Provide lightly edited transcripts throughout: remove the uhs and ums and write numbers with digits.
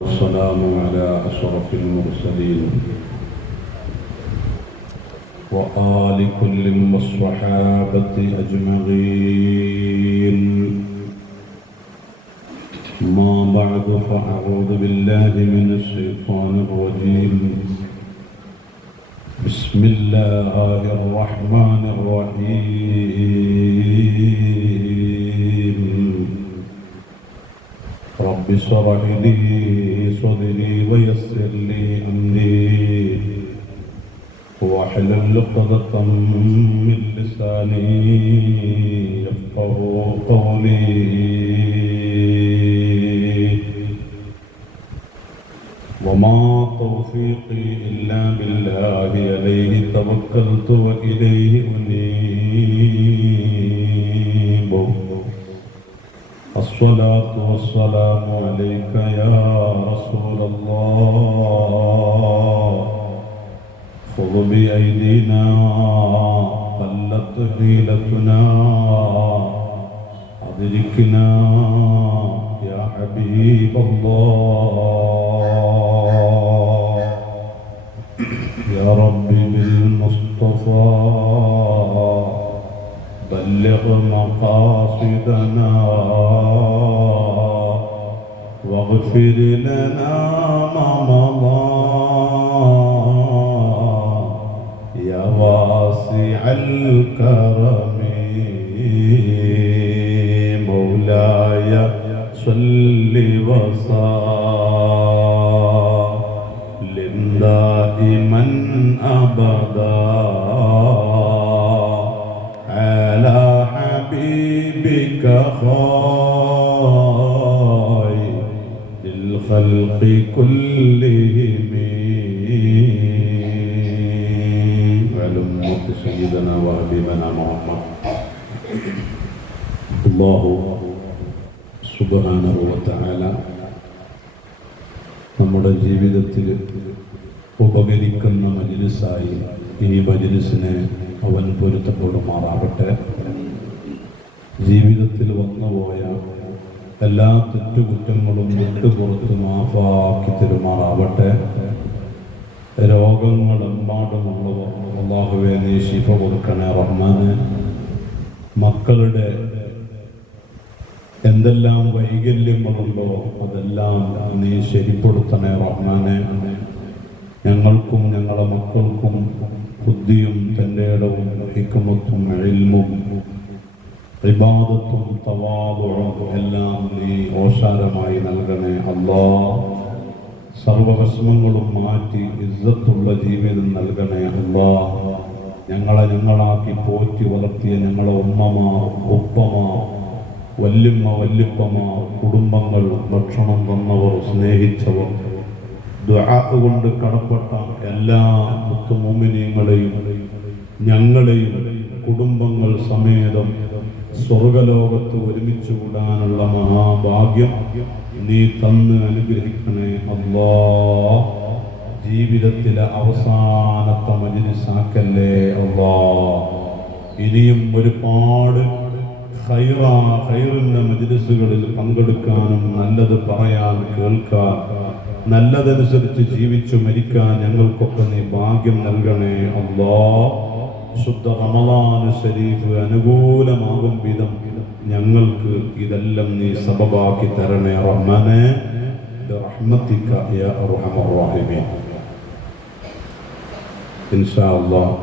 والسلام على أشرف المرسلين وآل كل والصحابة أجمعين. ما بعد فأعوذ بالله من الشيطان الرجيم. بسم الله الرحمن الرحيم. رب اشرح لي صدري ويسر لي أمري واحلل عقدة من لساني يفقهوا قولي. وما توفيقي إلا بالله عليه توكلت وإليه أنيب. الصلاة والسلام عليك يا رسول الله. خذ بأيدينا قلت حيلتنا أدركنا يا حبيب الله. يا ربي بالمصطفى بلغ مقاصدنا واغفر لنا ما مضى يا واسع الكرم. مولاي صل وسلم دائما أبدا على حبيبك خير الخلق كلهم وعلى أمة سيدنا وحبيبنا محمد. الله സുബ്ഹാനഹു വ തആല നമ്മുടെ ജീവിതത്തിൽ ഉപകരിക്കുന്ന മജ്ലിസായി ഈ മജ്ലിസിനെ അവൻ പൊരുത്തപ്പെടുമാറാവട്ടെ. ജീവിതത്തിൽ വന്നുപോയ എല്ലാ തെറ്റുകുറ്റങ്ങളും വിട്ടുപുറത്ത് മാഫാക്കി തരുമാറാവട്ടെ. രോഗങ്ങളെമ്പാടുമുള്ളവർ അല്ലാഹുവേ നീ ശിഫ കൊടുക്കണേ റഹ്മാനെ. മക്കളുടെ എന്തെല്ലാം വൈകല്യങ്ങളുണ്ടോ അതെല്ലാം നീ ശരിപ്പെടുത്തണേ റഹ്മാനെ. ഞങ്ങൾക്കും ഞങ്ങളുടെ മക്കൾക്കും ബുദ്ധിയും തൻ്റെ ഇടവും ഹിക്മത്തും ഇൽമും ഇബാദത്തും തവാദുഉം എല്ലാം നീ ഓശാരമായി നൽകണേ അല്ലാഹ്. സർവ്വവിഷമങ്ങളും മാറ്റി ഇസ്സത്തുള്ള ജീവിതം നൽകണേ അല്ലാഹ്. ഞങ്ങളാക്കി പോറ്റി വളർത്തിയ ഞങ്ങളെ ഉമ്മമാർ, ഉപ്പമാർ, വല്യമ്മ, വല്യപ്പമാർ, കുടുംബങ്ങൾ, ഭക്ഷണം തന്നവർ, സ്നേഹിച്ചവർ, ദുആ കൊണ്ട് കടപ്പെട്ട എല്ലാ മുത്തുമോമിനീങ്ങളെയും ഞങ്ങളെയും കുടുംബങ്ങൾ സമേതം സ്വർഗലോകത്ത് ഒരുമിച്ച് കൂടാനുള്ള മഹാഭാഗ്യം നീ തന്ന് അനുഗ്രഹിക്കണേ അല്ലാഹ്. ജീവിതത്തിലെ അവസാനത്തെ മജ്ലിസാക്കല്ലേ അല്ലാഹ്. ഇനിയും ഒരുപാട് ഖൈറിന്റെ മജ്ലിസുകളിൽ പങ്കെടുക്കാനും നല്ലത് പറയാൻ, കേൾക്കാൻ, നല്ലതനുസരിച്ച് ജീവിച്ചു മരിക്കാൻ ഞങ്ങൾക്കൊക്കെ നീ ഭാഗ്യം നൽകണേ അല്ലാഹ്. ശുദ്ധ റമളാൻ ശരീഫ് അനുകൂലമാകും വിധം ഞങ്ങൾക്ക് ഇതെല്ലാം നീ സബബാക്കി തരണേ റഹ്മാനെ. ബിറഹ്മതിക യാ അർഹമർ റഹീമീൻ. ഇൻഷാ അല്ലാഹ്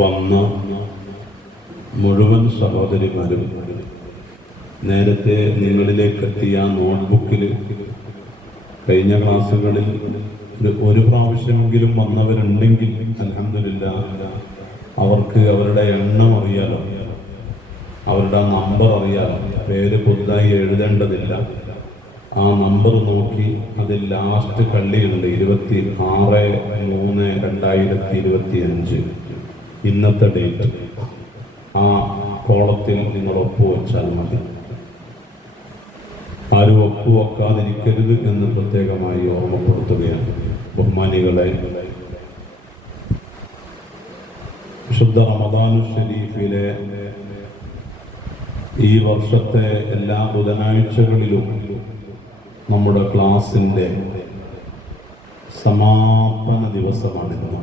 വന്ന മുഴുവൻ സഹോദരിമാരും നേരത്തെ നിങ്ങളിലേക്ക് എത്തിയ നോട്ട്ബുക്കിൽ കഴിഞ്ഞ ക്ലാസ്സുകളിൽ ഒരു പ്രാവശ്യമെങ്കിലും വന്നവരുണ്ടെങ്കിൽ അൽഹംദുലില്ലാഹ് അവർക്ക് അവരുടെ എണ്ണം അറിയാലോ, അവരുടെ നമ്പർ അറിയാലോ. പേര് പുതുതായി എഴുതേണ്ടതില്ല. ആ നമ്പർ നോക്കി അതിൽ ലാസ്റ്റ് കള്ളിയുണ്ട് 26/3/2025 ഇന്നത്തെ ഡേറ്റ്. ആ കോളത്തിൽ നിങ്ങൾ ഒപ്പുവെച്ചാൽ മതി. ആരും ഒപ്പുവെക്കാതിരിക്കരുത് എന്ന് പ്രത്യേകമായി ഓർമ്മപ്പെടുത്തുകയാണ്. ബഹുമാനികളെ, വിശുദ്ധ റമദാൻ ഷരീഫിലെ ഈ വർഷത്തെ എല്ലാ ബുധനാഴ്ചകളിലും നമ്മുടെ ക്ലാസിൻ്റെ സമാപന ദിവസമാണിന്ന്.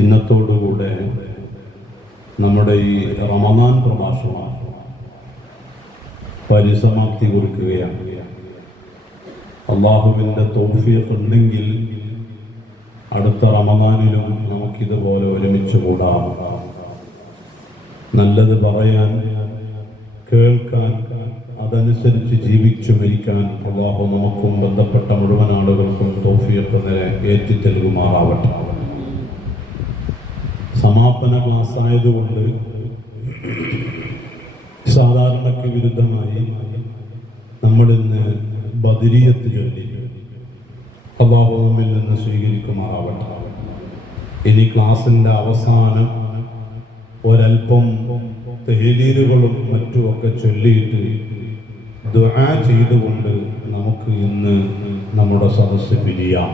ഇന്നത്തോടുകൂടെ നമ്മുടെ ഈ റമദാൻ പ്രഭാഷണം പരിസമാപ്തി കുറിക്കുകയാണ്. അള്ളാഹുവിൻ്റെ തൗഫീഖ് ഉണ്ടെങ്കിൽ അടുത്ത റമദാനിലും നമുക്കിതുപോലെ ഒരുമിച്ച് കൂടാം. നല്ലത് പറയാൻ, കേൾക്കാൻ, അതനുസരിച്ച് ജീവിച്ചു മരിക്കാൻ അള്ളാഹു നമുക്കും ബന്ധപ്പെട്ട മുഴുവൻ ആളുകൾക്കും തൗഫീഖ് ഏറ്റിത്തൽകുമാറാവട്ടെ. സമാപന ക്ലാസ് ആയതുകൊണ്ട് സാധാരണയ്ക്ക് വിരുദ്ധമായി നമ്മളിന്ന് ബദരിയത്ത് ചൊല്ലി അള്ളാഹു നമ്മിൽ നിന്ന് സ്വീകരിക്കുമാറാവട്ടെ. ഇനി ക്ലാസിൻ്റെ അവസാനം ഒരൽപ്പം തഹ്ലീലുകളും മറ്റുമൊക്കെ ചൊല്ലിയിട്ട് ദുആ ചെയ്തുകൊണ്ട് നമുക്ക് ഇന്ന് നമ്മുടെ സദസ്സ് പിരിയാം.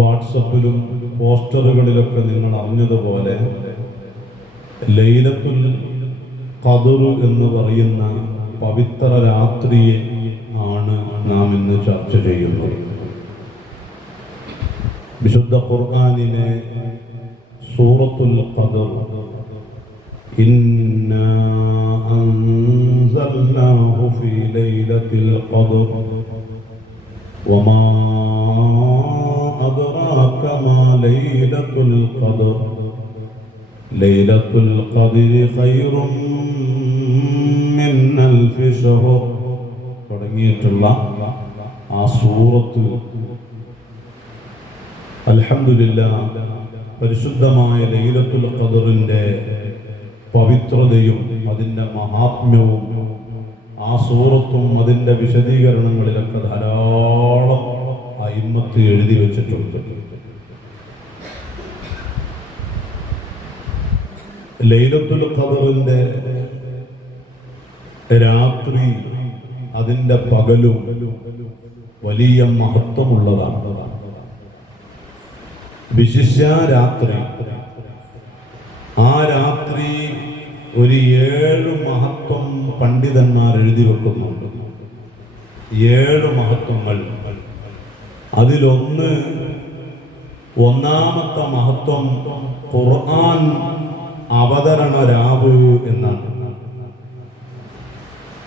വാട്സപ്പിലും പോസ്റ്ററുകളിലൊക്കെ നിങ്ങൾ അറിഞ്ഞതുപോലെ ലൈലത്തുൽ ഖദ്ർ എന്ന് പറയുന്ന പവിത്ര രാത്രിയെ ആണ് നാം ഇന്ന് ചർച്ച ചെയ്യുന്നത്. വിശുദ്ധ ഖുർആനിലെ സൂറത്തുൽ ഖദ്ർ, ഇന്നാ അൻസൽനാഹു ഫീ ലൈലത്തിൽ ഖദ്ർ വമാ അദ്റാക മാ ലൈലത്തുൽ ഖദ്ർ ലൈലത്തുൽ ഖദ്രി ഖൈറും മിൻ അൽഫി ശഹർ തുടങ്ങിയിട്ടുള്ള ആ സൂറത്ത് അൽഹംദുലില്ലാഹ് പരിശുദ്ധമായ ലൈലത്തുൽ ഖദ്റിന്റെ പവിത്രതയും അതിൻ്റെ മഹാത്മ്യവും ആ സൂറത്തും അതിൻ്റെ വിശദീകരണങ്ങളിലൊക്കെ ധാരാളം അയിമ്മത്ത് എഴുതി വച്ചിട്ടുണ്ട്. ലൈലത്തുൽ ഖദ്റിന്റെ രാത്രി അതിൻ്റെ പകലും വലിയ മഹത്വമുള്ളതാണ്. വിശിഷ്യ രാത്രി, ആ രാത്രി ഒരു 7 മഹത്വം പണ്ഡിതന്മാർ എഴുതി വെക്കുന്നുണ്ട്. 7 മഹത്വങ്ങൾ. അതിലൊന്ന്, ഒന്നാമത്തെ മഹത്വം ഖുർആൻ അവതരണ രാവ് എന്നാണ്.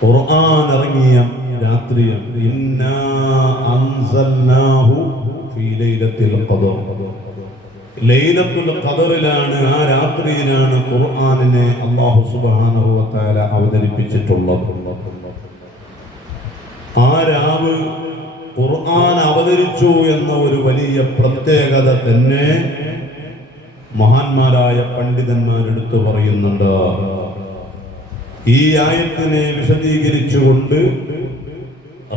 ഖുർആൻ ഇറങ്ങിയ രാത്രിയാണ്. ഇന്നാ അൻസൽനാഹു ഫീ ലൈലത്തിൽ ഖദ്ർ. ലൈലത്തുൽ ഖദ്റിലാണ്, ആ രാത്രിയിലാണ് ഖുർആനിനെ അല്ലാഹു സുബ്ഹാനഹു വ തആല അവതരിപ്പിച്ചിട്ടുള്ളത്. ആ രാവ് ഖുർആൻ അവതരിച്ചു എന്ന ഒരു വലിയ പ്രത്യേകത തന്നെ മഹാന്മാരായ പണ്ഡിതന്മാർ എടുത്തു പറയുന്നുണ്ട്. ഈ ആയത്തിനെ വിശദീകരിച്ചുകൊണ്ട്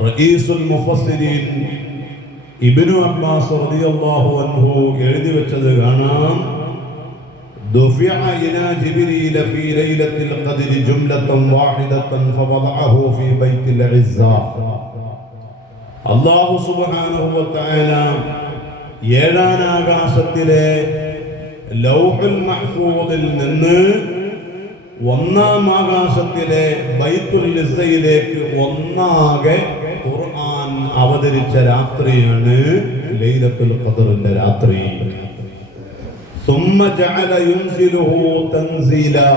റഈസുൽ മുഫസ്സിരീൻ ഇബ്നു അബ്ബാസ് റളിയല്ലാഹു അൻഹു എഴുതി വെച്ചത് കാണാം. ദുഫിഅ ഇലാ ജിബ്രീല ഫീ ലൈലത്തിൽ ഖദ്രി ജുംലതൻ വാഹിദതൻ ഫവദഅഹു ഫീ ബൈത്തിൽ ഇസ്സ. അല്ലാഹു സുബ്ഹാനഹു വ തആല 7-ാം ആകാശത്തിലെ ലൗഹുൽ മഹ്ഫൂദിൽ നിന്ന് 1-ാം ആകാശത്തിലെ ബൈത്തുൽ ഇസ്സയിലേക്ക് ഒന്നാകെ ഖുർആൻ അവതരിച്ച രാത്രിയാണ് ലൈലത്തുൽ ഖദ്റിന്റെ രാത്രി. ثم جعل ينزله تنزيلا.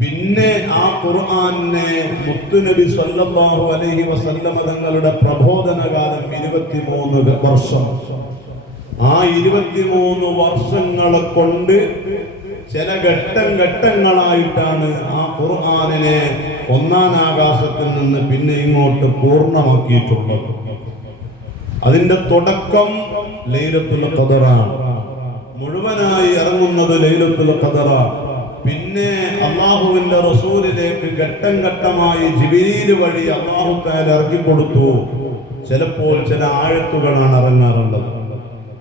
പിന്നെ ആ ഖുർആനെ മുത്തുനബി സല്ലല്ലാഹു അലൈഹി വസല്ലമ തങ്ങളുടെ പ്രബോധനകാലം 23 വർഷം. ആ 23 വർഷങ്ങളെ കൊണ്ട് ചില ഘട്ടങ്ങളായിട്ടാണ് ആ ഖുർആനിനെ 1-ാം ആകാശത്തിൽ നിന്ന് പിന്നെ ഇങ്ങോട്ട് പൂർണ്ണമാക്കിയിട്ടുള്ളത്. അതിന്റെ തുടക്കം ലൈലത്തുൽ ഖദ്റാണ്. മുഴുവനായി ഇറങ്ങുന്നത് ലൈലത്തുൽ ഖദ്റാണ്. പിന്നെ അല്ലാഹുവിന്റെ റസൂലിലേക്ക് ഘട്ടമായി ജിബ്രീൽ വഴി അല്ലാഹു തആല ഇറക്കി കൊടുത്തു. ചിലപ്പോൾ ചില ആയത്തുകളാണ് ഇറങ്ങാറുള്ളത്,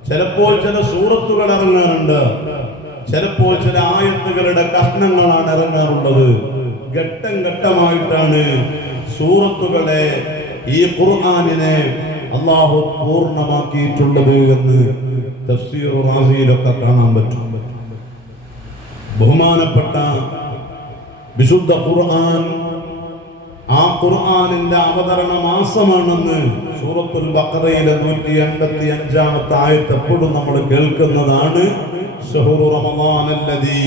ചിലപ്പോൾ ചില സൂറത്തുകൾ ഇറങ്ങാറുണ്ട്, ചിലപ്പോൾ ചില ആയത്തുകളുടെ കഷ്ണങ്ങളാണ് ഇറങ്ങാറുള്ളത്. ഘട്ടമായിട്ടാണ് സൂറത്തുകളെ, ഈ ഖുർആനിനെ അല്ലാഹു പൂർണ്ണമാക്കിയിട്ടുള്ളത് എന്ന് തഫ്സീർ റാസിയിലൊക്കെ കാണാൻ പറ്റും. ബഹുമാനപ്പെട്ട വിശുദ്ധ ഖുർആൻ, ആ ഖുർആനിന്റെ അവതരണ മാസമാണെന്ന് സൂറത്തുൽ ബഖറയിലെ 185-ാമത്തെ ആയത്ത് എപ്പോഴും നമ്മൾ കേൾക്കുന്നതാണ്. ശഹ്റു റമളാനല്ലദീ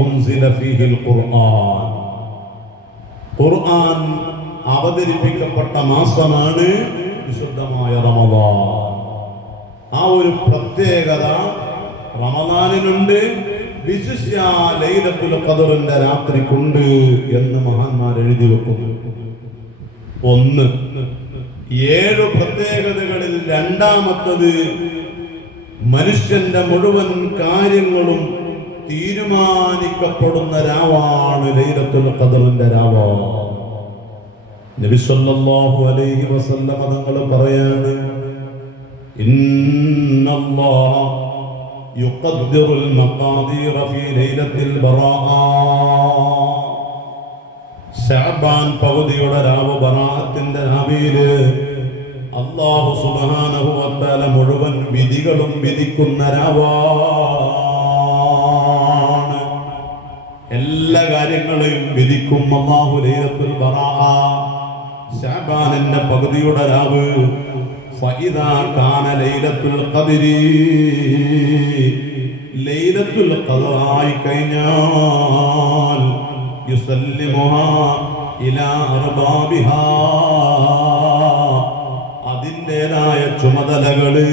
ഉൻസില ഫീഹിൽ ഖുർആൻ. ഖുർആൻ അവതരിപ്പിക്കപ്പെട്ട മാസമാണ് വിശുദ്ധമായ റമളാൻ. ആ ഒരു പ്രത്യേകത റമളാനിനുണ്ട്, വിശിഷ്യ ലൈലത്തുൽ ഖദറിന്റെ രാത്രിക്കുണ്ട് എന്ന് മഹാന്മാർ എഴുതി വെക്കുന്നു. 1 7 പ്രത്യേകതകളിൽ രണ്ടാമത്തത് മനുഷ്യന്റെ മുഴുവൻ കാര്യങ്ങളും തീരുമാനിക്കപ്പെടുന്ന രാവാണ് ലൈലത്തുൽ ഖദറിന്റെ രാവാണ്. നബി സല്ലല്ലാഹു അലൈഹി വസല്ലം തങ്ങൾ പറയാണ്, ഇന്നല്ലാഹ യുഖദ്ദിറുൽ മഖാദീറ ഫീ ലൈലത്തിൽ ബറാഅ. ശഅബാൻ പകുതിയുടെ രാവ് ബറാഅത്തിന്റെ രാവിലെ അല്ലാഹു സുബ്ഹാനഹു വ തആല മുഴുവൻ വിധികളും വിധിക്കുന്ന രാവാണ്. എല്ലാ കാര്യങ്ങളെയും വിധിക്കും അല്ലാഹു ലൈലത്തുൽ ബറാഅ. ശഅബാനിന്റെ പകുതിയുടെ രാവ് ഫഇദാ കാന ലൈലത്തുൽ ഖദ്രി, ലൈലത്തുൽ ഖദർ ആയി കഴിഞ്ഞാൽ യുസല്ലിമുഹാ ഇലാ അർബാബിഹാ, അതിൻ്റെതായ ചുമതലകള്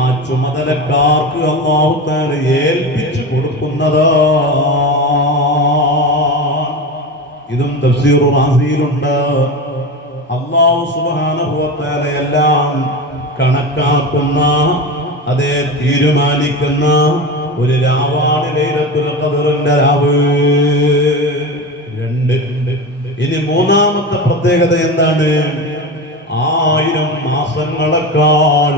ആ ചുമതലക്കാർക്ക് അല്ലാഹു തആല ഏൽപ്പിച്ചു കൊടുക്കുന്നതാണ്. ഇതും തഫ്സീർ റാസിയിലുണ്ട്. അല്ലാഹു സുബ്ഹാനഹു വ തആല എല്ലാം കണക്കാക്കുന്ന, അതേ തീരുമാനിക്കുന്ന ഒരു രാവാണ് ലൈലത്തുൽ ഖദറിന്റെ രാവ്. 2. ഇനി മൂന്നാമത്തെ പ്രത്യേകത എന്താണ്? 1000 മാസങ്ങളെക്കാൾ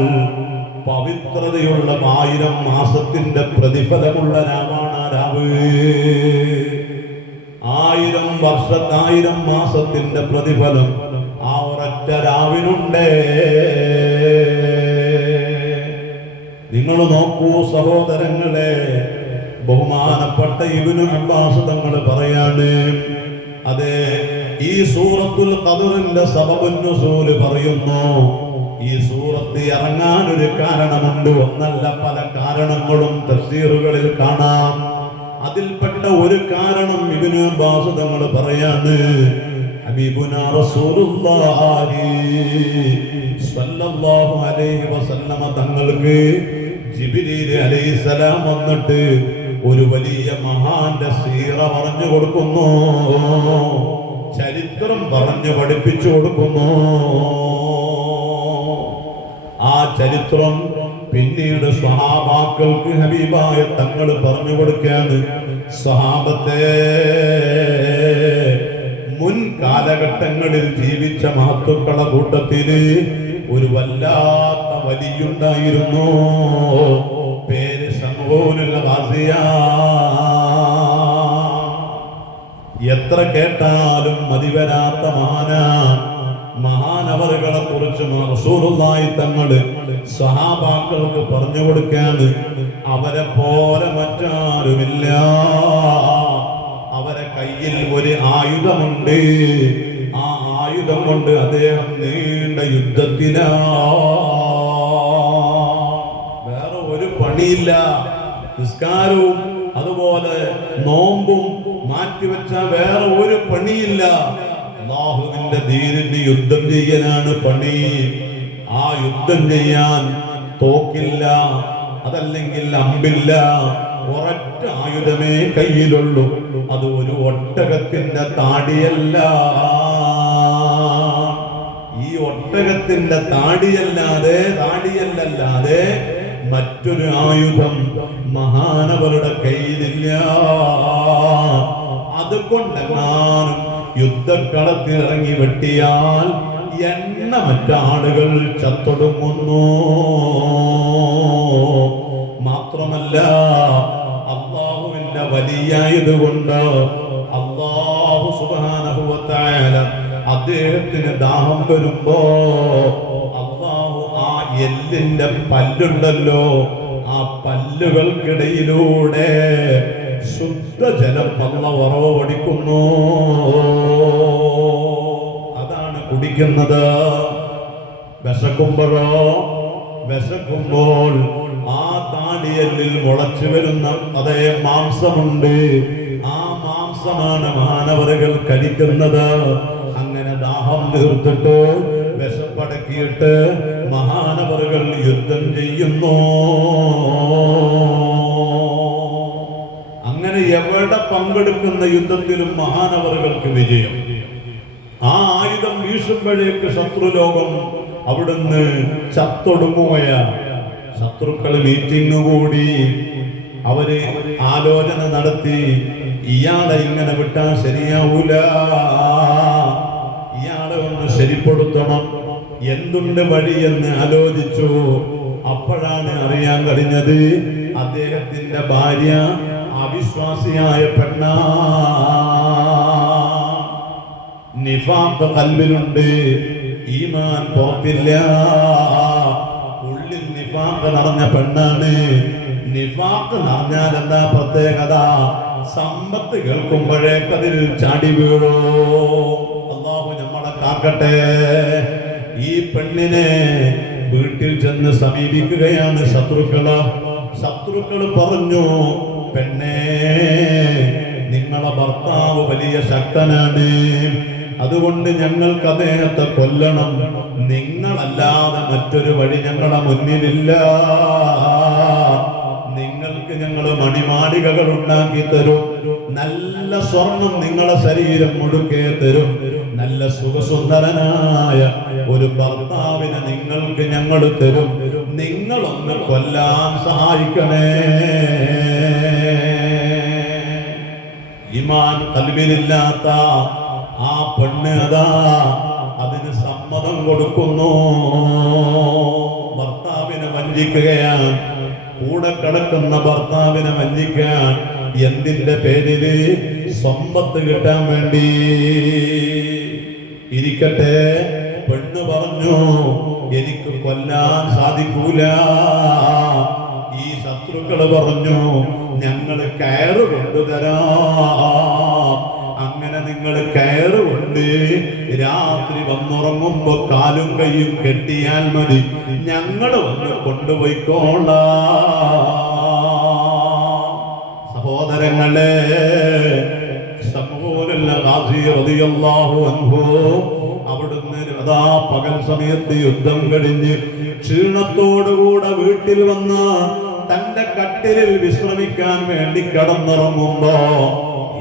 പവിത്രതയുള്ള 1000 മാസത്തിന്റെ പ്രതിഫലമുള്ള രാവാണ് ആ രാവ്. 1000 വർഷത്തെ 1000 മാസത്തിന്റെ പ്രതിഫലം ആ ഒരൊറ്റ രാവിനുണ്ട്. നിങ്ങൾ നോക്കൂ സഹോദരങ്ങളെ, ബഹുമാനപ്പെട്ട ഇബ്നു അബ്ബാസ് തങ്ങൾ പറയാണ്, അതെ, ഈ സൂറത്തുൽ ഖദറിന്റെ സബബുൻ നുസൂൽ പറയുന്നു. ഈ സൂറത്ത് ഇറങ്ങാൻ ഒരു കാരണമുണ്ട്, ഒന്നല്ല പല കാരണങ്ങളും തഫ്സീറുകളിൽ കാണാം. അതിൽപ്പെട്ട ഒരു കാരണം ഇബ്നു അബ്ബാസ് തങ്ങൾ പറയാണ്, ഹബീബുനാ റസൂലുള്ളാഹി സ്വല്ലല്ലാഹു അലൈഹി വസല്ലമ തങ്ങൾക്ക് ജിബ്രീൽ അലൈഹിസ്സലാം വന്നിട്ട് ഒരു വലിയ മഹാന്റെ സീറ പറഞ്ഞു കൊടുക്കുന്നു, ചരിത്രം പറഞ്ഞു പഠിപ്പിച്ചു കൊടുക്കുന്നു. ആ ചരിത്രം പിന്നീട് സ്വഹാബാക്കൾക്ക് ഹബീബായ തങ്ങൾ പറഞ്ഞു കൊടുക്കുകയാണ്. സ്വഹാബത്തെ, മുൻ കാലഘട്ടങ്ങളിൽ ജീവിച്ച മഹത്തുക്കളുടെ കൂട്ടത്തില് ഒരു വല്ലാത്ത വലിയുണ്ടായിരുന്നു, പേര് ശംഊനുൽ ഖാസിയ. എത്ര കേട്ടാലും മതിവരാത്ത മഹാനവറുകളെ കുറിച്ച് റസൂലുള്ളാഹി തങ്ങള് സ്വഹാബാക്കൾക്ക് പറഞ്ഞു കൊടുക്കാണ്, അവരെ പോലെ മറ്റാരുമില്ല, അവരെ കയ്യിൽ ഒരു ആയുധമുണ്ട്, ആ ആയുധം കൊണ്ട് അദ്ദേഹം നീണ്ട യുദ്ധത്തിലാണ്, വേറെ ഒരു പണിയില്ല. നിസ്കാരവും അതുപോലെ നോമ്പും മാറ്റിവെച്ച വേറെ ഒരു പണിയില്ല. അല്ലാഹുവിന്റെ ദീനിന് യുദ്ധം ചെയ്യാനാണ് പണി. ആ യുദ്ധം ചെയ്യാൻ തോക്കില്ല, അതല്ലെങ്കിൽ അമ്പില്ല, ഒരൊറ്റ ആയുധമേ കയ്യിലുള്ളൂ. അത് ഒരു ഒട്ടകത്തിന്റെ താടിയല്ല. ഈ ഒട്ടകത്തിന്റെ താടിയല്ലല്ലാതെ മറ്റൊരു ആയുധം മഹാനവരുടെ കയ്യിലില്ല. അതുകൊണ്ടെങ്ങാനും യുദ്ധക്കളത്തിൽ ഇറങ്ങി വെട്ടിയാൽ എണ്ണമറ്റ ആളുകൾ ചത്തൊടുങ്ങുന്നു. മാത്രമല്ല, അല്ലാഹുവിന്റെ വലിയായതുകൊണ്ട് അല്ലാഹു സുബ്ഹാനഹു വ തആല അദ്ദേഹത്തിന് ദാഹം വരുമ്പോ അല്ലാഹു ആ എല്ലിന്റെ പല്ലുണ്ടല്ലോ, ആ പല്ലുകൾക്കിടയിലൂടെ ശുദ്ധജലം അല്ല ഉറവടിക്കുന്നു. അതാണ് കുടിക്കുന്നത്. വിശക്കുമ്പോൾ ആ താടിയല്ലിൽ മുളച്ചു വരുന്ന അതേ മാംസമുണ്ട്. ആ മാംസമാണ് മാനവറുകൾ കഴിക്കുന്നത്. അങ്ങനെ ദാഹം തീർത്തിട്ട് വിശപ്പടക്കിയിട്ട് മഹാനവറുകൾ യുദ്ധം ചെയ്യുന്നു. അങ്ങനെ എവിടെ പങ്കെടുക്കുന്ന യുദ്ധത്തിലും മഹാനവറുകൾക്ക് വിജയം. ആ ആയുധം വീശുമ്പോഴേക്ക് ശത്രുലോകം അവിടുന്ന് ചത്തൊടുങ്ങുകയാണ്. ശത്രുക്കൾ മീറ്റിംഗ് കൂടി, അവര് ആലോചന നടത്തി, ഇയാളെ ഇങ്ങനെ വിട്ടാൽ ശരിയാവൂല, ഇയാളെ ഒന്ന് ശരിപ്പെടുത്തണം, എന്തുണ്ട് വഴിയെന്ന് ആലോചിച്ചു. അപ്പോഴാണ് അറിയാൻ കഴിഞ്ഞത് അദ്ദേഹത്തിന്റെ ഭാര്യ അവിശ്വാസിയായ പെണ്ണാ. നിഫാഖ് ഖൽബിലുണ്ട്, ഈമാൻ പുറത്തില്ല. ഉള്ളിൽ നിഫാഖ് നിറഞ്ഞ പെണ്ണാണ്. നിഫാഖ് നിറഞ്ഞാൽ എന്താ പ്രത്യേകത? സമ്പത്ത് കേൾക്കുമ്പോഴേക്കതിൽ ചാടി വീഴോ. അല്ലാഹു നമ്മളെ കാക്കട്ടെ. ഈ പെണ്ണിനെ വീട്ടിൽ ചെന്ന് സമീപിക്കുകയാണ് ശത്രുക്കൾ പറഞ്ഞു, പെണ്ണേ, നിങ്ങളെ ഭർത്താവ് വലിയ ശക്തനാണ്, അതുകൊണ്ട് ഞങ്ങൾക്ക് അദ്ദേഹത്തെ കൊല്ലണം. നിങ്ങളല്ലാതെ മറ്റൊരു വഴി ഞങ്ങളുടെ മുന്നിലില്ല. നിങ്ങൾക്ക് ഞങ്ങൾ മണിമാളികകൾ ഉണ്ടാക്കി തരും, നല്ല സ്വർണം നിങ്ങളെ ശരീരം മുഴുക്കെ തരും, നല്ല സുഖസുന്ദരനായ ഒരു ഭർത്താവിനെ നിങ്ങൾക്ക് ഞങ്ങൾ തരും. നിങ്ങളൊന്ന് കൊല്ലാൻ സഹായിക്കണേ. ഈമാൻ ഖൽബിലില്ലാത്ത ആ പെണ്ണ് അതാ അതിന് സമ്മതം കൊടുക്കുന്നു. ഭർത്താവിനെ വഞ്ചിക്കുകയാണ്, കൂടെ കിടക്കുന്ന ഭർത്താവിനെ വഞ്ചിക്കാൻ. എന്തിന്റെ പേരില്? സമ്പത്ത് കിട്ടാൻ വേണ്ടി. ഇരിക്കട്ടെ, പെണ്ണ് പറഞ്ഞു, എനിക്ക് കൊല്ലാൻ സാധിക്കൂല. ഈ ശത്രുക്കള് പറഞ്ഞു, ഞങ്ങള് കയറ് കൊണ്ടുതരാം. അങ്ങനെ നിങ്ങൾ കയറുകൊണ്ട് രാത്രി വന്നുറങ്ങുമ്പോ കാലും കൈയും കെട്ടിയാൽ മതി, ഞങ്ങൾ വന്ന് കൊണ്ടുപോയിക്കോളാം. സഹോദരങ്ങളെ, അവിടുന്ന് അതാ പകൽ സമയത്ത് യുദ്ധം കഴിഞ്ഞ് ക്ഷീണത്തോടുകൂടെ വീട്ടിൽ വന്ന് തന്റെ കട്ടിലിൽ വിശ്രമിക്കാൻ വേണ്ടി കടന്നുറങ്ങുമ്പോ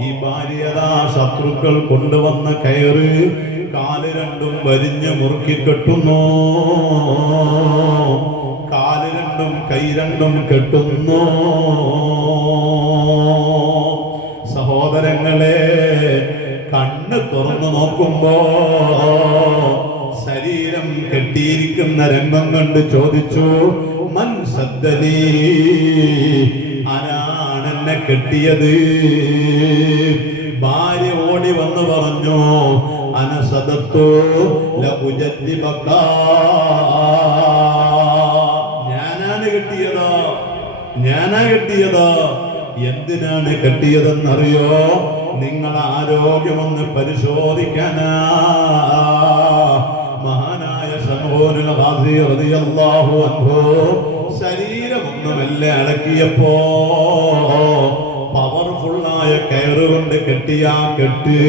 ഈ ഭാര്യതാ ശത്രുക്കൾ കൊണ്ടുവന്ന കയറ് കാല് രണ്ടും വരിഞ്ഞ് മുറുക്കി കെട്ടുന്നു, കാല് രണ്ടും കൈ രണ്ടും കെട്ടുന്നു. സഹോദരങ്ങളെ, കണ്ണ് തുറന്നു നോക്കുമ്പോ ശരീരം കെട്ടിയിരിക്കുന്ന രംഗം കണ്ട് ചോദിച്ചു, മൻ സദ്ദലീ, ആരാണെന്നെ കെട്ടിയത്? ഭാര്യ ഓടി വന്ന് പറഞ്ഞു, അനസദത്തു ലഉജദ്ദിബക, ഞാനാണ് കെട്ടിയതാ. എന്തിനാണ് കെട്ടിയതെന്നറിയോ? നിങ്ങളെ ആരോഗ്യമൊന്ന് പരിശോധിക്കാനാ. മഹാനായ ശമൂനുൽ ഖാസി റളിയല്ലാഹു അൻഹു ശരീരമൊന്നുമല്ല അടക്കിയപ്പോ പവർഫുള്ളായ കയറുകൊണ്ട് കെട്ടിയ കെട്ട്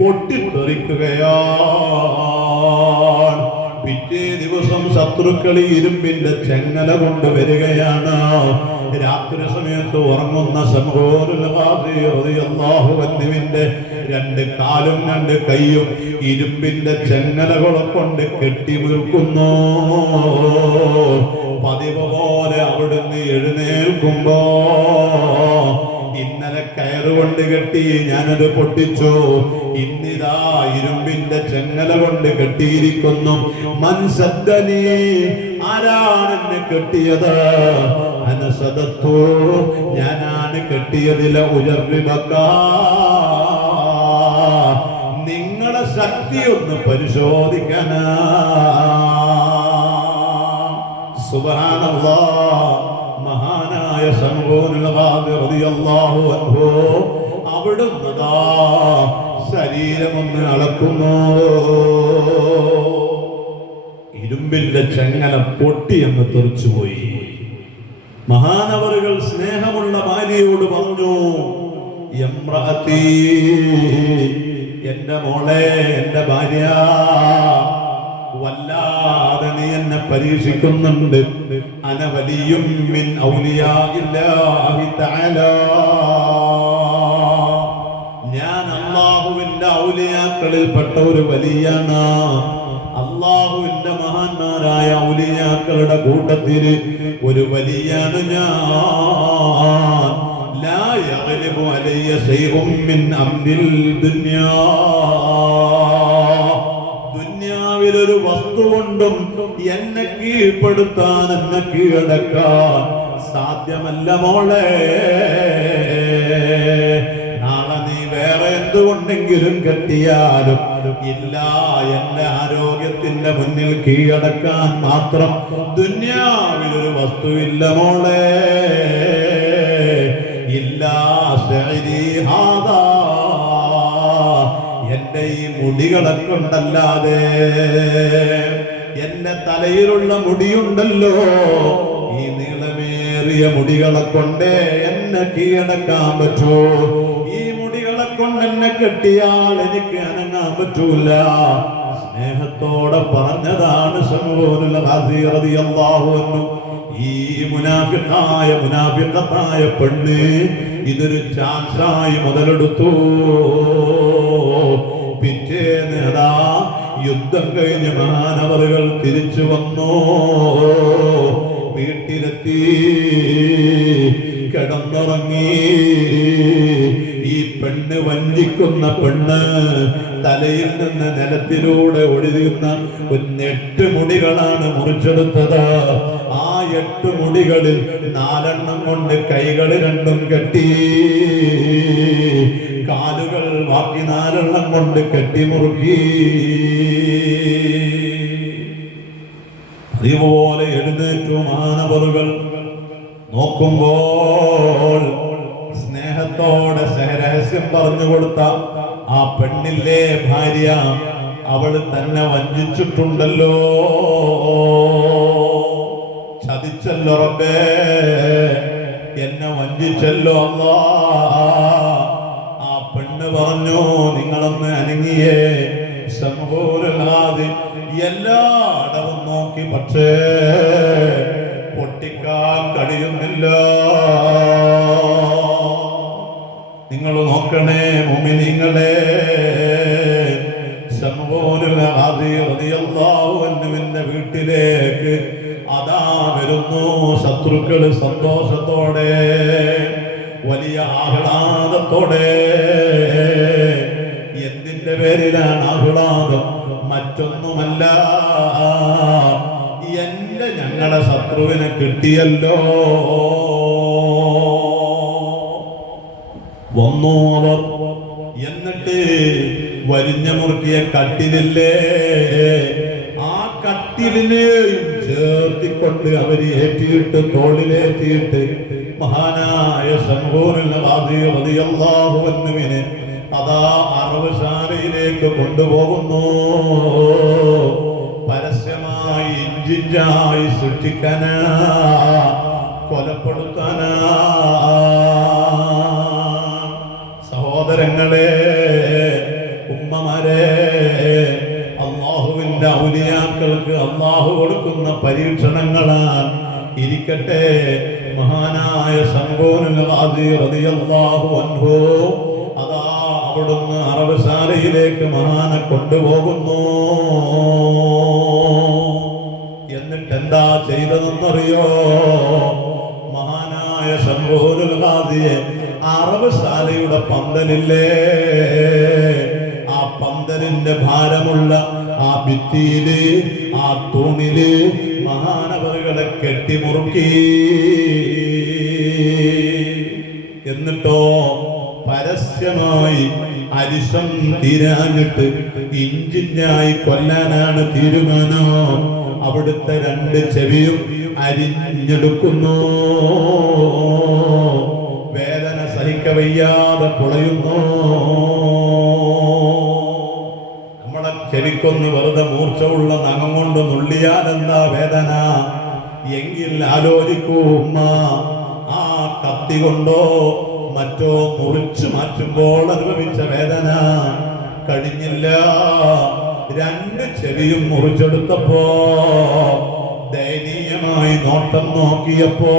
പൊട്ടിത്തെറിക്കുകയാണ്. പിറ്റേ ദിവസം ശത്രുക്കൾ ഇരുമ്പിന്റെ ചെങ്ങല കൊണ്ട് വരികയാണ്. രാത്രി സമയത്ത് ഉറങ്ങുന്ന ശമൂനുൽ ഖാസി റളിയല്ലാഹു അൻഹുവിന്റെ രണ്ട് കാലും രണ്ട് കൈയും ഇരുമ്പിന്റെ ചെങ്ങലകളെ കൊണ്ട് കെട്ടി നിൽക്കുന്നു. പതിവ് പോലെ അവിടുന്ന് എഴുന്നേൽക്കുമ്പോ, ഇന്നലെ കയറുകൊണ്ട് കെട്ടി ഞാനത് പൊട്ടിച്ചു, ഇന്നിതാ ഇരുമ്പിന്റെ ചെങ്ങല കൊണ്ട് കെട്ടിയിരിക്കുന്നു. മൻസദ്ദലി, ആരാണ് എന്നെ കെട്ടിയത്? അനസദത്തു, ഞാനാണ് കെട്ടിയതില ഉജർബക, നിങ്ങളെ ശക്തി ഒന്ന് പരിശോധിക്കാനാ. സുബ്ഹാനല്ലാഹ്, മഹാനായ മഹാനായ ശംഊനുൽ ഖാദി റളിയല്ലാഹു അൻഹു അവിടുന്ന് ശരീരമൊന്ന് അളക്കുന്നു. ഇരുമ്പിന്റെ ചെങ്ങല പൊട്ടിയെന്ന് തെറിച്ചുപോയി. മഹാനവറുകൾ സ്നേഹമുള്ള ഭാര്യയോട് പറഞ്ഞു, യംറഅതി, എന്റെ മോളെ, എന്റെ ഭാര്യ, വല്ലാതെ നീ എന്നെ പരീക്ഷിക്കുന്നുണ്ട്. അന വലിയും മിൻ ഔലിയാഇല്ലാഹി തആല, ഞാൻ അല്ലാഹുവിന്റെ ഔലിയാക്കളിൽപ്പെട്ട ഒരു വലിയാണ്. അല്ലാഹുവിന്റെ മഹാന്മാരായ ഔലിയാക്കളുടെ കൂട്ടത്തിൽ ഒരു വലിയാണ് ഞാൻ. ലാ യഗ്ലിബു അലയ്യ ശൈഉം മിൻ അംരിൽ ദുനിയാ, ദുനിയാവിലൊരു വസ്തു കൊണ്ടും എന്നെ കീഴ്പ്പെടുത്താൻ, എന്നെ കീഴടക്കാൻ സാധ്യമല്ല മോളെ. നാളെ നീ വേറെ എന്തുകൊണ്ടെങ്കിലും കെട്ടിയാലും ഇല്ല, എന്റെ ആരോഗ്യത്തിന്റെ മുന്നിൽ കീഴടക്കാൻ മാത്രം ദുനിയാവിലൊരു വസ്തുവില്ല മോളെ. ഇല്ലാ ശഅരി ഹാദാ, എന്റെ ഈ മുടികളെ കൊണ്ടല്ലാതെ, എന്റെ തലയിലുള്ള മുടിയുണ്ടല്ലോ, ഈ നീളമേറിയ മുടികളെ കൊണ്ടേ എന്നെ കീഴടക്കാൻ പറ്റൂ. ഈ മുടികളെ കൊണ്ട് എന്നെ കെട്ടിയാൽ എനിക്ക് അനങ്ങാൻ പറ്റൂല. സ്നേഹത്തോടെ പറഞ്ഞതാണ് ശംഊനുൽ ഖാദി റളിയല്ലാഹു അൻഹു. ഈ മുനാഫിഖത്തായ പെണ്ണ് ഇതൊരു ചാൻസായി മുതലെടുത്തു. പിറ്റേന്ന് അതാ യുദ്ധം കഴിഞ്ഞ് മഹാനവറുകൾ തിരിച്ചു വന്നു. വീട്ടിലെത്തി കിടന്നുറങ്ങി. ഈ പെണ്ണ്, വഞ്ചിക്കുന്ന പെണ്ണ്, തലയിൽ നിന്ന് നിലത്തിലൂടെ ഒഴുകുന്ന 8 മുടികളാണ് മുറിച്ചെടുത്തത്. ആ 8 മുടികളിൽ 4 കൊണ്ട് കൈകൾ 2 കെട്ടി, കാലുകൾ ബാക്കി 4 കൊണ്ട് കെട്ടിമുറുക്കി. അതുപോലെ എഴുന്നേറ്റു മഹാനവറുകൾ. നോക്കുമ്പോൾ സ്നേഹത്തോടെ രഹസ്യം പറഞ്ഞു കൊടുത്ത ആ പെണ്ണില്ലേ ഭാര്യ, അവള് തന്നെ വഞ്ചിച്ചിട്ടുണ്ടല്ലോ, ചതിച്ചല്ലോ റബ്ബേ, എന്നെ വഞ്ചിച്ചല്ലോ അല്ലാ. ആ പെണ്ണ് പറഞ്ഞു, നിങ്ങളൊന്ന് അനങ്ങിയേ. ശംഊനുൽ ഖാദി എല്ലായിടവും നോക്കി, പക്ഷേ പൊട്ടിക്കാൻ കഴിയുന്നില്ല. നിങ്ങൾ നോക്കണേ മുഅ്മിനീങ്ങളെ, ശംഊനുൽ ഖാദി റളിയല്ലാഹു അൻഹുവിന്റെ വീട്ടിലേക്ക് അതാ വരുന്നു ശത്രുക്കൾ. സന്തോഷത്തോടെ, വലിയ ആഹ്ലാദത്തോടെ. എന്തിന്റെ പേരിലാണ് ആഹ്ലാദം? മറ്റൊന്നുമല്ല, ഞങ്ങളുടെ ശത്രുവിനെ കിട്ടിയല്ലോ. വന്നു അവർ. എന്നിട്ട് വരിഞ്ഞ മുറുക്കിയ കട്ടിലില്ലേ, ആ കട്ടിലിനെയും ചേർത്തിക്കൊണ്ട് അവര് ഏറ്റിയിട്ട്, തോളിലേറ്റിയിട്ട് മഹാനായ ശംഊനുൽ ഖാദി റളിയല്ലാഹു അൻഹുവിനെ അതാ അറവുശാലയിലേക്ക് കൊണ്ടുപോകുന്നു. പരസ്യമായി, ഇഞ്ചിഞ്ചായി സൃഷ്ടിക്കാനാ, കൊലപ്പെടുത്താനാ. സഹോദരങ്ങളെ, ഉമ്മമാരെ, അല്ലാഹുവിന്റെ ഔലിയാക്കൾക്ക് അല്ലാഹു കൊടുക്കുന്ന പരീക്ഷണങ്ങളാൽ ഇരിക്കട്ടെ. മഹാനായ ശംഊനുൽ ഖാദി റളിയല്ലാഹു അൻഹു അതാ അവിടുന്ന് അറവുശാലയിലേക്ക് മഹാനെ കൊണ്ടുപോകുന്നു. എന്നിട്ട് എന്താ ചെയ്തതെന്നറിയോ? മഹാനായ ശംഊനുൽ ഖാദിയെ അറവുശാലയുടെ പന്തലില്ലേ, ആ പന്തലിന്റെ ഭാരമുള്ള ആ ഭിത്തിയില്, ആ തൂണില് മഹാനവറുകളെ കെട്ടിമുറുക്കി. എന്നിട്ടോ പരസ്യമായി അരിശം തീരാഞ്ഞിട്ട് ഇഞ്ചിഞ്ചായി കൊല്ലാനാണ് തീരുമാനം. അവിടുത്തെ 2 ചെവിയും അരിഞ്ഞെടുക്കുന്നു. വേദന സഹിക്കവയ്യാതെ പൊളയുന്നു. നമ്മളെ ചെവിക്കൊന്ന് വെറുതെ മൂർച്ച ഉള്ള നഖം കൊണ്ട് നുള്ളിയാൽ എന്താ വേദന എങ്കിൽ ആലോചിക്കൂ ഉമ്മ, ആ കത്തി കൊണ്ടോ മറ്റോ മുറിച്ചു മാറ്റുമ്പോൾ അനുഭവിച്ച വേദന കഴിഞ്ഞില്ല. രണ്ട് ചെവിയും മുറിച്ചെടുത്തപ്പോ ദയനീയമായി നോട്ടം നോക്കിയപ്പോ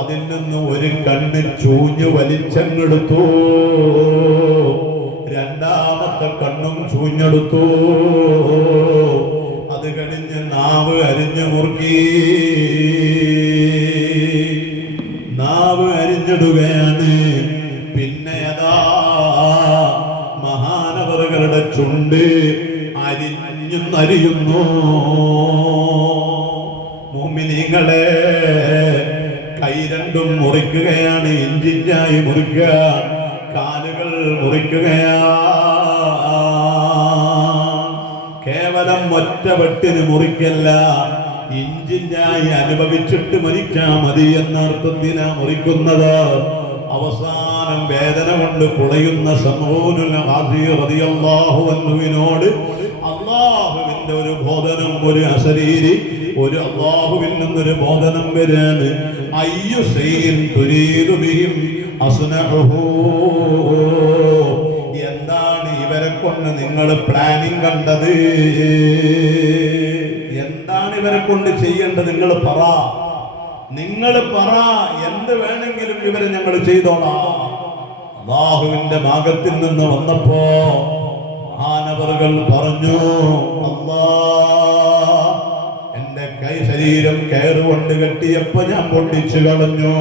അതിൽ നിന്ന് ഒരു കണ്ണ് ചൂഞ്ഞു വലിച്ചെടുത്തു. രണ്ടാമത്തെ കണ്ണും ചൂഞ്ഞെടുത്തു. അത് കഴിഞ്ഞ് നാവ് അരിഞ്ഞു മുറുക്കി. നാവ് അരിഞ്ഞിടുകയാണ്. പിന്നെ അതാ മഹാനവറുകളുടെ ചുണ്ട് അരിയുന്നു. മുഅ്മിനീങ്ങളെ, കൈ രണ്ടും മുറിക്കുകയാണ്, ഇഞ്ചിഞ്ചായി മുറിക്കുക. കാലുകൾ മുറിക്കുകയാ. കേവലം ഒറ്റ വെട്ടിന് മുറിക്കല്ല, ഇഞ്ചിഞ്ചായി അനുഭവിച്ചിട്ട് മരിക്കാൻ മതി എന്ന അർത്ഥത്തിനാ മുറിക്കുന്നത്. അവസാനം വേദന കൊണ്ട് പുളയുന്ന ശംഊനുൽ ഹാദി റളിയല്ലാഹു അൻഹുവിനോട് അല്ലാഹുവിന്റെ ഒരു ബോധനം, ഒരു അശരീരി, ഒരു അല്ലാഹുവിൽ നിന്നൊരു ബോധനം വരാണ്. അയ്യു ശൈഇൻ തുരീദു ബിഹിം അസ്നഉഹു. എന്താണ് ഇവരെ കൊണ്ട് നിങ്ങൾ പ്ലാനിങ് കണ്ടത്? എന്താണ് ഇവരെ കൊണ്ട് ചെയ്യേണ്ടത്? നിങ്ങൾ പറ. എന്ത് വേണമെങ്കിലും ഇവരെ ഞങ്ങൾ ചെയ്തോളാം. അല്ലാഹുവിന്റെ ഭാഗത്തിൽ നിന്ന് വന്നപ്പോ മഹാനവറുകൾ പറഞ്ഞു, അല്ലാഹ്, എന്റെ ശരീരം കയറുകൊണ്ട് കെട്ടിയപ്പോ ഞാൻ പൊട്ടിച്ചു കളഞ്ഞു.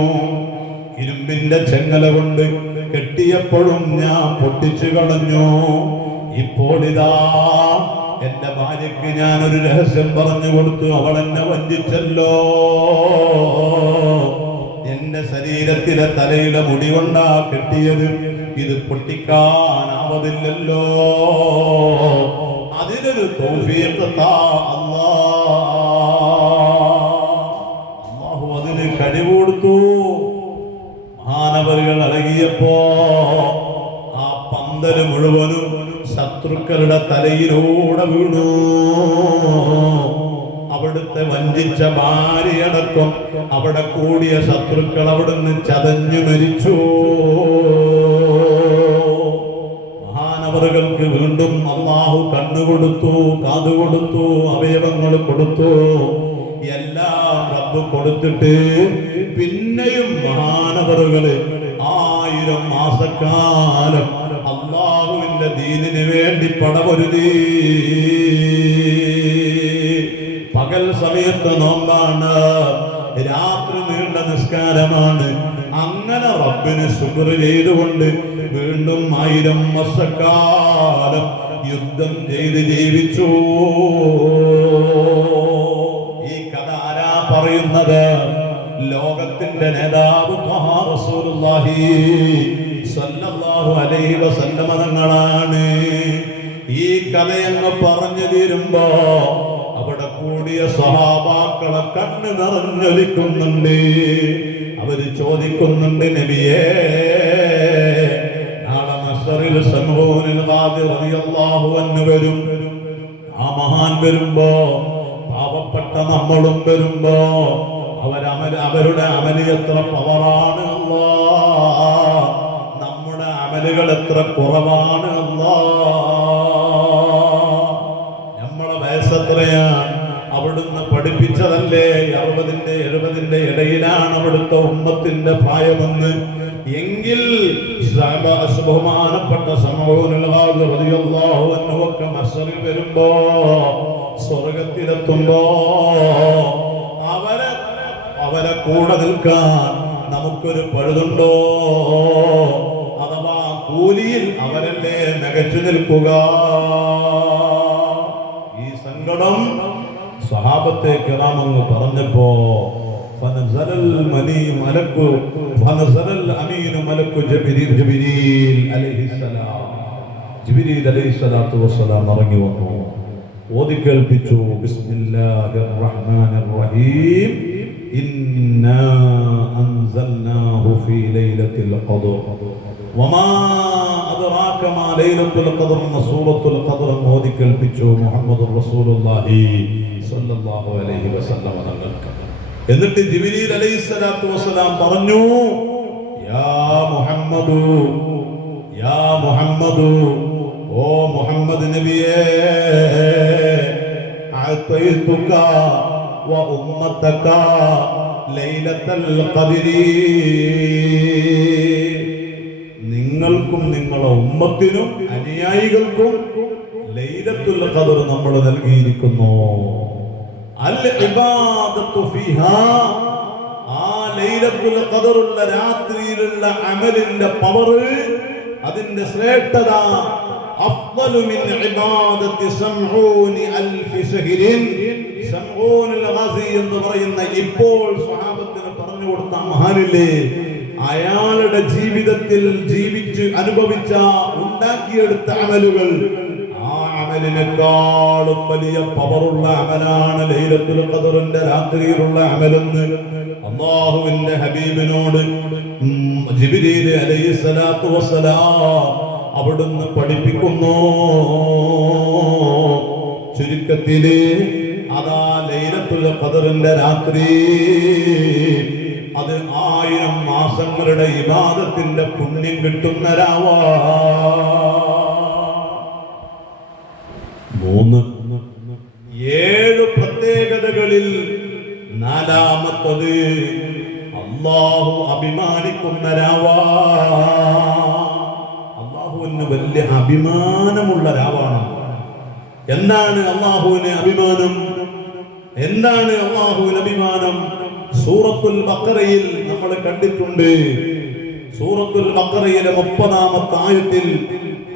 ഇരുമ്പിന്റെ ചെങ്ങല കൊണ്ട് കെട്ടിയപ്പോഴും ഞാൻ പൊട്ടിച്ചു കളഞ്ഞു. ഇപ്പോൾ ഇതാ എന്റെ ഭാര്യയ്ക്ക് ഞാനൊരു രഹസ്യം പറഞ്ഞു കൊടുത്തു. അവൾ എന്നെ വഞ്ചിച്ചല്ലോ. എന്റെ ശരീരത്തിലെ തലയിലെ മുടി കൊണ്ടാ കെട്ടിയത്. ഇത് പൊട്ടിക്കാനാവതില്ലല്ലോ. അതിനൊരു തൗഫീഖ് താ അല്ലാഹു അതിന് കഴിവ് കൊടുത്തു. മഹാനവറുകൾ ഇറങ്ങിയപ്പോ ആ പന്തല് മുഴുവനും ശത്രുക്കളുടെ തലയിലൂടെ വീണു. അവിടുത്തെ വഞ്ചിച്ച ഭാര്യയടക്കം അവിടെ കൂടിയ ശത്രുക്കൾ അവിടുന്ന് ചതഞ്ഞു മരിച്ചു. മഹാനവറുകൾക്ക് വീണ്ടും അല്ലാഹു കണ്ണുകൊടുത്തു, കാതുകൊടുത്തു, അവയവങ്ങൾ കൊടുത്തു. എല്ലാം റബ്ബ് കൊടുത്തിട്ട് പിന്നെയും മഹാനവറുകള് 1000 മാസക്കാലം അല്ലാഹുവിന്റെ ദീനിന് വേണ്ടി പടപൊരുതി. പകൽ സമയത്ത് നോമ്പാണ്, രാത്രി നീണ്ട നിസ്കാരമാണ്. അങ്ങനെ റബ്ബിന് ശുക്ർ ചെയ്തുകൊണ്ട് വീണ്ടും 1000 വർഷക്കാലം യുദ്ധം ചെയ്ത് ജീവിച്ചു. ഈ കഥ ആരാ പറയുന്നത്? ലോകത്തിന്റെ നേതാവ് റസൂലുള്ളാഹി സ്വല്ലല്ലാഹു അലൈഹി വസല്ലമ തങ്ങളാണ്. ഈ കഥയങ്ങ് പറഞ്ഞു തീരുമ്പോ അവിടെ കൂടിയ സ്വഹാബാക്കളെ കണ്ണ് നിറഞ്ഞൊലിക്കുന്നുണ്ട്. അവര് ചോദിക്കുന്നുണ്ട്, നബിയേ, നാളെ മഹ്ശറിൽ ശംഊനുൽ ഹാദി റളിയല്ലാഹു അൻഹു വരും. ആ മഹാൻ വരുമ്പോ പാവപ്പെട്ട നമ്മളും വരുമ്പോ അവരുടെ അമല് എത്ര പവറാണ് അല്ലാഹ്, നമ്മുടെ അമലുകൾ എത്ര കുറവാണ് അല്ലാഹ്. നമ്മളെ വയസ്സെത്രയാണ്? അവിടുന്ന് പഠിപ്പിച്ചതല്ലേ 60ന്റെ 70ന്റെ ഇടയിലാണ് അവിടുത്തെ ഉമ്മത്തിന്റെ പ്രായമെന്ന്. എങ്കിൽ ബഹുമാനപ്പെട്ട ശംഊനുൽ ഹാദി റളിയല്ലാഹു അൻഹു ഒക്കെ മഹ്ശറിൽ വരുമ്പോ, സ്വർഗത്തിലെത്തുമ്പോ അവരെ കൂടെ നിൽക്കാൻ നമുക്കൊരു പഴുതുണ്ടോ? അഥവാ കൂലിയിൽ അവരല്ലേ മികച്ചു നിൽക്കുക? ഈ സങ്കടം സ്വഹാബത്തെ കിറാമങ്ങ് പറഞ്ഞപ്പോ ഫനസലൽ അമീനു മലക്കു ജിബ്രീൽ അലൈഹിസ്സലാം, ജിബ്രീൽ അലൈഹിസ്സലാത്തു വസ്സലാം ഇറങ്ങി വന്നു. ഓതി കേൾപ്പിച്ചു. ബിസ്മില്ലാഹിർ റഹ്മാനിർ റഹീം. ഇന്നാ അൻസൽനാഹു ഫീ ലൈലത്തിൽ ഖദ്ർ വമാ അദ്റാക മാ ലൈലത്തുൽ ഖദ്ർ എന്ന സൂറത്തുൽ ഖദ്ർ ഓതി കേൾപ്പിച്ചു മുഹമ്മദുർ റസൂലുള്ളാഹി സ്വല്ലല്ലാഹു അലൈഹി വസല്ലം തങ്ങൾക്ക്. എന്നിട്ട് ജിബ്രീൽ അലൈഹിസ്സലാത്തു വസ്സലാം പറഞ്ഞു, യാ മുഹമ്മദു, യാ മുഹമ്മദു, ഓ മുഹമ്മദ് നബിയേ, അഅതൈതുക വ ഉമ്മതക ലൈലത്തുൽ ഖദ്രി, നിങ്ങൾക്കും നിങ്ങളുടെ ഉമ്മത്തിനും അനുയായികൾക്കും ലൈലത്തുൽ ഖദ്ർ നമ്മൾ നൽകിയിരിക്കുന്നു. അൽ ഇബാദത്തു ഫീഹാ, ആ ലൈലത്തുൽ ഖദ്റുള്ള രാത്രിയിലുള്ള അമലിന്റെ പവർ, അതിന്റെ ശ്രേഷ്ഠത, അഫ്ളലു മിൻ ഇബാദത്തി സംഊനി അൽഫി ശഹ്രിൻ, സംഊനുൽ ഗാസി എന്ന് പറയുന്ന ഇപ്പോൾ സ്വഹാബത്തിന് പറഞ്ഞു കൊടുത്ത മഹാനില്ലേ, അയാളുടെ ജീവിതത്തിൽ ജീവിച്ച് അനുഭവിച്ച ഉണ്ടാക്കിയെടുത്ത അമലുകൾ, ആ അമലിനേക്കാളും വലിയ പവറുള്ള അമലാണ് ലൈലത്തുൽ ഖദ്റിന്റെ രാത്രിയിലുള്ള അമലെന്ന് അല്ലാഹുവിന്റെ ഹബീബിനോട് ജിബ്രീൽ അലൈഹിസ്സലാത്തു വസ്സലാം അവിടുന്ന് പഠിപ്പിക്കുന്നു. ചുരുക്കത്തില് അതാ ലൈലത്തുൽ ഖദ്റിന്റെ രാത്രി, അത് 1000 മാസങ്ങളുടെ ഇബാദത്തിന്റെ പുണ്യം കിട്ടുന്ന രാവാ. 7 പ്രത്യേകതകളിൽ 4ാമത്തത് അല്ലാഹു അഭിമാനിക്കുന്ന രാവാ. അല്ലാഹുവിന് വലിയ അഭിമാനമുള്ള രാവാണ്. എന്താണ് അല്ലാഹുവിന് അഭിമാനം? എന്താണ് അല്ലാഹുവിന് അഭിമാനം? സൂറത്തുൽ ബഖറയിൽ നമ്മൾ കണ്ടിട്ടുണ്ട്. സൂറത്തുൽ ബഖറയിലെ 30ാമത്തെ ആയത്തിൽ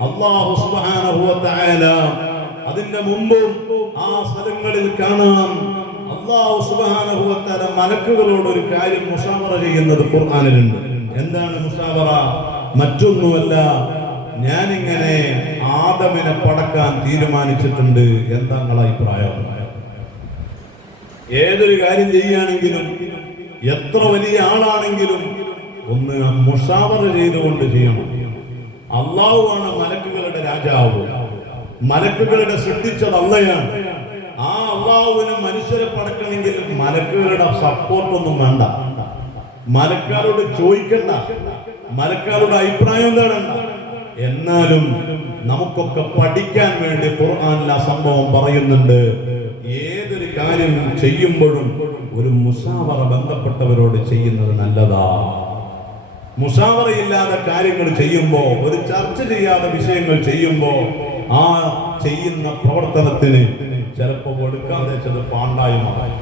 അല്ലാഹു സുബ്ഹാനഹു വ തആല, അതിന്റെ മുമ്പും ആ സ്ഥലങ്ങളിൽ കാണാം, അല്ലാഹു സുബ്ഹാനഹു വ തആല മലക്കുകളോട് ഒരു കാര്യം മുശാവറ ചെയ്യുന്നത് ഖുർആനിലുണ്ട്. എന്താണ് മുശാവറ? മറ്റൊന്നുമല്ല, ഞാനിങ്ങനെ ആദമിനെ പടക്കാൻ തീരുമാനിച്ചിട്ടുണ്ട്, എന്താ നിങ്ങളുടെ അഭിപ്രായം? ഏതൊരു കാര്യം ചെയ്യുകയാണെങ്കിലും, എത്ര വലിയ ആളാണെങ്കിലും ഒന്ന് മുശാവറ ചെയ്തുകൊണ്ട് ചെയ്യണം. അല്ലാഹുവാണ് മലക്കുകളുടെ രാജാവ്. മലക്കുകളുടെ സൃഷ്ടിച്ചത് അള്ളയാണ്. ആ അല്ലാഹുവിന് മനുഷ്യരെ പടക്കണമെങ്കിൽ മലക്കുകളുടെ സപ്പോർട്ടൊന്നും വേണ്ട, മലക്കാരോട് ചോദിക്കണ്ട, മലക്കാരുടെ അഭിപ്രായം തേടണ്ട. എന്നാലും നമുക്കൊക്കെ പഠിക്കാൻ വേണ്ടി ഖുർആനിൽ ആ സംഭവം പറയുന്നുണ്ട്. ഏതൊരു കാര്യം ചെയ്യുമ്പോഴും ഒരു മുശാവറ ബന്ധപ്പെട്ടവരോട് ചെയ്യുന്നത് നല്ലതാ. മുശാവറയില്ലാതെ കാര്യങ്ങൾ ചെയ്യുമ്പോ, ഒരു ചർച്ച ചെയ്യാതെ വിഷയങ്ങൾ ചെയ്യുമ്പോ, ആ ചെയ്യുന്ന പ്രവർത്തനത്തിന് ചിലപ്പോ വെളുക്കാൻ തേച്ചത് പാണ്ടായി മാറും.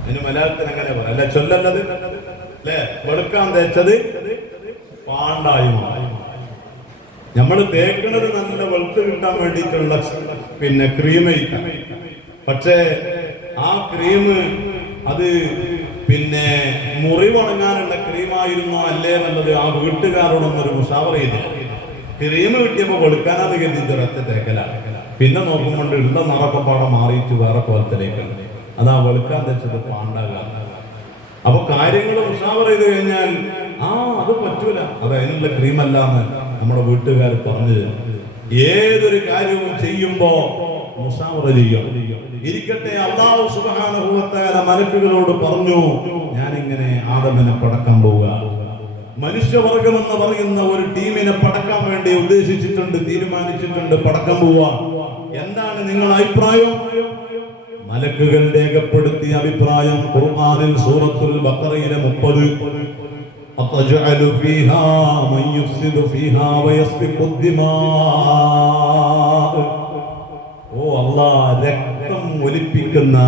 അതിന് മലയാളത്തിന് അങ്ങനെ പറയാം, അല്ലെ? ചൊല്ലല്ലത് അല്ലെ? വെളുക്കാൻ തേച്ചത് പാണ്ടായി മാറും. നമ്മൾ തേക്കുന്നത് നല്ല വെളുത്ത് കിട്ടാൻ വേണ്ടിയിട്ടുള്ള ക്രീമയിക്കാം. പക്ഷേ ആ ക്രീം അത് മുറിവണങ്ങാനുള്ള ക്രീമായിരുന്നോ അല്ലേ എന്നുള്ളത് ആ വീട്ടുകാരോടൊന്നൊരു മുശാവറ ചെയ്തു. ക്രീം കിട്ടിയപ്പോ വെളുക്കാനാന്ന് കരുതിയിട്ട് ഒരൊറ്റ തേക്കലാണ്. പിന്നെ നോക്കുമ്പോൾ ഉള്ള നിറൊക്കെ പാടെ മാറിയിട്ട് വേറെ കോലത്തിലേക്കുണ്ട്. അതാ വെളുക്കാൻ തെച്ചത് പാണ്ടാകുക. അപ്പൊ കാര്യങ്ങൾ മുശാവറ ചെയ്ത് കഴിഞ്ഞാൽ അത് പറ്റൂല, അത് അതിനുള്ള ക്രീമല്ലാന്ന് നമ്മുടെ വീട്ടുകാർ പറഞ്ഞു തരും. ഏതൊരു കാര്യവും ചെയ്യുമ്പോ മുശാവറ ചെയ്യും. ഇരിക്കട്ടെ, അല്ലാഹു സുബ്ഹാനഹു വ തആല മലക്കുകളോട് പറഞ്ഞു, ഞാനിങ്ങനെ ആദമിനെ പടക്കാൻ പോവുക. മനുഷ്യവർഗം എന്ന് പറയുന്ന ഒരു ടീമിനെ പടക്കാൻ വേണ്ടി ഉദ്ദേശിച്ചിട്ടുണ്ട്, തീരുമാനിച്ചിട്ടുണ്ട്, പടക്കാൻ പോവുക. എന്താണ് നിങ്ങളുടെ അഭിപ്രായം? മലക്കുകൾ രേഖപ്പെടുത്തിയ അഭിപ്രായം ഖുർആനിൽ സൂറത്തുൽ ബഖറയിലെ 30. അത്ജഅലു ഫീഹാ മൻ യുഫ്സിദു ഫീഹാ വയസ്ഫിഖു ദിമാ. ഓ അല്ലാഹ്, രക്തം ഒലിപ്പിക്കുന്ന,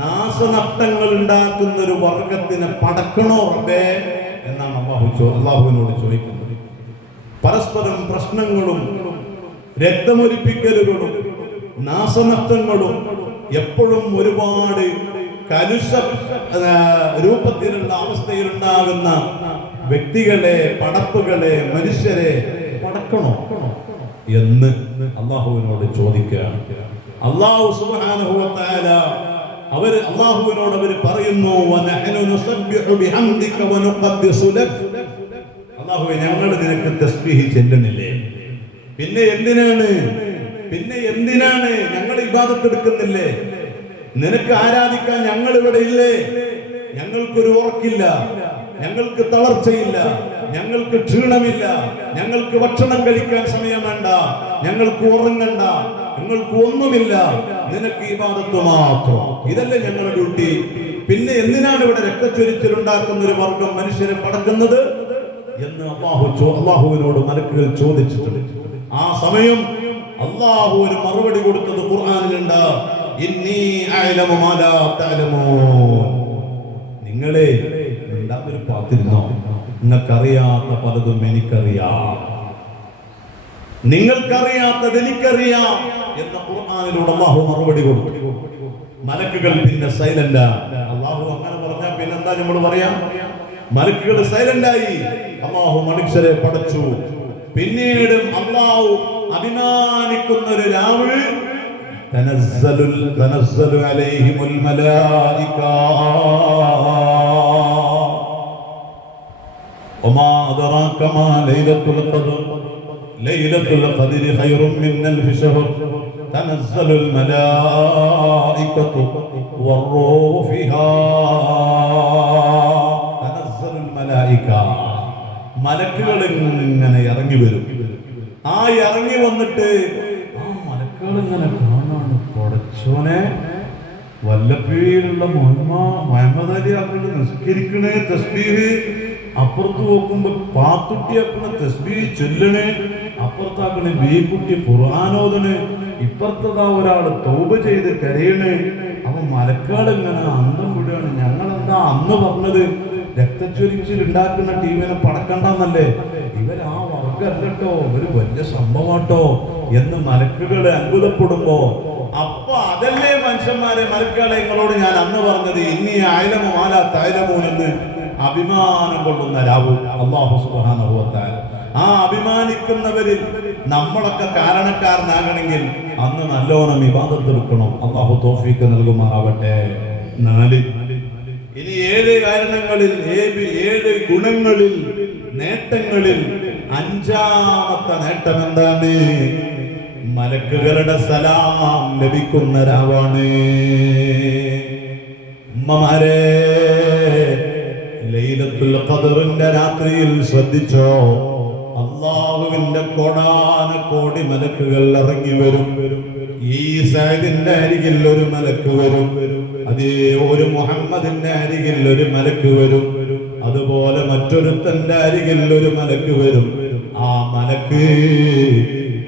നാശനഷ്ടങ്ങൾ ഉണ്ടാക്കുന്ന ഒരു വർഗത്തിനെ പടക്കണോ റബ്ബേ എന്നാണ് അല്ലാഹുവിനോട് ചോദിക്കുന്നത്. പരസ്പരം പ്രശ്നങ്ങളും രക്തമൊലിപ്പിക്കലുകളും നാശനഷ്ടങ്ങളും എപ്പോഴും ഒരുപാട് കലുഷ രൂപത്തിലുള്ള അവസ്ഥയിലുണ്ടാകുന്ന വ്യക്തികളെ, പടപ്പുകളെ, മനുഷ്യരെ പടക്കണോ എന്ന് അല്ലാഹുവിനോട് ചോദിക്കുകയാണ്. അല്ലാഹു സുബ്ഹാനഹു വ തആല അല്ലാഹുവിനോട് അവർ പറയുന്നു വനഹ്നു നുസബ്ബിഹു ബിഹംദിക വനുഖദ്ദിസു ലക്. അല്ലാഹുവേ, ഞങ്ങൾ നിനക്ക് തസ്ബീഹ് ചെല്ലുന്നില്ലേ? പിന്നെ എന്തിനാണ് ഞങ്ങൾ ഇബാദത്ത് എടുക്കുന്നില്ലേ? നിനക്ക് ആരാധിക്കാൻ ഞങ്ങൾ ഇവിടെ ഇല്ലേ? ഞങ്ങൾക്കൊരു ഉറക്കില്ല, ഞങ്ങൾക്ക് തളർച്ചയില്ല, ഞങ്ങൾക്ക് ക്ഷീണമില്ല, ഞങ്ങൾക്ക് ഭക്ഷണം കഴിക്കാൻ സമയം വേണ്ട, ഞങ്ങൾക്ക് ഉറങ്ങണ്ട, ഞങ്ങൾക്ക് ഒന്നുമില്ല, നിനക്ക് ഇബാദത്ത് മാത്രം. ഇതല്ലേ ഞങ്ങളുടെ ഡ്യൂട്ടി. പിന്നെ എന്തിനാണ് ഇവിടെ രക്തച്ചൊരിച്ചിലുണ്ടാക്കുന്ന ഒരു വർഗം മനുഷ്യരെ പടക്കുന്നത് എന്ന് അല്ലാഹുവിനോട് മലക്കുകൾ ചോദിച്ചിട്ടുണ്ട്. ആ സമയം അല്ലാഹു ഒരു മറുപടി കൊടുത്തത് ഖുർആനിലുണ്ട്. ഇന്നി അഅലമു മാ ലാ തഅലമൂൻ. നിങ്ങളെ ഉണ്ടാകുന്ന പാത്തിരുന്നോ? നിങ്ങൾക്കറിയാത്ത പലതും എനിക്കറിയാം, നിങ്ങൾക്കറിയാത്തത് എനിക്കറിയാം എന്ന ഖുർആനിലൂടെ അല്ലാഹു മറുപടി കൊടുത്തു. മലക്കുകൾ പിന്നെ സൈലന്റ്. അല്ലാഹു അങ്ങനെ പറഞ്ഞാൽ പിന്നെന്താ നമ്മൾ പറയാ? മലക്കുകൾ സൈലന്റായി. അല്ലാഹു മനുഷ്യരെ പടച്ചു. പിന്നീട് അല്ലാഹു അഭിമാനിക്കുന്ന ഒരു രാവ് തനസ്സലു അലൈഹിമുൽ മലായിക വമാ അദറാക മാ ലൈലത്തുൽ ഖദ്ർ ലൈലത്തുൽ ഖദ്രി ഖൈറും മിൻ അൽഫി ശഹർ തനസ്സലുൽ മലായികതു വറൂഹു ഫിഹാ. തനസ്സലുൽ മലായിക, മലക്കുകൾ ഇങ്ങനെ ഇറങ്ങി വരും. ആ ഇറങ്ങി വന്നിട്ട് ആ മലക്കുകൾ ഇങ്ങനെ കാണാണ്, പടച്ചോനെ വല്ലപ്പേരിലുള്ള മുഹമ്മദ് അലി ആക്കള് നിസ്കരിക്കണേ, തസ്ബീഹ്. അപ്പുറത്ത് നോക്കുമ്പോ പാത്തുട്ടിയാക്കണ തസ്ബീഹ് ചൊല്ലണേ, അപ്പുറത്താക്കണ ബീക്കുട്ടി ഖുർആനോദണ്, ഇപ്പുറത്തതാ ഒരാള് തൗബ ചെയ്ത് കരയണേ. അപ്പൊ മലക്കുകൾ ഇങ്ങനെ അന്തം വിടുകയാണ്. ഞങ്ങളെന്താ അന്ന് പറഞ്ഞത് രക്തച്ചൊരിച്ചിൽ ഉണ്ടാക്കുന്ന ടീമിനെ പടക്കണ്ടെന്നല്ലേ? ഇവർ ആ വർഗല്ലോ, ഇവര് വലിയ സംഭവമാട്ടോ എന്ന് മലക്കുകള് അത്ഭുതപ്പെടുമ്പോ, അപ്പൊ അതല്ലേ മനുഷ്യന്മാരെ മലക്കുകളെ നിങ്ങളോട് ഞാൻ അന്ന് പറഞ്ഞത് ഇന്നി അഅലമു മാ ലാ തഅലമൂൻ എന്ന് അഭിമാനം കൊള്ളുന്ന രാവു അല്ലാഹു സുബ്ഹാനഹു വ തആല. ആ അഭിമാനിക്കുന്നവരിൽ നമ്മളൊക്കെ കാരണക്കാരനാകണമെങ്കിൽ അന്ന് നല്ലോണം ഇബാദത്ത് എടുക്കണം. അല്ലാഹു തൗഫീഖ് നൽകുമാറാവട്ടെ. 4 ഇനി 7 കാരണങ്ങളിൽ 7 ഗുണങ്ങളിൽ നേട്ടങ്ങളിൽ 5ാമത്തെ നേട്ടം എന്താണ്? മലക്കുകളുടെ സലാം ലഭിക്കുന്ന രാവാണ്. ഉമ്മമാരെ, ലൈലത്തുൽ ഖദ്റിന്റെ രാത്രിയിൽ ശ്രദ്ധിച്ചോ, അല്ലാഹുവിന്റെ കോടാനകോടി മലക്കുകൾ ഇറങ്ങി വരും. ഈ സഅദിന്റെ അരികിൽ ഒരു മലക്ക് വരും, അതേ ഒരു മുഹമ്മദിന്റെ അരികിൽ ഒരു മലക്ക് വരും, അതുപോലെ മറ്റൊരുത്തന്റെ അരികിൽ ഒരു മലക്ക് വരും. ആ മലക്ക്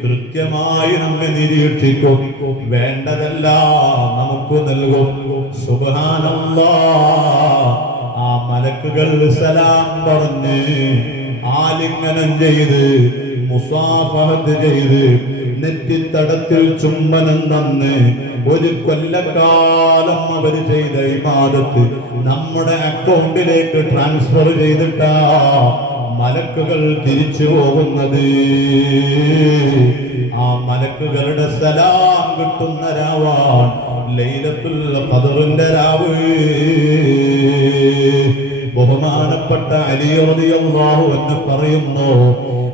കൃത്യമായി നമ്മെ നിരീക്ഷിക്കും, വേണ്ടതെല്ലാം നമുക്ക് നൽകും. സുബ്ഹാനല്ലാഹ്. ആ മലക്കുകൾ സലാം പറഞ്ഞ് ആലിംഗനം ചെയ്ത് മുസാഫഹത്ത് ചെയ്ത് നെറ്റിത്തടത്തിൽ ചുംബനം തന്ന് ഒരു കൊല്ലക്കാലം അവർ ചെയ്ത ഇബാദത്ത് നമ്മുടെ അക്കൗണ്ടിലേക്ക് ട്രാൻസ്ഫർ ചെയ്തിട്ടാ മലക്കുകൾ തിരിച്ചു പോകുന്നത്. ആ മലക്കുകളുടെ സലാം കിട്ടുന്ന രാവാൻ ലൈലത്തുൽ ഖദ്റിന്റെ രാവ്. ബഹുമാനപ്പെട്ട അലി റളിയല്ലാഹു അൻഹു പറയുന്നു,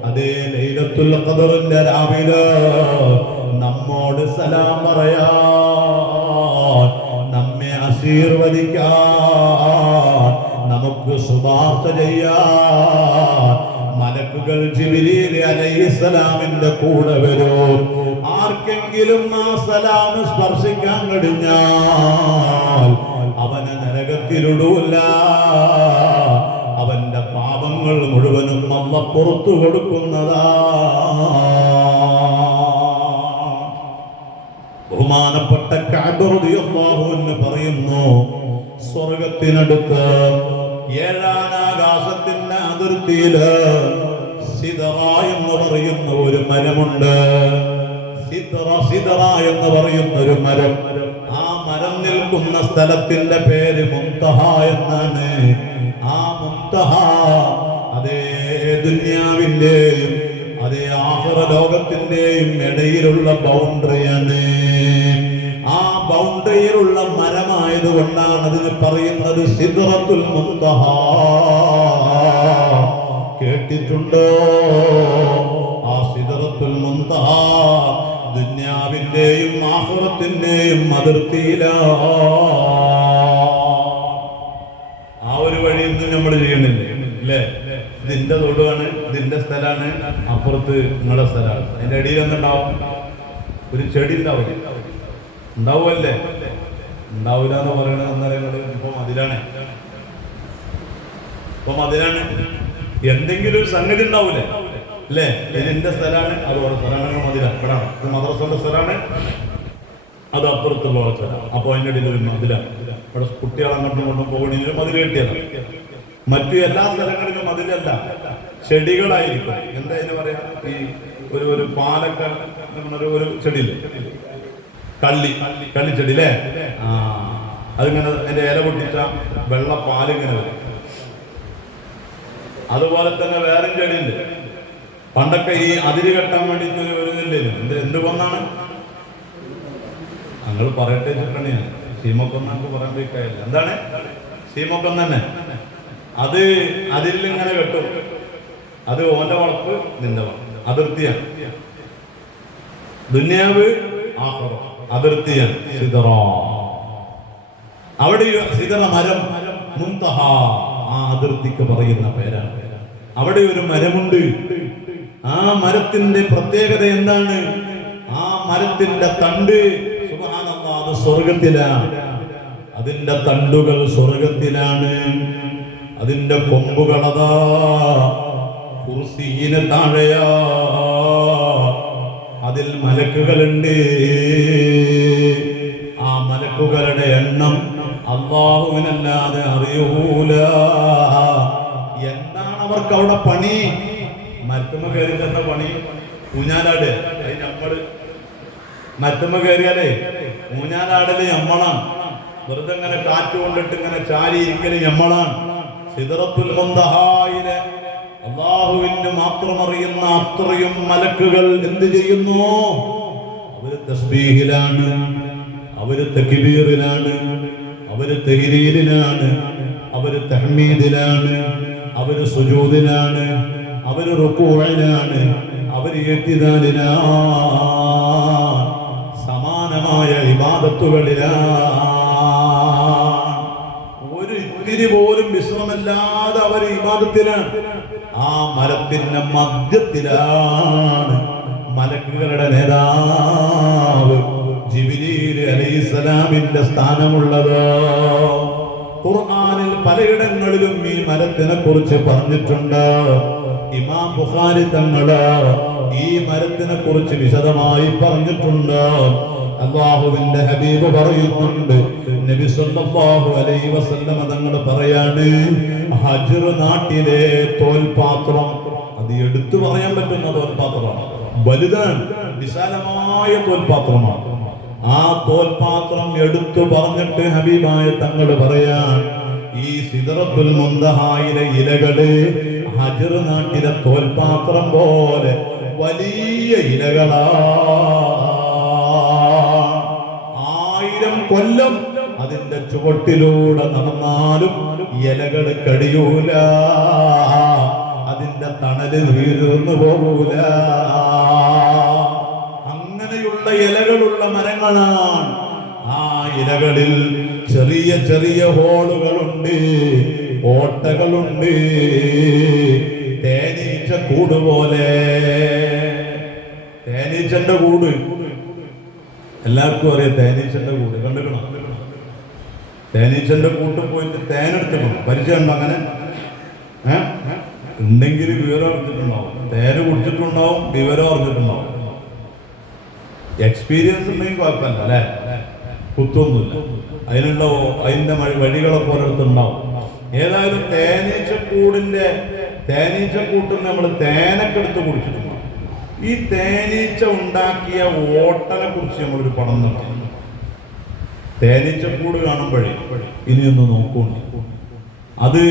അതേ ലൈലത്തുൽ ഖദ്റിന്റെ രാവിലെ നമ്മോട് സലാം പറയാൻ, നമ്മെ ആശീർവദിക്കാൻ, നമുക്ക് ശുപാർശ ചെയ്യാൻ മലക്കുകൾ ജിബ്രീൽ അലൈഹിസ്സലാമിന്റെ കൂടെ വരും. ആർക്കെങ്കിലും ആ സലാം സ്പർശിക്കാൻ കഴിഞ്ഞാൽ അവനെ നരകത്തിലിടൂല, അവന്റെ പാപങ്ങൾ മുഴുവനും അല്ലാഹു പുറത്തു കൊടുക്കുന്നതാ. ബഹുമാനപ്പെട്ട കഅബ് റളിയല്ലാഹു അൻഹു പറയുന്നു, സ്വർഗത്തിനടുത്ത് 7ാം ആകാശത്തിന്റെ അതിർത്തിയില് സിദ്റ എന്ന് പറയുന്ന ഒരു മരമുണ്ട്. സിദ്റ എന്ന് പറയുന്ന ഒരു മരം. ആ മരം നിൽക്കുന്ന സ്ഥലത്തിന്റെ പേര് മുൻതഹ എന്നാണ്. ആ മുൻതഹ അതേ ദുനിയാവിന്റെയും അതേ ആഖിറ ലോകത്തിന്റെയും ഇടയിലുള്ള ബൗണ്ടറിയാണ്. പേരുള്ള മരമായതുകൊണ്ടാണ് അതിന് പറയുന്നത് സിദ്റത്തുൽ മുൻതഹ. കേട്ടിട്ടുണ്ടോ? ആ സിദ്റത്തുൽ മുൻതഹ ദുനിയാവിന്റെയും ആഖിറത്തിന്റെയും അതിർത്തിയിലാണ്. ആ ഒരു വഴിയൊന്നും നമ്മൾ ചെയ്യണില്ല അല്ലേ? ഇതിന്റെ തൊടുവാണ്, ഇതിന്റെ സ്ഥലമാണ്, അപ്പുറത്ത് നിങ്ങളുടെ സ്ഥലമാണ്. അതിന്റെ അടിയിൽ എന്തുണ്ടാവും? ഒരു ചെടി ഉണ്ടാവില്ല. ഉണ്ടാവുമല്ലേ? ഉണ്ടാവില്ല എന്ന് പറയണത് എന്താ പറയുന്നത്? ഇപ്പൊ മതിലാണ്, ഇപ്പൊ മതിലാണ്. എന്തെങ്കിലും ഒരു സംഗതി ഉണ്ടാവൂലേ അല്ലേ? ഇതിന്റെ സ്ഥലമാണ്, അതോടെ സ്ഥലമാണ് മതിലാണ്. ഇവിടെ ഇത് മദ്രസന്റെ സ്ഥലമാണ്, അത് അപ്പുറത്തുള്ള സ്ഥലമാണ്. അപ്പൊ അതിന്റെ അടിയിൽ ഒരു മതിലാണ്. ഇവിടെ കുട്ടികൾ അങ്ങോട്ടും ഇങ്ങോട്ടും പോകണമെങ്കിൽ മതിൽ കെട്ടിയതാണ്. മറ്റു എല്ലാ സ്ഥലങ്ങളിലും മതിലല്ല, ചെടികളായിരിക്കും. എന്താ അതിന് പറയാ? ഈ ഒരു പാലക്ക ഒരു ചെടിയില്ലേ, കള്ളിച്ചെടി അല്ലേ? അതിങ്ങനെ അതിന്റെ ഇല പൊട്ടിച്ച വെള്ള പാലിങ്ങനെ വരും. അതുപോലെ തന്നെ വേറെ ചെടിയുണ്ട്. പണ്ടൊക്കെ ഈ അതിര് കെട്ടാൻ വേണ്ടിയിട്ട് ഒരു ഇതില്ലേ, എന്ത് കൊന്നാണ് ഞങ്ങൾ പറയട്ടെ ചുട്ടണിയാണ്. സീമക്കൊന്നു പറയാൻ പോയിക്കായില്ല. എന്താണ് സീമക്കൊന്ന് തന്നെ? അത് അതിലിങ്ങനെ കെട്ടും. അത് ഓന്റെ വളപ്പ്, നിന്റെ വളപ്പ്, അതിർത്തിയാണ്. ദുനിയാവ് ആഖിറം അതിർത്തിയാണ്. സിദ്റ, അവിടെ സിദ്റ മരം, മുൻതഹ ആ അതിർത്തിക്ക് പറയുന്ന പേരാണ്. അവിടെ ഒരു മരമുണ്ട്. ആ മരത്തിന്റെ പ്രത്യേകത എന്താണ്? ആ മരത്തിന്റെ തണ്ട് സുബ്ഹാനല്ലാഹ് അത് സ്വർഗത്തിലാണ്. അതിന്റെ തണ്ടുകൾ സ്വർഗത്തിലാണ്. അതിന്റെ കൊമ്പുകളതാ കുർസിയിന് താഴെയാ. അതിൽ മലക്കുകളുണ്ട്. ആ മലക്കുകളുടെ എണ്ണം അല്ലാഹുവിനല്ലാതെ അറിയൂല. എന്താണ് അവർക്ക് അവിടെ പണി? മരത്തുമ്മ കയറി എന്താ പണി? ഊഞ്ഞാലാട്. അത് നമ്മള് മരത്തുമ്മ കയറിയാലേ ഊഞ്ഞാലാടല് നമ്മളാണ്. വെറുതെ ഇങ്ങനെ കാറ്റ് കൊണ്ടിട്ട് ഇങ്ങനെ ചാരി ഇരിക്കല് നമ്മളാണ്. സിദ്റത്തുൽ മുൻതഹായിലെ അല്ലാഹുവിന് മാത്രം അറിയുന്ന അത്രയും മലക്കുകൾ എന്ത് ചെയ്യുന്നു? അവര് തസ്ബീഹിലാണ്, അവര് തക്ബീറിലാണ്, അവര് തഹ്ലീലിലാണ്, അവര് തഹ്മീദിലാണ്, അവര് സുജൂദിലാണ്, അവര് റുകൂഇലാണ്, അവര് ഇഅ്തിദാലിലാണ്. സമാനമായ ഇബാദത്തുകളിലാണ്. ഒരു ഇത്തിരി പോലും വിശ്രമമില്ലാതെ അവർ ഇബാദത്തിലാണ്. ആ മരത്തിന്റെ മധ്യത്തിലാണ് മലക്കുകളുടെ നേതാവ് ജിബ്രീൽ അലൈഹിസ്സലാമിന്റെ സ്ഥാനമുള്ളത്. ഖുർആനിൽ പലയിടങ്ങളിലും ഈ മരത്തിനെ കുറിച്ച് പറഞ്ഞിട്ടുണ്ട്. ഇമാം ബുഖാരി തങ്ങള് ഈ മരത്തിനെ കുറിച്ച് വിശദമായി പറഞ്ഞിട്ടുണ്ട്. അല്ലാഹുവിന്റെ ഹബീബ് പറയുന്നുണ്ട്, നബി സല്ലല്ലാഹു അലൈഹി വസല്ലം തങ്ങൾ പറയാണ്, ഹജ്ർ നാട്ടിലെ തോൽപാത്രം, അത് എടുത്തു പറയാൻ പറ്റുന്ന തോൽപാത്രമാണ്. വലുതാണ്, വിശാലമായ തോൽപാത്രമാണ്. ആ തോൽപാത്രം എടുത്തു പറഞ്ഞിട്ട് ഹബീബായ തങ്ങൾ പറയാൻ, ഈ സിദ്റത്തുൽ മുൻതഹായിലെ ഇലകള് ഹജ്ർ നാട്ടിലെ തോൽപാത്രം പോലെ വലിയ ഇലകളാ. 1000 കൊല്ലം അതിന്റെ ചുവട്ടിലൂടെ നടന്നാലും ഇലകൾ കടിയൂല, അതിന്റെ തണല് വീർന്നു പോകൂല. അങ്ങനെയുള്ള ഇലകളുള്ള മരങ്ങളാണ്. ആ ഇലകളിൽ ചെറിയ ചെറിയ ഹോളുകളുണ്ട്, ഓട്ടകളുണ്ട്. തേനീച്ച കൂട് പോലെ. തേനീച്ചന്റെ കൂട് എല്ലാവർക്കും അറിയാം. തേനീച്ചന്റെ കൂട് കണ്ടുക്കണം. തേനീച്ചന്റെ കൂട്ടിൽ പോയിട്ട് തേനെടുത്തിക്കണം. പരിചയമുണ്ടോ അങ്ങനെ? ഉണ്ടെങ്കിൽ വിവരം അറിഞ്ഞിട്ടുണ്ടാവും. തേന് കുടിച്ചിട്ടുണ്ടാവും, വിവരം അറിഞ്ഞിട്ടുണ്ടാവും. എക്സ്പീരിയൻസ് ഉണ്ടെങ്കിൽ കുഴപ്പമില്ല അല്ലെ, കുത്തൊന്നുമില്ല. അതിന്റെ വഴികളൊക്കെ ഓരോരുത്തുണ്ടാവും. ഏതായാലും തേനീച്ചക്കൂട്ടിൽ നമ്മൾ തേനൊക്കെ എടുത്ത് കുടിച്ചിട്ടുണ്ടാവും. ഈ തേനീച്ച ഉണ്ടാക്കിയ ഓട്ടനെ കുറിച്ച് നമ്മളൊരു പഠനം നടത്തി. തേനീച്ചക്കൂട് കാണുമ്പോഴേ ഇനിയൊന്ന് നോക്കൂണ്ട്. അത്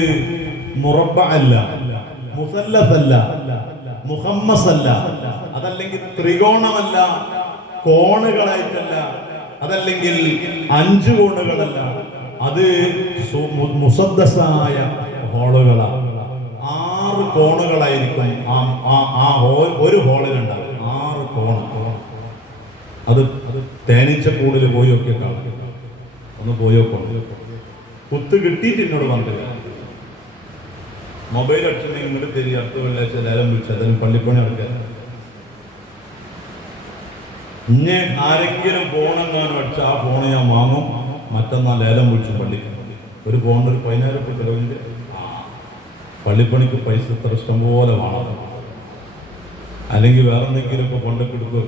മുറബ്ബ അല്ല, മുസല്ലസ് അല്ല, മുഹമ്മസ് അല്ല, അതല്ലെങ്കിൽ ത്രികോണമല്ല, കോണുകളായിട്ടല്ല, അതല്ലെങ്കിൽ 5 കോണുകളല്ല, അത് മുസദ്ദസായ ഹോളുകളാണ്. 6 കോണുകളായിരിക്കും ഒരു ഹോളിലുണ്ടാവും. 6 കോണ്. അത് തേനീച്ചക്കൂടിൽ പോയി ഒക്കെ കാണും. ഒന്ന് പോയോക്കൊണ്ട് കുത്ത് കിട്ടിയിട്ട് എന്നോട് വന്നില്ല. മൊബൈൽ അടിച്ചിട്ട് ഇങ്ങോട്ട് തിരികെ അടുത്ത വെള്ളിയാഴ്ച ലേലം വിളിച്ച് അതിന് പള്ളിപ്പണി നടക്കുക. ഇന്നെ ആരെങ്കിലും ഫോണെങ്ങാനും അടിച്ച് ആ ഫോണ് ഞാൻ വാങ്ങും, മറ്റന്നാൾ ലേലം വിളിച്ചു പള്ളിക്ക്. ഒരു ഫോണിന് ഒരു 10,000 രൂപ ചിലവിൻ്റെ പള്ളിപ്പണിക്ക് പൈസ ഇത്ര ഇഷ്ടം പോലെ വേണം. അല്ലെങ്കിൽ വേറെ എന്തെങ്കിലുമൊക്കെ കൊണ്ടൊക്കെ എടുക്കുക.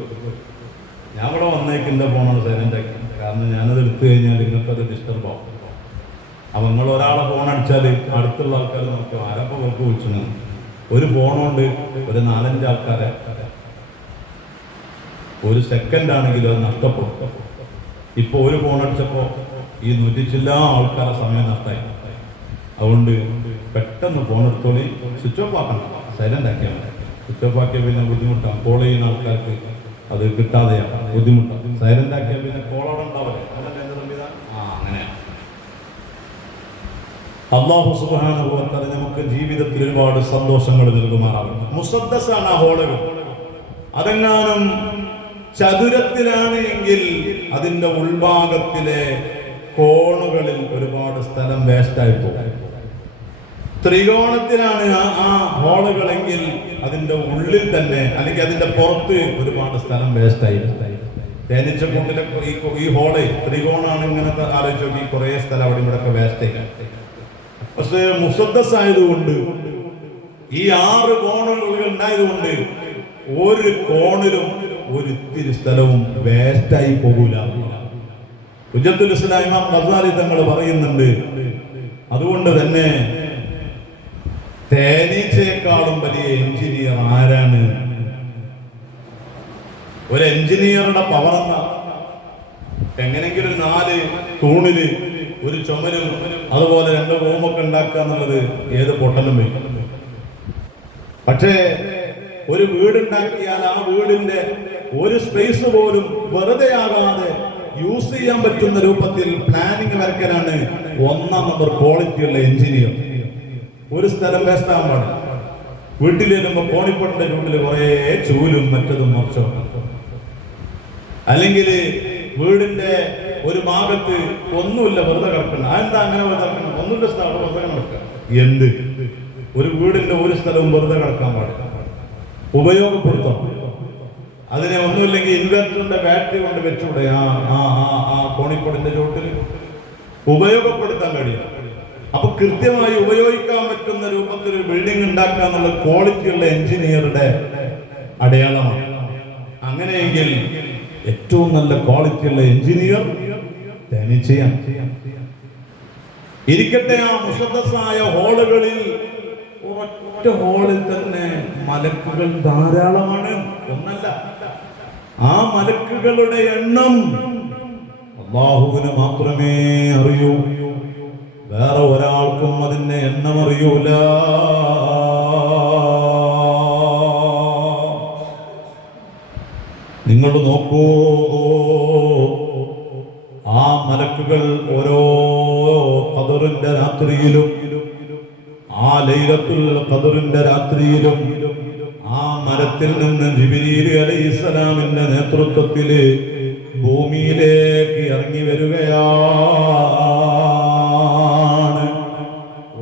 ഞാൻ ഇവിടെ വന്നേക്കിൻ്റെ ഫോണാണ് സൈലൻ്റ് ആക്കി. കാരണം ഞാനത് എടുത്തു കഴിഞ്ഞാൽ നിങ്ങൾക്കത് ഡിസ്റ്റർബ് ആവും. അപ്പം നിങ്ങൾ ഒരാളെ ഫോൺ അടിച്ചാൽ അടുത്തുള്ള ആൾക്കാർ നോക്കും ആരപ്പോൾ വർക്ക് വിളിച്ചു. ഒരു ഫോണുകൊണ്ട് ഒരു 4-5 ആൾക്കാരെ ഒരു സെക്കൻഡ് ആണെങ്കിലും അത് നഷ്ടപ്പെടും. ഇപ്പോൾ ഒരു ഫോൺ അടിച്ചപ്പോൾ ഈ 100 ചില്ലാ ആൾക്കാരെ സമയം നഷ്ടമായി. അതുകൊണ്ട് പെട്ടെന്ന് ഫോൺ എടുത്തോളി. സ്വിച്ച് ഓഫ് ആക്കണം, സൈലൻ്റ് ആക്കിയാൽ മതി. സ്വിച്ച് ഓഫ് ആക്കിയാൽ പിന്നെ ബുദ്ധിമുട്ടാണ്. കോൾ ചെയ്യുന്ന ആൾക്കാർക്ക് അത് കിട്ടാതെയാണ് ബുദ്ധിമുട്ടാണ്. സൈലൻ്റ് ആക്കിയാൽ പിന്നെ കോളോടെ ഉണ്ടാവില്ലേ. അങ്ങനെയാണ്. അല്ലാഹു സുബ്ഹാനഹു വ തആല നമുക്ക് ജീവിതത്തിൽ ഒരുപാട് സന്തോഷങ്ങൾ നൽകുമാറാകട്ടെ. മുസദ്ദസാണ് ആ ഹോളുകൾ. അതെങ്ങാനും ചതുരത്തിലാണ് എങ്കിൽ അതിന്റെ ഉൾഭാഗത്തിലെ കോണുകളിൽ ഒരുപാട് സ്ഥലം വേസ്റ്റായി പോകും. ത്രികോണത്തിലാണ് ആ ഹോളുകളെങ്കിൽ അതിന്റെ ഉള്ളിൽ തന്നെ അല്ലെങ്കിൽ അതിന്റെ പുറത്ത് ഒരുപാട് സ്ഥലം വേസ്റ്റായി. തേനീച്ചക്കൂട്ടിലെ ഈ ഹോള് ത്രികോണാണ്. ഇങ്ങനത്തെ ആലോചിച്ച് നോക്കി കുറേ സ്ഥലം അവിടെ ഇവിടെയൊക്കെ വേസ്റ്റായി. പക്ഷേ മുസദ്ദസ് ആയതുകൊണ്ട് ഈ 6 കോണുകൾ ഉണ്ടായതുകൊണ്ട് ഒരു കോണിലും ഒരു ഇത്തിരി സ്ഥലവും വേസ്റ്റായി പോകൂല. ഹുജ്ജത്തുൽ ഇസ്ലാം ഇമാം ഗസാലി തങ്ങൾ പറയുന്നുണ്ട്, അതുകൊണ്ട് തന്നെ തേനീച്ചയെക്കാളും വലിയ എഞ്ചിനീയർ ആരാണ്? ഒരു എഞ്ചിനീയറുടെ പവർ എന്നാ എങ്ങനെങ്കിലും 4 തൂണില് ഒരു ചുമരും അതുപോലെ 2 റൂമൊക്കെ ഉണ്ടാക്കുക എന്നുള്ളത് ഏത് പൊട്ടലും വയ്ക്കും. പക്ഷേ ഒരു വീടുണ്ടാക്കിയാൽ ആ വീടിന്റെ ഒരു സ്പേസ് പോലും വെറുതെ ആകാതെ യൂസ് ചെയ്യാൻ പറ്റുന്ന രൂപത്തിൽ പ്ലാനിങ് വരയ്ക്കലാണ് 1-ാം നമ്പർ ക്വാളിറ്റിയുള്ള എഞ്ചിനീയർ. ഒരു സ്ഥലം വേസ്റ്റ് ആകാൻ പാടില്ല. വീട്ടിൽ വരുമ്പോൾ കോണിപ്പൊട്ടിന്റെ ചൂട്ടിൽ കുറെ ചൂലും മറ്റതും മറിച്ചും, അല്ലെങ്കിൽ വീടിന്റെ ഒരു ഭാഗത്ത് ഒന്നുമില്ല വെറുതെ കിടക്കണം. അതെന്താ അങ്ങനെ വെറുതെ കിടക്കണം? ഒന്നുമില്ല സ്ഥലം വെറുതെ കിടക്കുക. എന്ത് ഒരു വീടിന്റെ ഒരു സ്ഥലവും വെറുതെ കിടക്കാൻ പാടില്ല, ഉപയോഗപ്പെടുത്തണം. അതിനെ ഒന്നുമില്ലെങ്കിൽ ഇൻവെർട്ടറിന്റെ ബാറ്ററി കൊണ്ട് വെച്ചൂടെ ആ കോണിപ്പൊടിന്റെ ചോട്ടിൽ ഉപയോഗപ്പെടുത്താൻ കഴിയും. അപ്പൊ കൃത്യമായി ഉപയോഗിക്കാൻ പറ്റുന്ന രൂപത്തിൽ ഒരു ബിൽഡിംഗ് ഉണ്ടാക്കുക എന്നുള്ള ക്വാളിറ്റിയുള്ള എഞ്ചിനീയറുടെ അടയാളമാണ്. അങ്ങനെയെങ്കിൽ ഏറ്റവും നല്ല ക്വാളിറ്റിയുള്ള എഞ്ചിനീയർ തേനീച്ചയാണ്. ഇരിക്കട്ടെ, ആ മുസദ്ദസായ ഹോളുകളിൽ ഒറ്റ ഹോളിൽ തന്നെ മലക്കുകൾ ധാരാളമാണ്. ഒന്നല്ല, ആ മലക്കുകളുടെ എണ്ണം അല്ലാഹുവിന് മാത്രമേ അറിയൂ. വേറെ ഒരാൾക്കും അതിന്റെ എണ്ണം അറിയൂല. നിങ്ങൾ നോക്കൂ, ആ മലക്കുകൾ ഓരോ ഖദറിന്റെ രാത്രിയിലും ആ ലൈലത്തുൽ ഖദറിന്റെ രാത്രിയിലും ആ മരത്തിൽ നിന്ന് ജിബ്രീൽ അലൈഹിസ്സലാമിന്റെ നേതൃത്വത്തില് ഭൂമിയിലേക്ക് ഇറങ്ങി വരികയാണ്.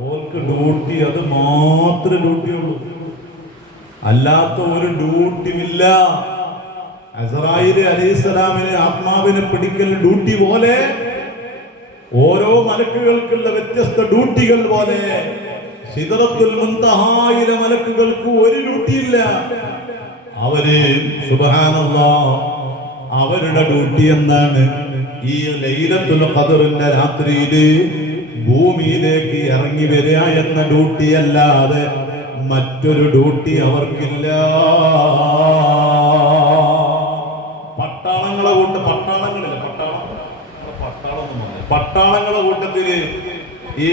ഓർക്ക് ഡ്യൂട്ടി അത് മാത്രമേ ഡ്യൂട്ടിയുള്ളൂ, അല്ലാത്ത ഒരു ഡ്യൂട്ടിയുമില്ല. അസ്രായീൽ അലൈഹിസ്സലാമിനെ ആത്മാവിനെ പിടിക്കൽ ഡ്യൂട്ടി പോലെ ഓരോ മലക്കുകൾക്കുള്ള വ്യത്യസ്ത ഡ്യൂട്ടികൾ പോലെ സിദ്റത്തുൽ മുൻതഹായിലെ മലക്കുകൾക്ക് ഒരു ഡ്യൂട്ടിയില്ല. അവര് സുബ്ഹാനല്ലാഹ് അവരുടെ ഡ്യൂട്ടി എന്താണ്? ഈ ലൈലത്തുൽ ഖദറിന്റെ രാത്രിയില് ഭൂമിയിലേക്ക് ഇറങ്ങി വരിക എന്ന ഡ്യൂട്ടി അല്ലാതെ മറ്റൊരു ഡ്യൂട്ടി അവർക്കില്ല. പട്ടാളങ്ങളുടെ കൂട്ടത്തില് ഈ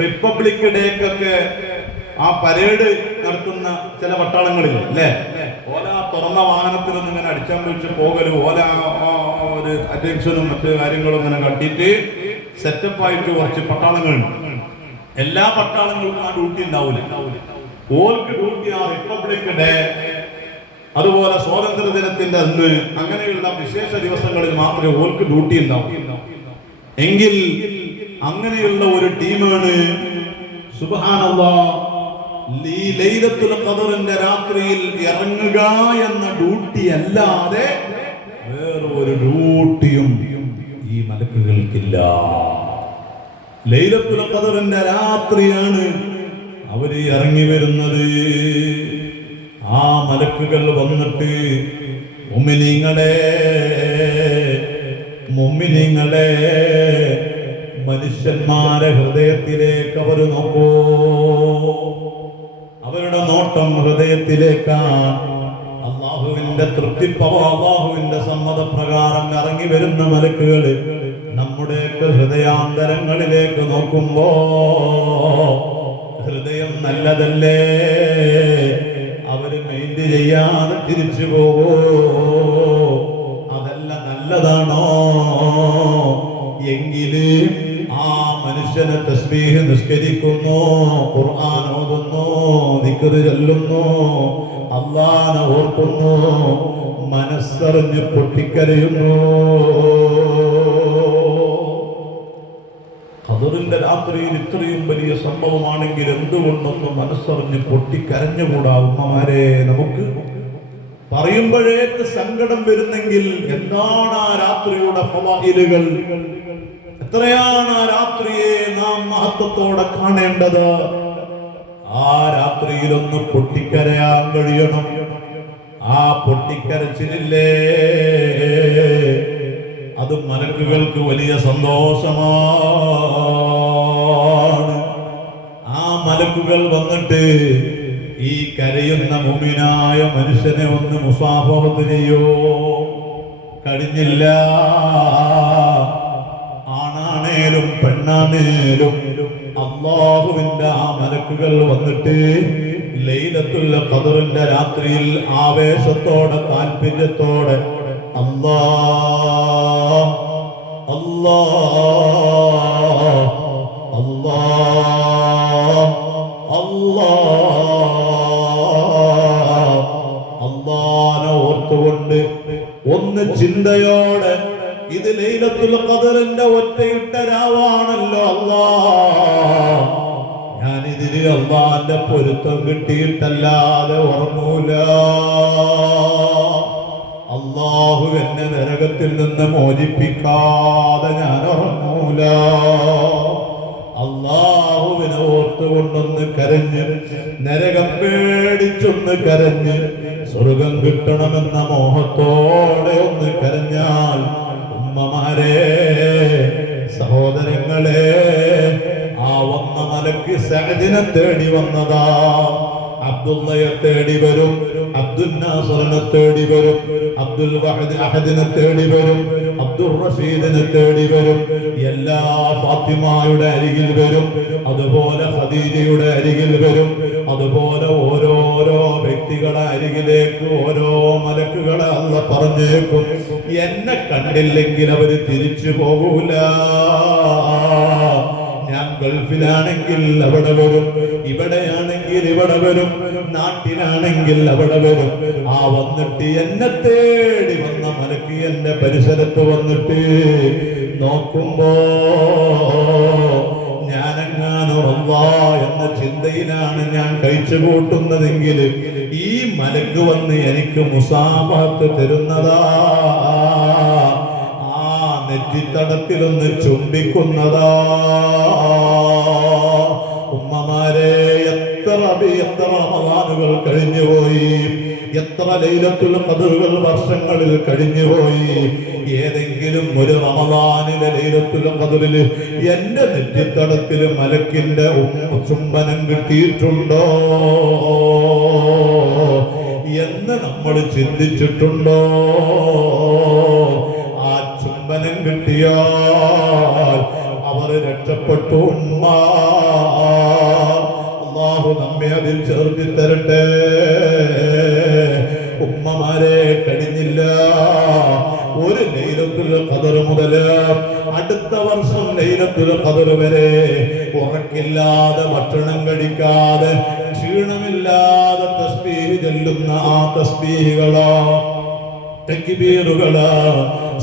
റിപ്പബ്ലിക് ഡേക്കൊക്കെ ആ പരേഡ് നടത്തുന്ന ചില പട്ടാളങ്ങളില്ലേ, അല്ലേ? ഓല തുറന്ന വാഹനത്തിലൊന്നും ഇങ്ങനെ അടിച്ചാൻ വിളിച്ച് പോകലും ഓല ഒരു അറ്റൻഷനും മറ്റു കാര്യങ്ങളും ഇങ്ങനെ കട്ടിട്ട് സെറ്റപ്പായിട്ട് കുറച്ച് പട്ടാളങ്ങളുണ്ട്. എല്ലാ പട്ടാളങ്ങൾക്കും ആ ഡ്യൂട്ടി ഉണ്ടാവില്ല. ഓർക്ക് ഡ്യൂട്ടി ആ റിപ്പബ്ലിക് ഡേ, അതുപോലെ സ്വാതന്ത്ര്യ ദിനത്തിന്റെ അന്ന്, അങ്ങനെയുള്ള വിശേഷ ദിവസങ്ങളിൽ മാത്രമേ ഓർക്ക് ഡ്യൂട്ടി ഉണ്ടാവൂ. എങ്കിൽ അങ്ങനെയുള്ള ഒരു ടീമാണ് സുബ്ഹാനല്ലാഹ് ഈ ലൈലത്തുൽ ഖദറിന്റെ രാത്രിയിൽ ഇറങ്ങുക എന്ന ഡ്യൂട്ടി അല്ലാതെ വേറെ ഒരു ഡ്യൂട്ടിയും ഈ മലക്കുകൾക്കില്ല. ലൈലത്തുൽ ഖദറിന്റെ രാത്രിയാണ് അവര് ഇറങ്ങി വരുന്നത്. ആ മലക്കുകൾ വന്നിട്ട് മുഅ്മിനീങ്ങളെ മനുഷ്യന്മാരെ ഹൃദയത്തിലേക്ക് അവർ നോക്കൂ. അവരുടെ നോട്ടം ഹൃദയത്തിലേക്കാണ്. അള്ളാഹുവിന്റെ അള്ളാഹുവിന്റെ സമ്മതപ്രകാരം ഇറങ്ങി വരുന്ന മലക്കുകൾ നമ്മുടെയൊക്കെ ഹൃദയാന്തരങ്ങളിലേക്ക് നോക്കുമ്പോ ഹൃദയം നല്ലതല്ലേ, അവര് മൈൻഡ് ചെയ്യാതെ തിരിച്ചു പോവോ? അതല്ല നല്ലതാണോ? എങ്കില് ആ മനുഷ്യനെ തസ്ബീഹ് നിസ്കരിക്കുന്നു, ഖുർആൻ ഓതുന്നു, ദിക്ർ ചൊല്ലുന്നു, അല്ലാഹനെ ഓർക്കുന്നു, മനസ്സറിഞ്ഞ് പൊട്ടിക്കരയുന്നു. ഖദറിന്റെ രാത്രിയിൽ ഇത്രയും വലിയ സംഭവമാണെങ്കിൽ എന്തുകൊണ്ടൊന്ന് മനസ്സറിഞ്ഞ് പൊട്ടിക്കരഞ്ഞുകൂടാ? ഉമ്മമാരെ, നമുക്ക് പറയുമ്പോഴേക്ക് സങ്കടം വരുന്നെങ്കിൽ എന്താണ് ആ രാത്രിയുടെ ഫളായിലുകൾ? എത്രയാണ് ആ രാത്രിയെ നാം മഹത്വത്തോടെ കാണേണ്ടത്? ആ രാത്രിയിലൊന്ന് പൊട്ടിക്കരയാൻ കഴിയണം. ആ പൊട്ടിക്കരച്ചിലില്ലേ, അത് മലക്കുകൾക്ക് വലിയ സന്തോഷമാണ്. ആ മലക്കുകൾ വന്നിട്ട് ഈ കരയുന്ന മുഅ്മിനായ മനുഷ്യനെ ഒന്ന് മുസാഫഹത്ത് ചെയ്യോ? കഴിഞ്ഞില്ല. ആണാണേലും പെണ്ണാണേലും അല്ലാഹുവിന്റെ ആ മലക്കുകൾ വന്നിട്ട് ലൈലത്തുൽ ഖദറിന്റെ രാത്രിയിൽ ആവേശത്തോടെ താല്പര്യത്തോടെ അല്ലാഹ് അല്ലാഹ് അല്ലാഹ് അല്ലാഹ് അല്ലാഹനെ ഓർത്തുകൊണ്ട് ഒന്ന് ചിന്തയോടെ, ഇത് ലൈലത്തുൽ ഖദറിന്റെ ഒറ്റയിട്ട രാവാണല്ലോ അല്ലാഹ്, ഞാനിതിന് അല്ലാഹന്റെ പൊരുത്തം കിട്ടിയിട്ടല്ലാതെ ഉറങ്ങൂല. അല്ലാഹു എന്നെ നരകത്തിൽ നിന്ന് മോചിപ്പിക്കാതെ ഞാൻ ഉറങ്ങൂല. അല്ലാഹുവിനെ ഓർത്തുകൊണ്ടൊന്ന് കരഞ്ഞ്, നരകം പേടിച്ചൊന്ന് കരഞ്ഞ്, സ്വർഗം കിട്ടണമെന്ന മോഹത്തോടെ ഒന്ന് കരഞ്ഞാൽ, ഉമ്മമാരെ, സഹോദരങ്ങളെ, ആ വന്ന മലക്ക് സഅദിനെ തേടി വന്നതാ. അബ്ദുള്ളയെ തേടി വരും, അബ്ദുൽ നാസറിനെ തേടി വരും, അബ്ദുൽ വഹദ് അഹദിനെ തേടി വരും, അബ്ദുൽ റഷീദിനെ തേടി വരും, എല്ലാ ഫാത്തിമയുടെ അരികിൽ വരും, അതുപോലെ ഖദീജയുടെ അരികിൽ വരും, അതുപോലെ ഓരോരോ വ്യക്തികളെ അരികിലേക്ക് ഓരോ മലക്കുകളെ അല്ലാഹ് പറഞ്ഞേക്കും. എന്നെ കണ്ടില്ലെങ്കിൽ അവര് തിരിച്ചു പോകൂല. ഞാൻ ഗൾഫിലാണെങ്കിൽ അവിടെ വരും, ഇവിടെയാണെങ്കിൽ ഇവിടെ വരും, നാട്ടിലാണെങ്കിൽ അവിടെ വരും. ആ വന്നിട്ട് എന്നെ തേടി വന്ന മലക്ക് എന്റെ പരിസരത്ത് വന്നിട്ട് നോക്കുമ്പോ ഞാനെങ്ങാനും അല്ലാഹ് എന്ന ചിന്തയിലാണ് ഞാൻ കഴിച്ചു കൂട്ടുന്നതെങ്കിൽ ഈ മലക്ക് വന്ന് എനിക്ക് മുസാഫഹത്ത് തരുന്നതാ, ആ നെറ്റിത്തടത്തിലൊന്ന് ചുംബിക്കുന്നതാ. ഉമ്മമാരെ, എത്ര റമളാനുകൾ കഴിഞ്ഞുപോയി, എത്ര ലൈലത്തുൽ ഖദറുകൾ വർഷങ്ങളിൽ കഴിഞ്ഞുപോയി. ഏതെങ്കിലും ഒരു റമളാനിലെ ലൈലത്തുൽ ഖദറിൽ എന്റെ നെറ്റിത്തടത്തിൽ മലക്കിന്റെ ചുംബനം കിട്ടിയിട്ടുണ്ടോ എന്ന് നമ്മൾ ചിന്തിച്ചിട്ടുണ്ടോ? ആ ചുംബനം കിട്ടിയാൽ അവർ രക്ഷപ്പെട്ടു. അല്ലാഹു നമ്മെ അതിൽ ചേർത്തി തരട്ടെ. ലൈലത്തുൽ ഖദർ വരെ ഉറക്കില്ലാതെ ഭക്ഷണം കഴിക്കാതെ ക്ഷീണമില്ലാതെ തസ്ബീഹ് ചൊല്ലുന്ന ആ തസ്ബീഹുകളോ തക്ബീറുകളോ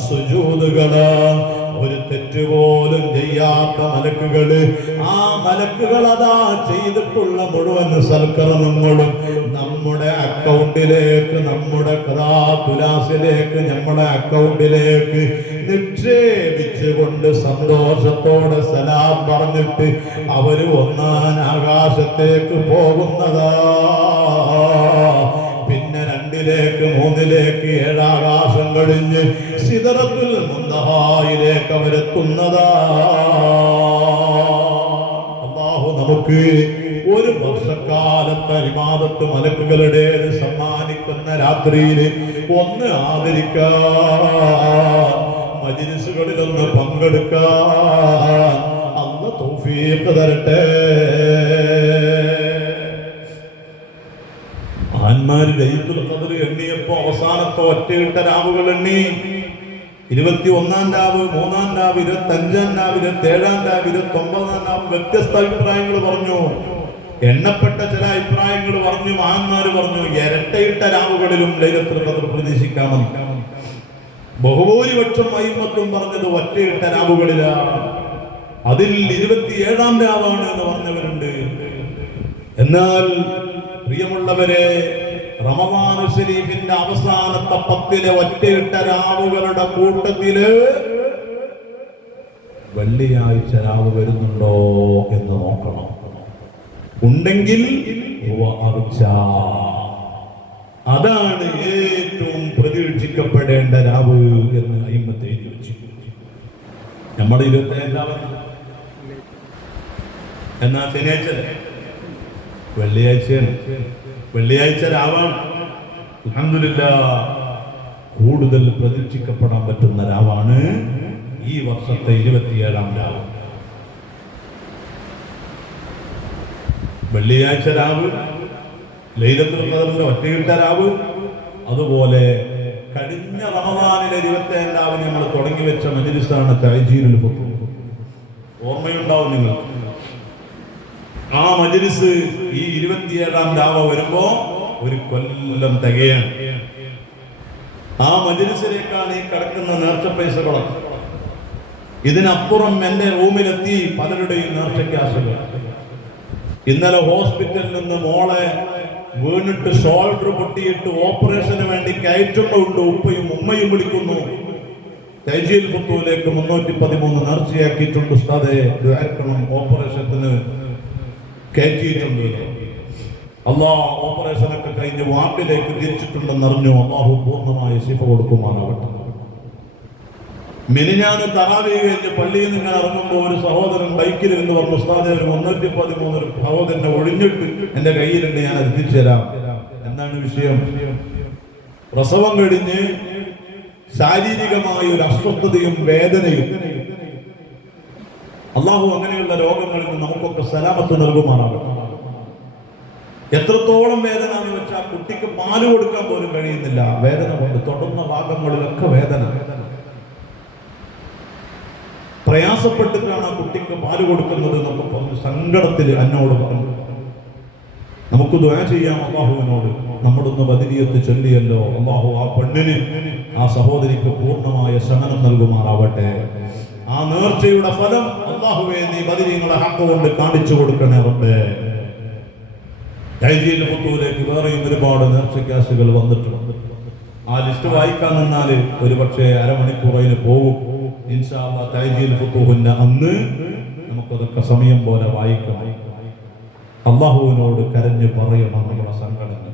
സുജൂദുകളോ ഒരു തെറ്റുപോലും ചെയ്യാത്ത മലക്കുകള് ആ മലക്കുകൾ അതാ ചെയ്തിട്ടുള്ള മുഴുവൻ സൽക്കർമ്മങ്ങളും നമ്മുടെ അക്കൗണ്ടിലേക്ക് നമ്മുടെ തുലാസിലേക്ക് നമ്മുടെ അക്കൗണ്ടിലേക്ക് നിക്ഷേപിച്ചുകൊണ്ട് സന്തോഷത്തോടെ സലാം പറഞ്ഞിട്ട് അവര് ഒന്നാം ആകാശത്തേക്ക് പോകുന്നതാ. പിന്നെ 2ലേക്ക് 3ലേക്ക് 7 ആകാശം കഴിഞ്ഞ് സിദറത്തുൽ മുന്തഹായിലേക്ക് അവരെത്തുന്നതാ. അല്ലാഹു നമുക്ക് ഒരു വർഷക്കാലത്തെ ഇബാദത്ത് മലക്കുകളുടേത് സമ്മാനിക്കുന്ന രാത്രിയിൽ ഒന്ന് ആദരിക്കാൻ മജ്‌ലിസുകളിലൊന്ന് പങ്കെടുക്കാൻ അല്ലാഹു തൗഫീഖ് തരട്ടെ. മഹാന്മാര് ലൈലത്തുൽ ഖദർ എണ്ണിയപ്പോ അവസാനത്തെ ഒറ്റയിട്ട രാവുകൾ എണ്ണി. 21-ാം രാവ്, 3-ാം രാവ്, 25-ാം രാവ്, 27-ാം രാവ്, 29-ാം രാവ് വ്യത്യസ്ത അഭിപ്രായങ്ങൾ പറഞ്ഞു. എണ്ണപ്പെട്ട ചില അഭിപ്രായങ്ങൾ പറഞ്ഞു. മഹാന്മാര് പറഞ്ഞു ഇരട്ടയിട്ട രാവുകളിലും ലൈലത്തുൽ ഖദർ പ്രതീക്ഷിക്കാമെന്ന്. ബഹുഭൂരിപക്ഷം അയിമ്മത്തും പറഞ്ഞത് ഒറ്റയിട്ട രാവുകളിലാണ്. അതിൽ 27-ാം രാവാണ് എന്ന് പറഞ്ഞവരുണ്ട്. എന്നാൽ പ്രിയമുള്ളവരെ, റമദാൻ ശരീഫിന്റെ അവസാനത്തെ 10 ഒറ്റയിട്ട രാവുകളുടെ കൂട്ടത്തില് വെള്ളിയാഴ്ച രാവ് വരുന്നുണ്ടോ എന്ന് നോക്കണം. ഉണ്ടെങ്കിൽ അതാണ് ഏറ്റവും പ്രതീക്ഷിക്കപ്പെടേണ്ട രാവ് എന്ന് അയിമ്മത്ത് എഴുതി വെച്ചു. നമ്മുടെ 27 എന്നാ ശനിയാഴ്ച വെള്ളിയാഴ്ച രാവാണ്. അൽഹംദുലില്ലാഹ് കൂടുതൽ പ്രതീക്ഷിക്കപ്പെടാൻ പറ്റുന്ന രാവാണ് ഈ വർഷത്തെ 27-ാം രാവ്. വെള്ളിയാഴ്ച രാവ്, ലൈലത്തുൽ ഖദറിന്റെ ഒറ്റയിട്ട രാവ്. അതുപോലെ കഴിഞ്ഞ റമദാനിലെ 27-ാം രാവിന് നമ്മൾ തുടങ്ങി വെച്ച മജ്‌ലിസാണ് തഅജീലുൽ ഫുത്ർ. ഓർമ്മയുണ്ടാവും നിങ്ങൾക്ക്. ആ മജ്‌ലിസ് ഈ 27-ാം രാവ് വരുമ്പോ ഒരു കൊല്ലം തികയാണ്. ആ മജ്‌ലിസിലേക്കാണ് ഈ കിടക്കുന്ന നേർച്ച പൈസകളൊക്കെ. ഇതിനപ്പുറം എന്റെ റൂമിലെത്തി പലരുടെയും നേർച്ചയ്ക്ക് ആശകൾ. ഇന്നലെ ഹോസ്പിറ്റലിൽ നിന്ന് മോളെ വീണിട്ട് ഷോൾഡർ പൊട്ടിയിട്ട് ഓപ്പറേഷന് വേണ്ടി കയറ്റുന്നുണ്ട്. ഉപ്പയും ഉമ്മയും വിളിക്കുന്നു. തഅജീൽ ഫുത്തൂലേക്ക് 313 നേർച്ചയാക്കിയിട്ടുണ്ട്. ഉസ്താദേ ദുആക്കണം, ഓപ്പറേഷത്തിന് കയറ്റിയിട്ടുണ്ട്. അല്ലാഹ് ഓപ്പറേഷനൊക്കെ കഴിഞ്ഞ് വാർഡിലേക്ക് തിരിച്ചിട്ടുണ്ടെന്ന് അറിഞ്ഞു. അല്ലാഹു പൂർണ്ണമായ ശിഫ കൊടുക്കുമാറാവട്ടെ. മിനിഞ്ഞാന്ന് തറാവീഹ് കഴിഞ്ഞ് പള്ളിയിൽ നിന്ന് ഇങ്ങനെ ഇറങ്ങുമ്പോൾ ഒരു സഹോദരൻ ബൈക്കിൽ എന്ന് പറഞ്ഞു, ഉസ്താദേ ഒരു 313 സഹോദരനെ ഒഴിഞ്ഞിട്ട് എന്റെ കയ്യിലുണ്ട്, ഞാൻ അത് തിരിച്ചു തരാം. എന്താണ് വിഷയം? പ്രസവം കഴിഞ്ഞ് ശാരീരികമായ ഒരു അസ്വസ്ഥതയും വേദനയും. അല്ലാഹു അങ്ങനെയുള്ള രോഗങ്ങളിൽ നിന്ന് നമുക്കൊക്കെ സലാമത്ത് നൽകുമാറാകട്ടെ. എത്രത്തോളം വേദന എന്ന് വെച്ചാൽ കുട്ടിക്ക് പാല് കൊടുക്കാൻ പോലും കഴിയുന്നില്ല. വേദന കൊണ്ട് തൊടുന്ന ഭാഗങ്ങളിലൊക്കെ വേദന. പ്രയാസപ്പെട്ടിട്ടാണ് ആ കുട്ടിക്ക് പാല് കൊടുക്കുന്നത് എന്നൊക്കെ പറഞ്ഞു സങ്കടത്തിൽ എന്നോട് പറഞ്ഞു. നമുക്ക് ദുആ ചെയ്യാം അല്ലാഹുവിനോട്. നമ്മളൊന്ന് ബദരിയത്ത് ചൊല്ലിയല്ലോ. അല്ലാഹു ആ പെണ്ണിന്, ആ സഹോദരിക്ക് പൂർണ്ണമായ ശമനം നൽകുമാറാവട്ടെ. ആ നേർച്ചയുടെ ഫലം അല്ലാഹുവേ നീ ബദരീങ്ങളെ ഹഖ് കൊണ്ട് കാണിച്ചു കൊടുക്കണേ റബ്ബേ. തഅജീൽ ഫുത്തൂലേക്ക് വേറെയും ഒരുപാട് നേർച്ചക്കാശുകൾ വന്നിട്ടുണ്ട്. ആ ലിസ്റ്റ് വായിക്കാൻ നിന്നാല് ഒരു പക്ഷേ അരമണിക്കൂറിന് പോകും. ഇൻഷാ അല്ലാഹ് തഅജീൽ ഫുത്തൂഹിന്റെ അന്ന് നമുക്കതൊക്കെ സമയം പോലെ വായിക്കണം. അല്ലാഹുവിനോട് കരഞ്ഞു പറയണം നമ്മുടെ സങ്കടങ്ങൾ.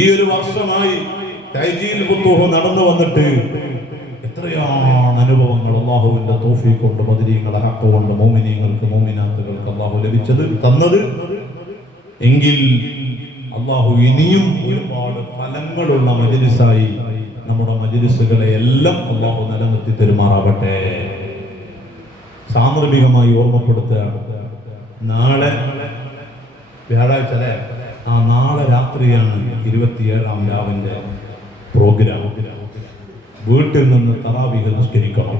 ഈ ഒരു വർഷമായി തഅജീൽ ഫുത്തൂഹ് നടന്നു വന്നിട്ട് എത്രയാണ് അനുഭവങ്ങൾ അല്ലാഹുവിന്റെ തൗഫീഖ് കൊണ്ട് ബദരീങ്ങളെ ഹഖ് കൊണ്ട് മുഅ്മിനീങ്ങൾക്ക് മുഅ്മിനാത്തുകൾക്ക് അല്ലാഹു ലഭിച്ചത് തന്നത്. എങ്കിൽ അല്ലാഹു ഇനിയും ഒരുപാട് ഫലങ്ങളുള്ള മജ്‌ലിസായി നമ്മുടെ മജ്‌ലിസുകളെ എല്ലാം അല്ലാഹു നിലനിർത്തി തരുമാറാവട്ടെ. സാന്ദർഭികമായി ഓർമ്മപ്പെടുത്തുകയാണ്, നാളെ വ്യാഴാഴ്ച അല്ലേ? ആ നാളെ രാത്രിയാണ് 27-ാം രാവിന്റെ പ്രോഗ്രാം. വീട്ടിൽ നിന്ന് തറാവീഹ് നിസ്കരിക്കണം.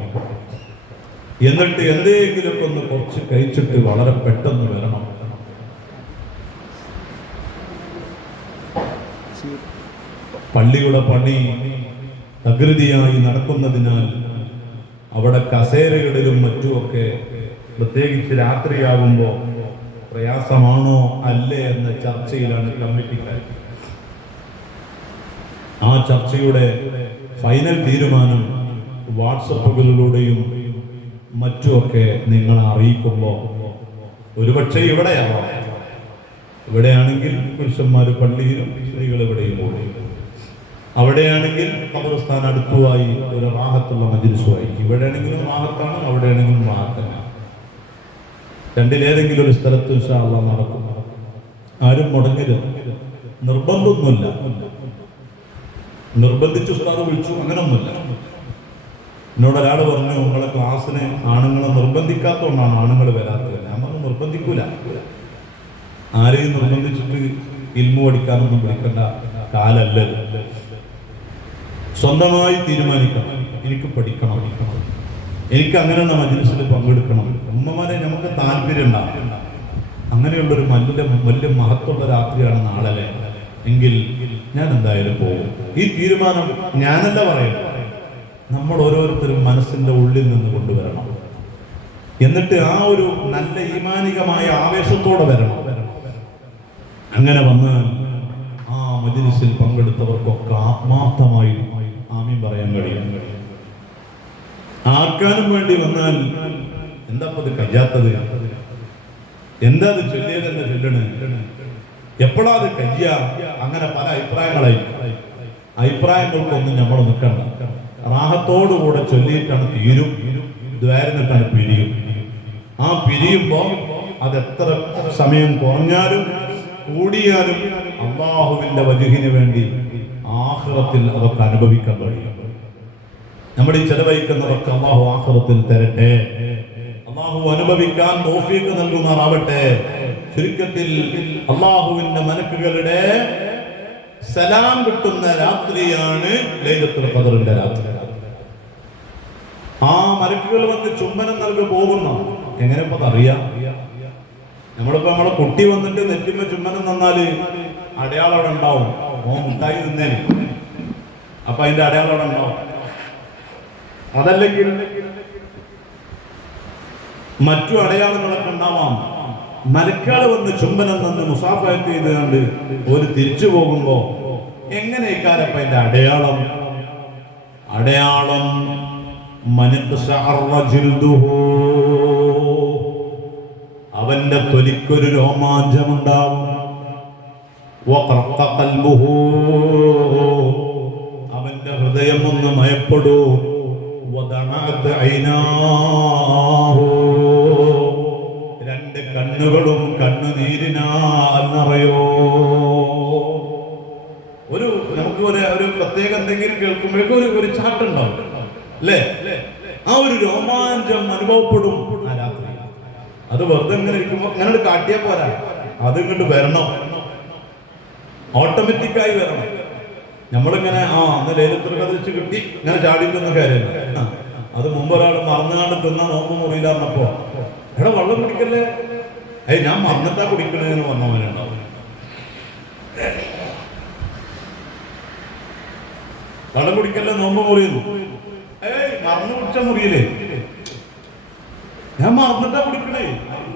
എന്നിട്ട് എന്തെങ്കിലുമൊക്കെ ഒന്ന് കുറച്ച് കഴിച്ചിട്ട് വളരെ പെട്ടെന്ന് വരണം. പള്ളിയുടെ പണി തകൃതിയായി നടക്കുന്നതിനാൽ അവിടെ കസേരകളിലും മറ്റുമൊക്കെ പ്രത്യേകിച്ച് രാത്രിയാകുമ്പോൾ പ്രയാസമാണോ അല്ലേ എന്ന ചർച്ചയിലാണ് കമ്മിറ്റിക്കാർ. ആ ചർച്ചയുടെ ഫൈനൽ തീരുമാനം വാട്സപ്പുകളിലൂടെയും മറ്റുമൊക്കെ നിങ്ങളെ അറിയിക്കുമ്പോൾ ഒരുപക്ഷെ ഇവിടെയാണെങ്കിൽ പുരുഷന്മാർ പള്ളിയിലും സ്ത്രീകൾ ഇവിടെയും പോകും. അവിടെയാണെങ്കിൽ ഖബർസ്ഥാൻ അടുത്തുമായി ഒരു റാഹത്തുള്ള മജ്‌ലിസുമായി. ഇവിടെയാണെങ്കിലും റാഹത്താണ്, അവിടെയാണെങ്കിലും റാഹത്താണ്. രണ്ടിലേതെങ്കിലും ഒരു സ്ഥലത്ത് ഇൻഷാ അല്ലാഹ് നടക്കും. ആരും മുടങ്ങരുത്. നിർബന്ധമൊന്നുമില്ല. നിർബന്ധിച്ച് ഉസ്താദ് വിളിച്ചു അങ്ങനൊന്നുമില്ല. എന്നോട് ഒരാൾ പറഞ്ഞു, നിങ്ങളെ ക്ലാസ്സിന് ആണുങ്ങളെ നിർബന്ധിക്കാത്തതുകൊണ്ടാണ് ആണുങ്ങൾ വരാത്തത്. ഞാൻ പറഞ്ഞു, നിർബന്ധിക്കൂല. ആരെയും നിർബന്ധിച്ചിട്ട് ഇൽമു പഠിക്കാനൊന്നും വിളിക്കേണ്ട കാലല്ല. സ്വന്തമായി തീരുമാനിക്കണം, എനിക്ക് പഠിക്കണം, എനിക്ക് അങ്ങനെയുള്ള മജ്‌ലിസിൽ പങ്കെടുക്കണം. ഉമ്മമാരെ നമുക്ക് താല്പര്യം ഉണ്ടാകും. അങ്ങനെയുള്ളൊരു വലിയ മഹത്വമുള്ള രാത്രിയാണ് നാളെ എങ്കിൽ ഞാൻ എന്തായാലും പോകും. ഈ തീരുമാനം ഞാനല്ല പറയുന്നത്, നമ്മൾ ഓരോരുത്തരും മനസ്സിന്റെ ഉള്ളിൽ നിന്ന് കൊണ്ടുവരണം. എന്നിട്ട് ആ ഒരു നല്ല ഈമാനികമായ ആവേശത്തോടെ വരണം. അങ്ങനെ വന്നാൽ ആ മജ്‌ലിസിൽ പങ്കെടുത്തവർക്കൊക്കെ ആത്മാർത്ഥമായി ആമീൻ പറയാൻ കഴിയും. ആർക്കാനും വേണ്ടി വന്നാൽ എന്താ അത് കഴിയാത്തത്, എന്താ അത് ചൊല്ലിയതെന്ന് ചൊല്ലണ്, എപ്പോഴാ അത് കഴിയ, അങ്ങനെ പല അഭിപ്രായങ്ങൾക്കൊന്നും നമ്മൾ നിൽക്കണ്ട. റാഹത്തോടുകൂടെ ചൊല്ലിയിട്ടാണ് തീരും, ദ്വാരന്നിട്ടാണ് പിരിയും. ആ പിരിയുമ്പോ അതെത്ര സമയം കുറഞ്ഞാലും കൂടിയാലും അല്ലാഹുവിന്റെ വജ്ഹിന് വേണ്ടി ആഖിറത്തിൽ അതൊക്കെ അനുഭവിക്കാൻ കഴിയും. നമ്മൾ ഈ ചെലവഴിക്കുന്നതൊക്കെ അല്ലാഹു ആഖിറത്തിൽ തരട്ടെ, അല്ലാഹു അനുഭവിക്കാൻ തൗഫീഖ് നൽകുമാറാവട്ടെ. ചുരുക്കത്തിൽ അല്ലാഹുവിന്റെ മലക്കുകളുടെ സലാം കിട്ടുന്ന രാത്രിയാണ് ലൈലത്തുൽ ഖദറിന്റെ രാത്രി. ആ മലക്കുകൾ വന്ന് ചുംബനം നൽകി പോകുന്നു. എങ്ങനെ ഇപ്പൊ അറിയാം? നമ്മളിപ്പോ നമ്മളെ കുട്ടി വന്നിട്ട് നെറ്റിമ ചുംബനം തന്നാല് അടയാളം അവിടെ ഉണ്ടാവും. മുട്ടായി നിന്നേന്, അപ്പൊ അതിന്റെ അടയാളം അവിടെ ഉണ്ടാവും. അതല്ലെങ്കിൽ മറ്റു അടയാളങ്ങളൊക്കെ ഉണ്ടാവാം. മലക്കുകൾ വന്ന് ചുംബനം തന്ന് മുസാഫഹത്ത് ചെയ്തുകൊണ്ട് ഒരു തിരിച്ചു പോകുമ്പോ എങ്ങനെയൊക്കാരപ്പ അതിന്റെ അടയാളം? അവന്റെ തൊലിക്കൊരു രോമാഞ്ചമുണ്ടാവും. അവന്റെ ഹൃദയം ഒന്ന് മയപ്പെടൂ. രണ്ട് കണ്ണുകളും കണ്ണുനീരിനാൽ നിറയോ. നമുക്ക് ഒരു പ്രത്യേക എന്തെങ്കിലും കേൾക്കുമ്പോഴേക്കും ഒരു ചാട്ടുണ്ടാവും അല്ലേ? ആ ഒരു രോമാഞ്ചം അനുഭവപ്പെടും ആ രാത്രി. അത് വെറുതെ ഇങ്ങനെ ഇരിക്കുമ്പോ അങ്ങനെ കാട്ടിയാ പോരാ, അത് ഇങ്ങോട്ട് വരണം, ഓട്ടോമാറ്റിക്കായി വരണം. നമ്മളിങ്ങനെ അന്ന് ലൈലത്തുൽ ഖദർ വെച്ച് കിട്ടി ഇങ്ങനെ ചാടിക്കുന്ന കാര്യമല്ല. അത് മുമ്പ് ഒരാൾ മറന്നുകാണ്ട് തിന്നാ നോമ്പ് മുറിയില്ലാന്നപ്പോ എടാ വെള്ളം കുടിക്കല്ലേ, ഞാൻ മറന്നിട്ടാ കുടിക്കണേന്ന് പറഞ്ഞവനുണ്ടാവും. വെള്ളം കുടിക്കല്ലേ നോമ്പ് മുറിയുന്നു, മറന്നു കുടിച്ച മുറിയില്ലേ, ഞാൻ മറന്നിട്ടാ കുടിക്കണേ,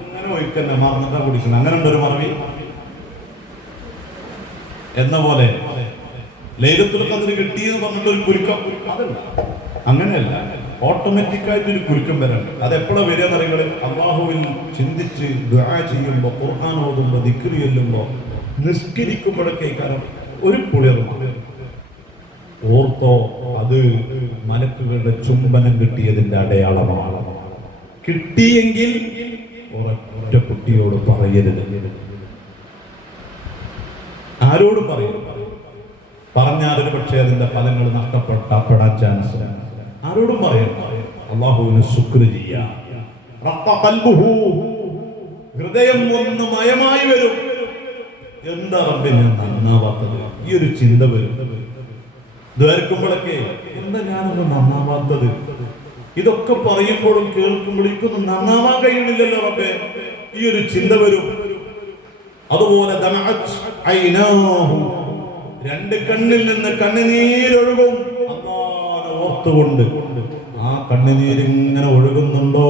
അങ്ങനെ ഒഴിക്കന്നെ മറന്നിട്ടാ കുടിക്കണേ. അങ്ങനെ ഉണ്ടൊരു മറവി എന്ന പോലെ ലൈലത്തുൽ ഖദർ കിട്ടിയെന്ന് പറഞ്ഞിട്ട് ഒരു കുരുക്കം, അതല്ല, അങ്ങനെയല്ല. ഓട്ടോമാറ്റിക്കായിട്ടൊരു കുരുക്കം വരണം. അതെപ്പോഴാണ് വരിക എന്നറിയുമ്പോൾ അല്ലാഹുവിൽ ചിന്തിച്ച് ദുആ ചെയ്യുമ്പോൾ, ഖുർആൻ ഓതുമ്പോൾ, ദിക്ർ ചൊല്ലുമ്പോൾ, നിസ്കരിക്കുമ്പോഴൊക്കെ കാരണം ഒരു കുളിർമ. ഓർത്തോ, അത് മലക്കുകളുടെ ചുംബനം കിട്ടിയതിന്റെ അടയാളമാണ്. കിട്ടിയെങ്കിൽ ഒരൊറ്റ കുട്ടിയോട് പറയരുത്, ആരോടും പറയരുത്. പറഞ്ഞാൽ ഒരു പക്ഷേ അതിന്റെ ഫലങ്ങൾ നഷ്ടപ്പെടാൻ ചാൻസ്. ആരോടും പറയരുത്. അല്ലാഹുവിന് ശുക്ർ ചെയ്യാം. ഹൃദയം ഒന്ന് മയമായി വരും. എന്താ റബ്ബേ ഞാൻ നന്നാവാത്തത്, ഈ ഒരു ചിന്ത വരും. ദ്വാരക്കുമ്പോഴൊക്കെ എന്താ ഞാനൊന്ന് നന്നാവാത്തത്, ഇതൊക്കെ പറയുമ്പോഴും വിളിക്കുന്നു നന്നാവാൻ കഴിയണില്ലല്ലോ റബ്ബേ. ഈ ഒരു ചിന്ത വരും. അതുപോലെ രണ്ട് കണ്ണിൽ നിന്ന് കണ്ണുനീരൊഴുകും. അല്ലാഹുവിനെ ഓർത്തുകൊണ്ട് ആ കണ്ണുനീരിങ്ങനെ ഒഴുകുന്നുണ്ടോ,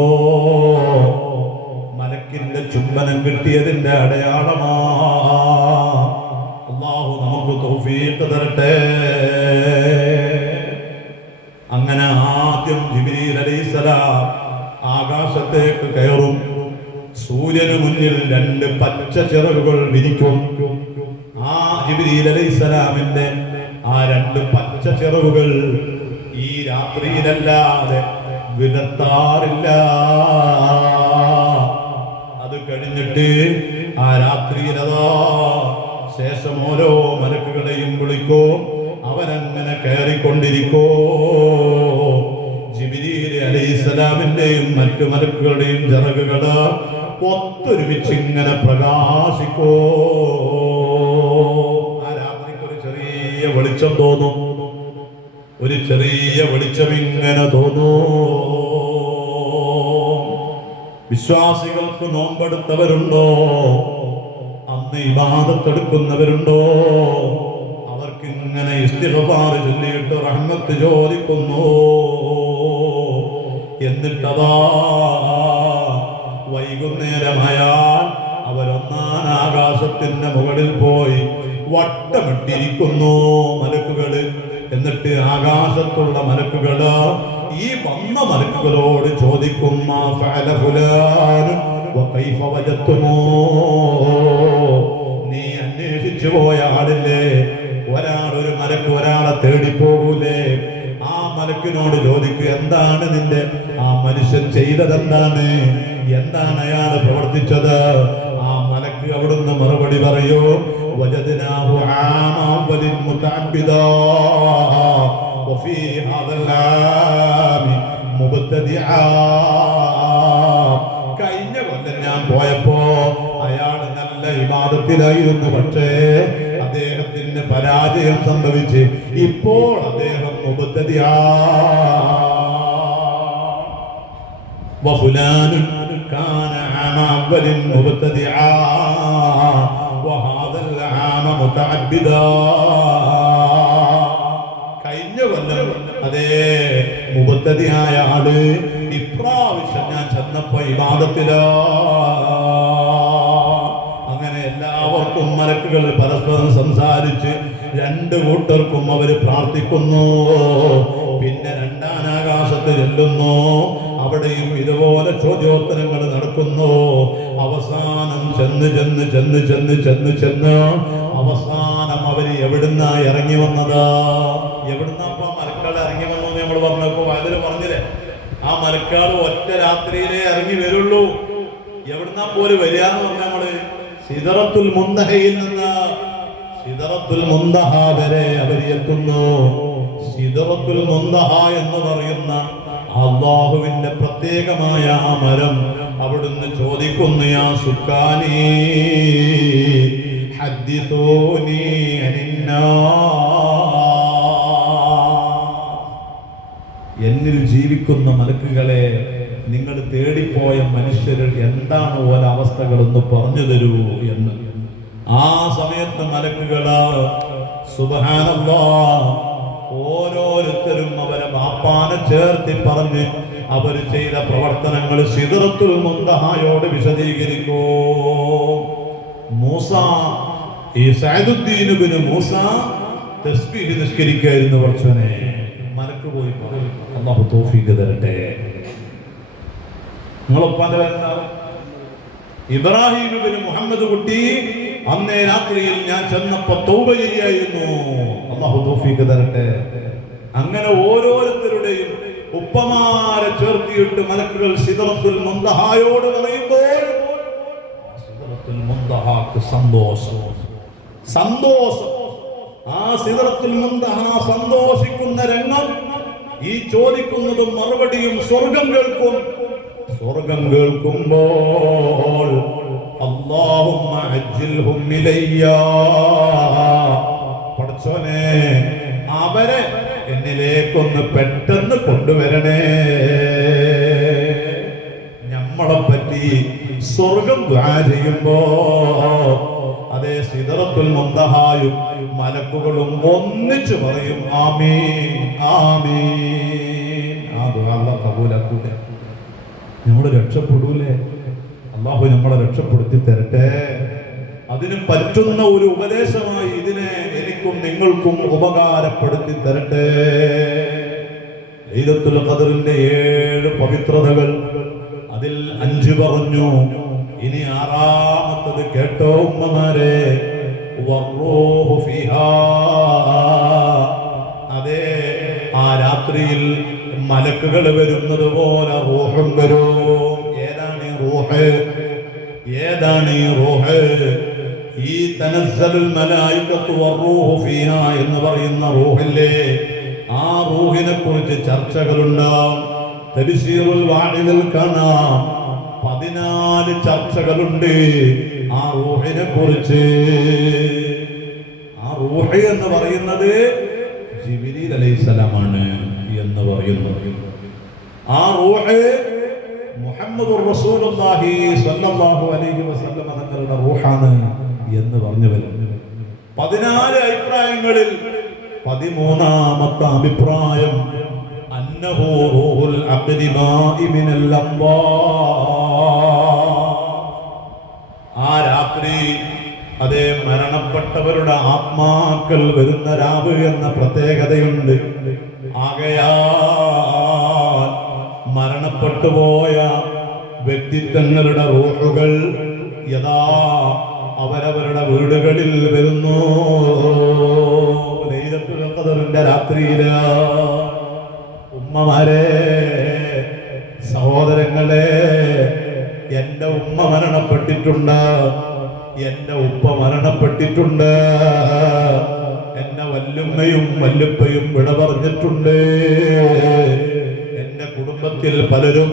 മലക്കിന്റെ ചുംബനം കിട്ടിയതിന്റെ അടയാളമാ. അല്ലാഹു നമുക്ക് തൗഫീഖ് തരട്ടെ. അങ്ങനെ ആദ്യം ജിബ്രീൽ അലൈഹിസ്സലാം ആകാശത്തേക്ക് കയറും. സൂര്യന് മുന്നിൽ രണ്ട് പച്ച ചിറകുകൾ വിരിക്കും. ആ ജിബ്രീൽ അലൈഹിസ്സലാമിന്റെ ആ രണ്ട് പച്ച ചിറകുകൾ ഈ രാത്രിയിലല്ലാതെ വിടർത്താറില്ല. അത് കഴിഞ്ഞിട്ട് ആ രാത്രിയിൽ അതാ ശേഷം ഓരോ മലക്കുകളെയും വിളിക്കോ. അവനങ്ങനെ കയറിക്കൊണ്ടിരിക്കോ. ജിബ്രീൽ അലൈഹിസ്സലാമിന്റെയും മറ്റു മലക്കുകളുടെയും ചിറകുകള് ഒത്തൊരുമിച്ച് ഇങ്ങനെ പ്രകാശിക്കോ. ആ രാത്രിക്ക് ഒരു ചെറിയ വെളിച്ചം തോന്നും. ഒരു ചെറിയ വെളിച്ചം ഇങ്ങനെ തോന്നൂ. വിശ്വാസികൾക്ക് നോമ്പെടുത്തവരുണ്ടോ? അന്ന് ഇബാദത്തെടുക്കുന്നവരുണ്ടോ? അവർക്ക് ഇങ്ങനെ ഇസ്തിഗ്ഫാർ ചൊല്ലിയിട്ട് റഹ്മത്ത് ചോദിക്കുന്നു. എന്നിട്ടതാ വൈകുന്നേരമായാൽ അവരൊന്നാം ആകാശത്തിന്റെ മുകളിൽ പോയി വട്ടമിട്ടിരിക്കുന്നു മലക്കുകള്. എന്നിട്ട് ആകാശത്തുള്ള മലക്കുകള് ഈ വന്ന മലക്കുകളോട് ചോദിക്കും, നീ അന്വേഷിച്ചു പോയ ആളില്ലേ? ഒരു മലക്ക് ഒരാളെ തേടിപ്പോകൂലേ? ആ മലക്കിനോട് ചോദിക്കുക, എന്താണ് നിന്റെ ആ മനുഷ്യൻ ചെയ്തതെന്താണ്? എന്താണ് അയാൾ പ്രവർത്തിച്ചത്? ആ മലക്ക് അവിടുന്ന് മറുപടി പറയൂ, വജദ്നാഹു ആമൻ മുതഅബ്ബിദാ വഫീ ഹാദൽ ആമി മുബ്തദിആ. കഴിഞ്ഞ കൊല്ലം ഞാൻ പോയപ്പോ അയാൾ നല്ല ഇബാദത്തിലായിരുന്നു. പക്ഷേ അദ്ദേഹത്തിന് പരാജയം സംഭവിച്ച് ഇപ്പോൾ അദ്ദേഹം മുബ്തദിആ. وفلان كان عام أول مبتدعا وهذا العام متعبدا. കഴിഞ്ഞ കൊല്ലം അതേ മുബത്തദിയായ ആള് ഇപ്രാവശ്യം ഞാൻ ചെന്നപ്പോ ഇബാദത്തിലാ. അങ്ങനെ എല്ലാവർക്കും മലക്കുകൾ പരസ്പരം സംസാരിച്ച് രണ്ട് കൂട്ടർക്കും അവര് പ്രാർത്ഥിക്കുന്നു. പിന്നെ രണ്ടാം ആകാശത്ത് ചെല്ലുന്നു. അവിടെയും ഇതുപോലെ ചോദ്യോത്തരങ്ങൾ നടക്കുന്നു. അവസാനം ചെന്ന് അവസാനം അവര് എവിടുന്നാ ഇറങ്ങി വന്നത്? എവിടുന്നപ്പോ മലക്കാട് ഇറങ്ങി വന്നു നമ്മൾ പറഞ്ഞപ്പോ അതിൽ പറഞ്ഞില്ലേ, ആ മലക്കാട് ഒറ്റ രാത്രിയിലേ ഇറങ്ങി വരുള്ളൂ. എവിടുന്നാ പോലെ വരിക എന്ന് പറഞ്ഞ നമ്മള് സിദറത്തുൽ മുന്തഹയിൽ നിന്ന് സിദറത്തുൽ മുന്തഹ വരെ അവരെത്തുന്നു. സിദറത്തുൽ മുന്തഹ എന്ന് പറയുന്ന അല്ലാഹുവിന്റെ പ്രത്യേകമായ ആ മരം അവിടുന്ന് ചോദിക്കുന്നു, യാ സുക്കാനി ഹദ്ദിഥൂനി എന്നിൽ ജീവിക്കുന്ന മലക്കുകളെ, നിങ്ങൾ തേടിപ്പോയ മനുഷ്യരിൽ എന്താണ് ഓരോ അവസ്ഥകളൊന്ന് പറഞ്ഞു തരൂ എന്ന്. ആ സമയത്ത് മലക്കുകള് സുബ്ഹാനല്ലാഹ് ഓരോരുത്തരും അവരെ ബാപ്പാനെ ചേർത്തി പറഞ്ഞ് അവർ ചെയ്ത പ്രവർത്തനങ്ങൾ സിദറത്തുൽ മുന്തഹയോട് വിശദീകരിക്കൂ. മൂസ, ഈ സഅദുദ്ദീൻ ഇബ്നു മൂസ തസ്ബീഹ് നിസ്കരിക്കായിരുന്നു. വർഷനെ മലക്ക് പോയി പറയും, അല്ലാഹു തൗഫീഖ് തരട്ടെ. നിങ്ങളൊപ്പാന്റെ പേരെന്താ? ഇബ്രാഹിം ഇബ്നു മുഹമ്മദ് കുട്ടി. അന്നേ രാത്രിയിൽ ഞാൻ ചെന്നപ്പോ തൗബ ചെയ്യായിരുന്നു. അല്ലാഹു തൗഫീഖ് തരട്ടെ. അങ്ങനെ ഓരോരുത്തരുടെയും ഉപ്പമാരെ ചേർത്തിയിട്ട് മലക്കുകൾ സിദറത്തുൽ മുന്തഹയോട് പറയുമ്പോൾ സിദറത്തുൽ മുന്തഹക്ക് സന്തോഷം. ആ സിദറത്തുൽ മുന്തഹ സന്തോഷിക്കുന്ന രംഗം, ഈ ചോദിക്കുന്നതും മറുപടിയും സ്വർഗം കേൾക്കും. സ്വർഗം കേൾക്കുമ്പോൾ അല്ലാഹുമ്മ അജ്ജിൽഹും ഇലയ്യ, പടച്ചോനെ അവരെ എന്നിലേക്കൊന്ന് പെട്ടെന്ന് കൊണ്ടുവരണേ. നമ്മളെ പറ്റി സ്വർഗം ദുആ ചെയ്യുമ്പോ അതേ സിദ്റത്തുൽ മുൻതഹായും മലക്കുകളും ഒന്നിച്ചു പറയും ആമീൻ ആമീൻ. ആ ദുആ അല്ലാഹു കബൂലാക്കൂലേ? നമ്മൾ രക്ഷപ്പെടൂലേ? അല്ലാഹു നമ്മളെ രക്ഷപ്പെടുത്തി തരട്ടെ. അതിന് പറ്റുന്ന ഒരു ഉപദേശമായി ഇതിനെ എനിക്കും നിങ്ങൾക്കും ഉപകാരപ്പെടുത്തി തരട്ടെ. ലൈലത്തുൽ ഖദറിന്റെ 7 പവിത്രതകൾ, അതിൽ 5 പറഞ്ഞു. ഇനി 6ാമത്തത് കേട്ടോ ഉമ്മമാരെ. വറൂഹു ഫീഹാ. അതേ, ആ രാത്രിയിൽ മലക്കുകൾ വരുന്നത് പോലെ റൂഹും വരും. ഏതാണ് ഈ റൂഹ്? ഏതാണ് ഈ റൂഹ്? ഈ തനസ്സലുൽ മലായികത്തു വറൂഹു ഫീഹാ എന്ന് പറയുന്ന റൂഹില്ലേ, ആ റൂഹിനെ കുറിച്ച് ചർച്ചകളുണ്ടാവും. തഫ്സീറുൽ വാഇദിൽ കാണാം 14 ചർച്ചകളുണ്ട് ആ റൂഹിനെ കുറിച്ച്. ആ റൂഹ് എന്ന് പറയുന്നത് ജിബ്രീൽ അലൈഹിസ്സലാമാണ് എന്ന് പറയുന്നു. ആ റൂഹ് മുഹമ്മദുർ റസൂലുള്ളാഹി സ്വല്ലല്ലാഹു അലൈഹി വസല്ലം തങ്ങളുടെ റൂഹാണ് എന്ന് പറഞ്ഞു വരുന്നു. 14 അഭിപ്രായങ്ങളിൽ 13ാമത്തെ അഭിപ്രായം അന്നഹു റൂഹുൽ അഖ്ദി മിനൽ അംവാ. ആ രാത്രി അതേ മരണപ്പെട്ടവരുടെ ആത്മാക്കൾ വരുന്ന രാവ് എന്ന പ്രത്യേകതയുണ്ട്. ആകയാൽ മരണപ്പെട്ടുപോയ വ്യക്തിത്വങ്ങളുടെ റൂഹുകൾ യഥാ അവരവരുടെ വീടുകളിൽ വരുന്നു. ലൈലത്തുൽ ഖദറിന്റെ രാത്രിയില് ഉമ്മമാരെ, സഹോദരങ്ങളെ, എന്റെ ഉമ്മ മരണപ്പെട്ടിട്ടുണ്ട്, എന്റെ ഉപ്പ മരണപ്പെട്ടിട്ടുണ്ട്, എന്റെ വല്ലുമ്മയും വല്ലുപ്പയും വിട പറഞ്ഞിട്ടുണ്ട്. എന്റെ കുടുംബത്തിൽ പലരും,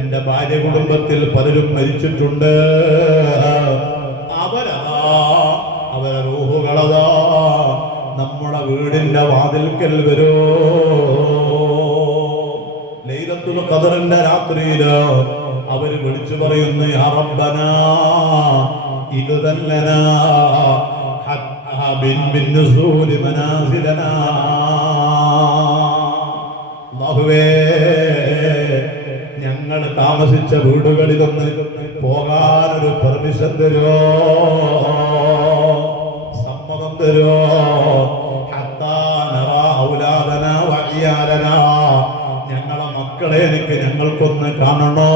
എന്റെ ഭാര്യ കുടുംബത്തിൽ പലരും മരിച്ചിട്ടുണ്ട്. അവരെ റൂഹുകളതാ നമ്മുടെ വീടിന്റെ വാതിൽക്കൽ വരൂ. ലൈലത്തുൽ ഖദറിന്റെ രാത്രിയില് അവര് വിളിച്ചു പറയുന്നു, യാ റബ്ബനാ ഇദ്ദൻ ലനാ ഹത്താ ബിൻ നുസൂലി മനാസിലനാ. അല്ലാഹുവേ, ഞങ്ങൾ താമസിച്ച വീടുകളിലൊന്ന് പോകാനൊരു പെർമിഷൻ തരുമോ, സമ്മതം തരുമോ? ഹത്താ നറാ ഔലാദനാ വഇയാലനാ. ഞങ്ങളെ മക്കളെ ഞങ്ങൾക്കൊന്ന് കാണണോ,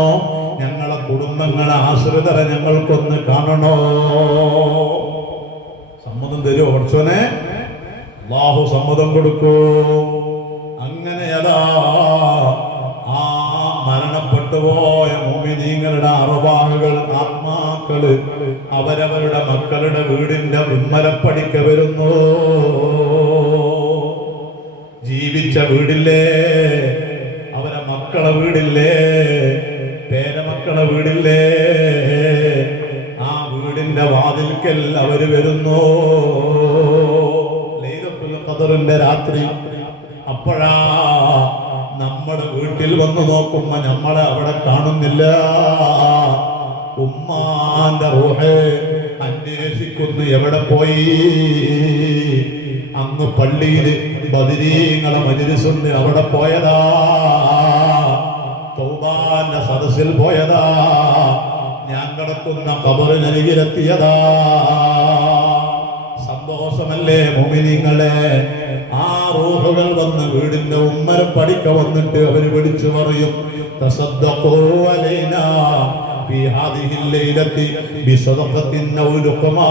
ഞങ്ങളെ കുടുംബങ്ങളെ ആശ്രിതരെ ഞങ്ങൾക്കൊന്ന് കാണണോ? സമ്മതം തരുമോ പഠിച്ചോനെ? അല്ലാഹു സമ്മതം കൊടുക്കൂ. അങ്ങനെ അതാ ആ മരണപ്പെട്ടുപോയ മുഅ്മിനീങ്ങളുടെ അർവാഹുകൾ, ആത്മാക്കള് അവരവരുടെ മക്കളുടെ വീടിന്റെ ഉമ്മരപ്പടിക്ക വരുന്നു. ജീവിച്ച വീടില്ലേ, അവരെ മക്കളെ വീടില്ലേ, പേരമക്കളെ വീടില്ലേ, ആ വീടിന്റെ വാതിൽക്കൽ അവര് വരുന്നു. ലൈലത്തുൽ ഖദറിന്റെ രാത്രി. അപ്പോഴാ നമ്മുടെ വീട്ടിൽ വന്ന് നോക്കുമ്പോ നമ്മളെ അവിടെ കാണുന്നില്ല. ഉമ്മാന്റെ റൂഹ് അന്വേഷിക്കുന്നു, എവിടെ പോയി? അങ്ങ് പള്ളിയിൽ ബദരീങ്ങളെ മജ്‌ലിസുണ്ട്, അവിടെ പോയതാ. തൗബാന്റെ സദസ്സിൽ പോയതാ. ഞാൻ കിടക്കുന്ന ഖബറിനരികിലെത്തിയതാ. സന്തോഷമല്ലേ മുഅ്മിനീങ്ങളെ? ആ റൂഹുകൾ വന്ന് വീടിന്റെ ഉമ്മരപ്പടിക്ക വന്നിട്ട് അവര് വിളിച്ചു പറയും, തസദ്ദഖൂ അലൈനാ ഫീ ഹാദിഹിൽ ലൈലത്തി ബിസദഖത്തിൻ ഔ ലുഖമാ.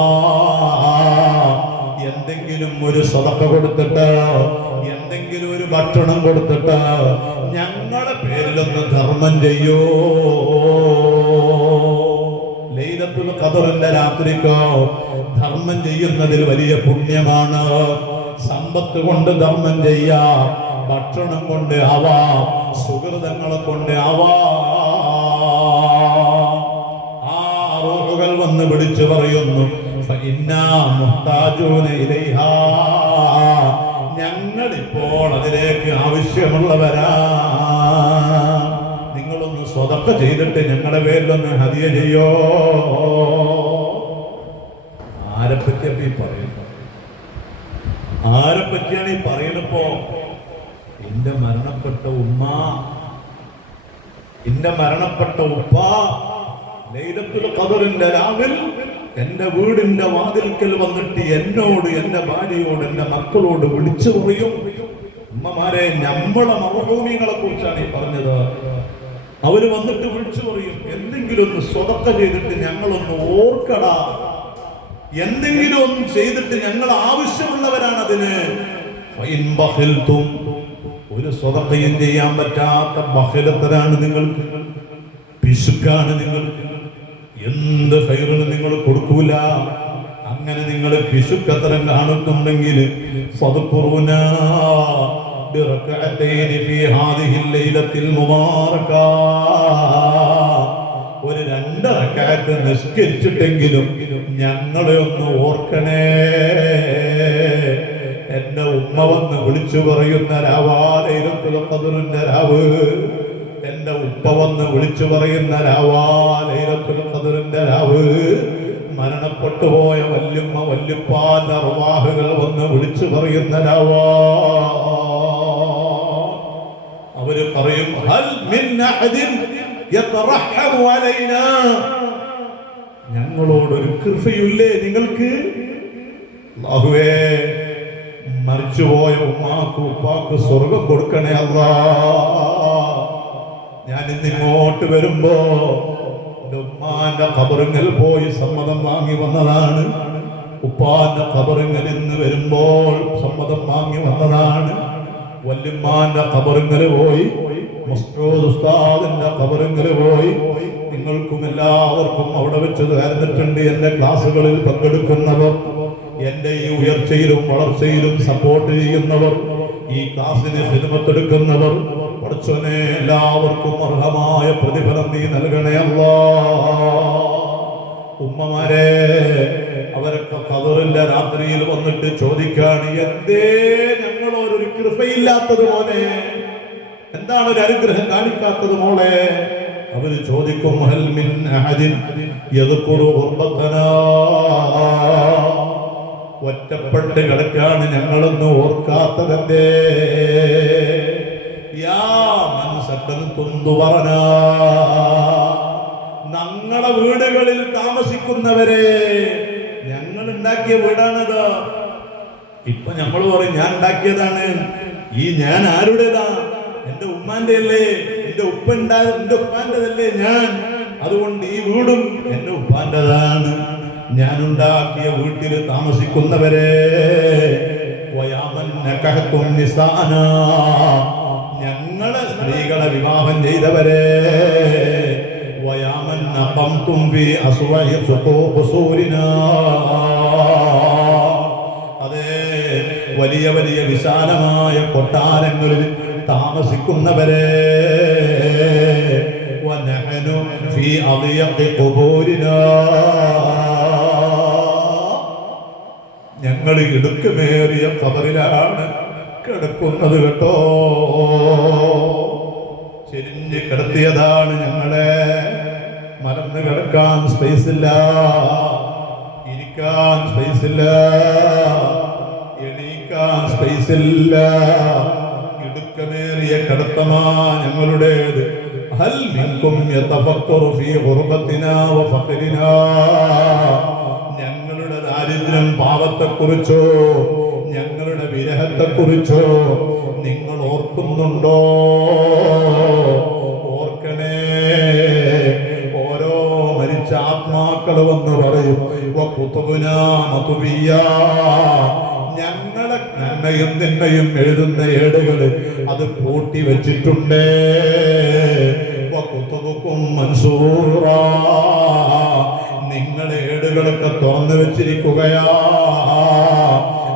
എന്തെങ്കിലും ഒരു സദഖ കൊടുത്തിട്ട്, എന്തെങ്കിലും ഒരു ഭക്ഷണം കൊടുത്തിട്ട് ഞങ്ങളുടെ പേരിലൊന്ന് ധർമ്മം ചെയ്യൂ. ലൈലത്തുൽ ഖദറിന്റെ രാത്രിക്കോ ധർമ്മം ചെയ്യുന്നതിൽ വലിയ പുണ്യമാണ്. സമ്പത്ത് കൊണ്ട് ധർമ്മം ചെയ്യാം, ഭക്ഷണം കൊണ്ട് ആവാം, സുഹൃതങ്ങളെ കൊണ്ട് ആവാം. ആ റൂഹുകൾ വന്ന് വിളിച്ചു പറയുന്നു, ഫഇന്നാ മുഹ്താജൂന ഇലൈഹാ. ഞങ്ങളിപ്പോൾ അതിലേക്ക് ആവശ്യമുള്ളവരാ. നിങ്ങൾ നിങ്ങളൊന്ന് സ്വതക്ക ചെയ്തിട്ട് ഞങ്ങളുടെ പേരിലൊന്ന് ഹദിയ ചെയ്യോ. ആരെപ്പറ്റിയപ്പോ ഈ പറയുന്നു? ആരെപ്പറ്റിയാണ് ഈ പറയുന്നപ്പോ? എന്റെ മരണപ്പെട്ട ഉമ്മ, എന്റെ മരണപ്പെട്ട ഉപ്പ ലൈലത്തുൽ ഖദറിന്റെ രാവിൽ എന്റെ വീടിന്റെ വാതിൽക്കൽ വന്നിട്ട് എന്നോട്, എന്റെ ഭാര്യയോട്, എന്റെ മക്കളോട് വിളിച്ചു പറയും, ഉമ്മമാരെ നമ്മളെ മർഹൂമികളെ കുറിച്ചാണ് ഈ പറഞ്ഞത്. അവര് വന്നിട്ട് വിളിച്ചു പറയും, എന്തെങ്കിലും ഒന്ന് സ്വതക്ക ചെയ്തിട്ട് ഞങ്ങളൊന്ന് ഓർക്കടാ, എന്തെങ്കിലും ഒന്ന് ചെയ്തിട്ട് ഞങ്ങൾ ആവശ്യമുള്ളവരാണ് അതിന്. ഒരു സ്വതക്കയും ചെയ്യാൻ പറ്റാത്ത ബഹലത്തരാണ് നിങ്ങൾക്ക്, പിശുക്കാണ് നിങ്ങൾക്ക്, എന്ത് ഖൈറിന് നിങ്ങൾ കൊടുക്കൂല. അങ്ങനെ നിങ്ങൾ പിശുക്കത്തരം കാണുന്നുണ്ടെങ്കിൽ ഒരു 2 റക്അത്ത് നിസ്കരിച്ചിട്ടെങ്കിലും ഞങ്ങളെ ഒന്ന് ഓർക്കണേ. എന്റെ ഉമ്മ വന്ന് വിളിച്ചു പറയുന്ന ലൈലത്തുൽ ഖദറിന്റെ രാവ്, എന്റെ ഉപ്പ വന്ന് വിളിച്ചു പറയുന്ന ലൈലത്തുൽ ഖദറിന്റെ രാവ്, മരണപ്പെട്ടു പോയ വല്യമ്മ വല്യപ്പാന്റെ അർവാഹുകൾ വന്ന് വിളിച്ചു പറയുന്ന രാവാ. അവര് പറയും, ഹൽ മിൻ അഹദിൻ യതറഹമു അലൈനാ, ഞങ്ങളോടൊരു കൃപയില്ലേ നിങ്ങൾക്ക്? അല്ലാഹുവേ, മരിച്ചുപോയ ഉമ്മാക്ക് ഉപ്പാക്ക് സ്വർഗം കൊടുക്കണേ അല്ലാ. ഞാൻ ഇന്ന് ഇങ്ങോട്ട് വരുമ്പോ എന്റെ ഉമ്മാന്റെ ഖബറിങ്കൽ പോയി സമ്മതം വാങ്ങി വന്നതാണ്. ഉപ്പാന്റെ ഖബറിങ്കൽ ഇന്ന് വരുമ്പോൾ സമ്മതം വാങ്ങി വന്നതാണ്. വല്യമ്മാന്റെ ഖബറിങ്കൽ പോയി, മസ്ഊദ് ഉസ്താദിന്റെ ഖബറിങ്കൽ പോയി. നിങ്ങൾക്കും എല്ലാവർക്കും അവിടെ വെച്ച് നേർന്നിട്ടുണ്ട്. എന്റെ ക്ലാസ്സുകളിൽ പങ്കെടുക്കുന്നവർ, എന്റെ ഈ ഉയർച്ചയിലും വളർച്ചയിലും സപ്പോർട്ട് ചെയ്യുന്നവർ, ഈ ക്ലാസ്സിന് ഖിദ്മത്തെടുക്കുന്നവർ, പഠിച്ചവനെ എല്ലാവർക്കും അർഹമായ പ്രതിഫലം നീ നൽകണേ അല്ലാഹ്. ഉമ്മമാരെ, അവരൊക്കെ ഖദറിന്റെ രാത്രിയിൽ വന്നിട്ട് ചോദിക്കാണ്, എന്തേ ഞങ്ങളൊരു കൃപയില്ലാത്തത് പോലെ, എന്താണ് ഒരു അനുഗ്രഹം കാണിക്കാത്തത് മോളെ? അവര് ചോദിക്കും, ഹൽ മിൻ അഹദിൻ യദ്കുറു ഖുർബതനാ, ഒറ്റപ്പെട്ട് കിടക്കാണ് ഞങ്ങളൊന്നും ഓർക്കാത്തതെന്തേ? യാ മൻ സക്കൻതും പറഞ്ഞ, ഞങ്ങളെ വീടുകളിൽ താമസിക്കുന്നവരെ, ഞങ്ങൾ ഉണ്ടാക്കിയ വീടാണത്. ഇപ്പൊ നമ്മൾ പറയും ഞാൻ ഉണ്ടാക്കിയതാണ്. ഈ ഞാൻ ആരുടേതാ? എന്റെ ഉമ്മാന്റെ അല്ലേ? എന്റെ എന്റെ ഉപ്പാന്റെതല്ലേ ഞാൻ? അതുകൊണ്ട് ഈ വീടും എന്റെ ഉപ്പാന്റെതാണ്. ഞാനുണ്ടാക്കിയ വീട്ടിൽ താമസിക്കുന്നവരെ, ഞങ്ങളെ സ്ത്രീകളെ വിവാഹം ചെയ്തവരെ, അതെ, വലിയ വലിയ വിശാലമായ കൊട്ടാരങ്ങളിൽ താമസിക്കുന്നവരെ, ഞങ്ങൾ ഇടുക്കമേറിയ ഖബറിലാണ് കിടക്കുന്നത് കേട്ടോ. ചെരിഞ്ഞ് കിടത്തിയതാണ് ഞങ്ങളെ. മലർന്ന് കിടക്കാൻ സ്പേസ് ഇല്ല, ഇരിക്കാൻ സ്പേസ് ഇല്ല, എണീക്കാൻ സ്പേസ് ഇല്ല. ഇടുക്കമേറിയ കിടത്തമാ ഞങ്ങളുടേത്. ഹൽ മിൻകും യതഫക്കറു ഫീ ഗുർബത്തിനാ വഫഖരിനാ, ഞങ്ങളുടെ ദാരിദ്ര്യം പാപത്തെക്കുറിച്ചോ ഞങ്ങളുടെ വിരഹത്തെക്കുറിച്ചോ നിങ്ങൾ ഓർക്കുന്നുണ്ടോ? ഓർക്കണേ. ഓരോ മരിച്ച ആത്മാക്കൾ വന്ന് പറയും, ഞങ്ങളെ നന്മയും തിന്മയും എഴുതുന്ന ഏടുകള് അത് പൂട്ടി വെച്ചിട്ടുണ്ടേ. മൻസൂറ, നിങ്ങളെ ഏടുകളൊക്കെ തുറന്നു വെച്ചിരിക്കുകയാ.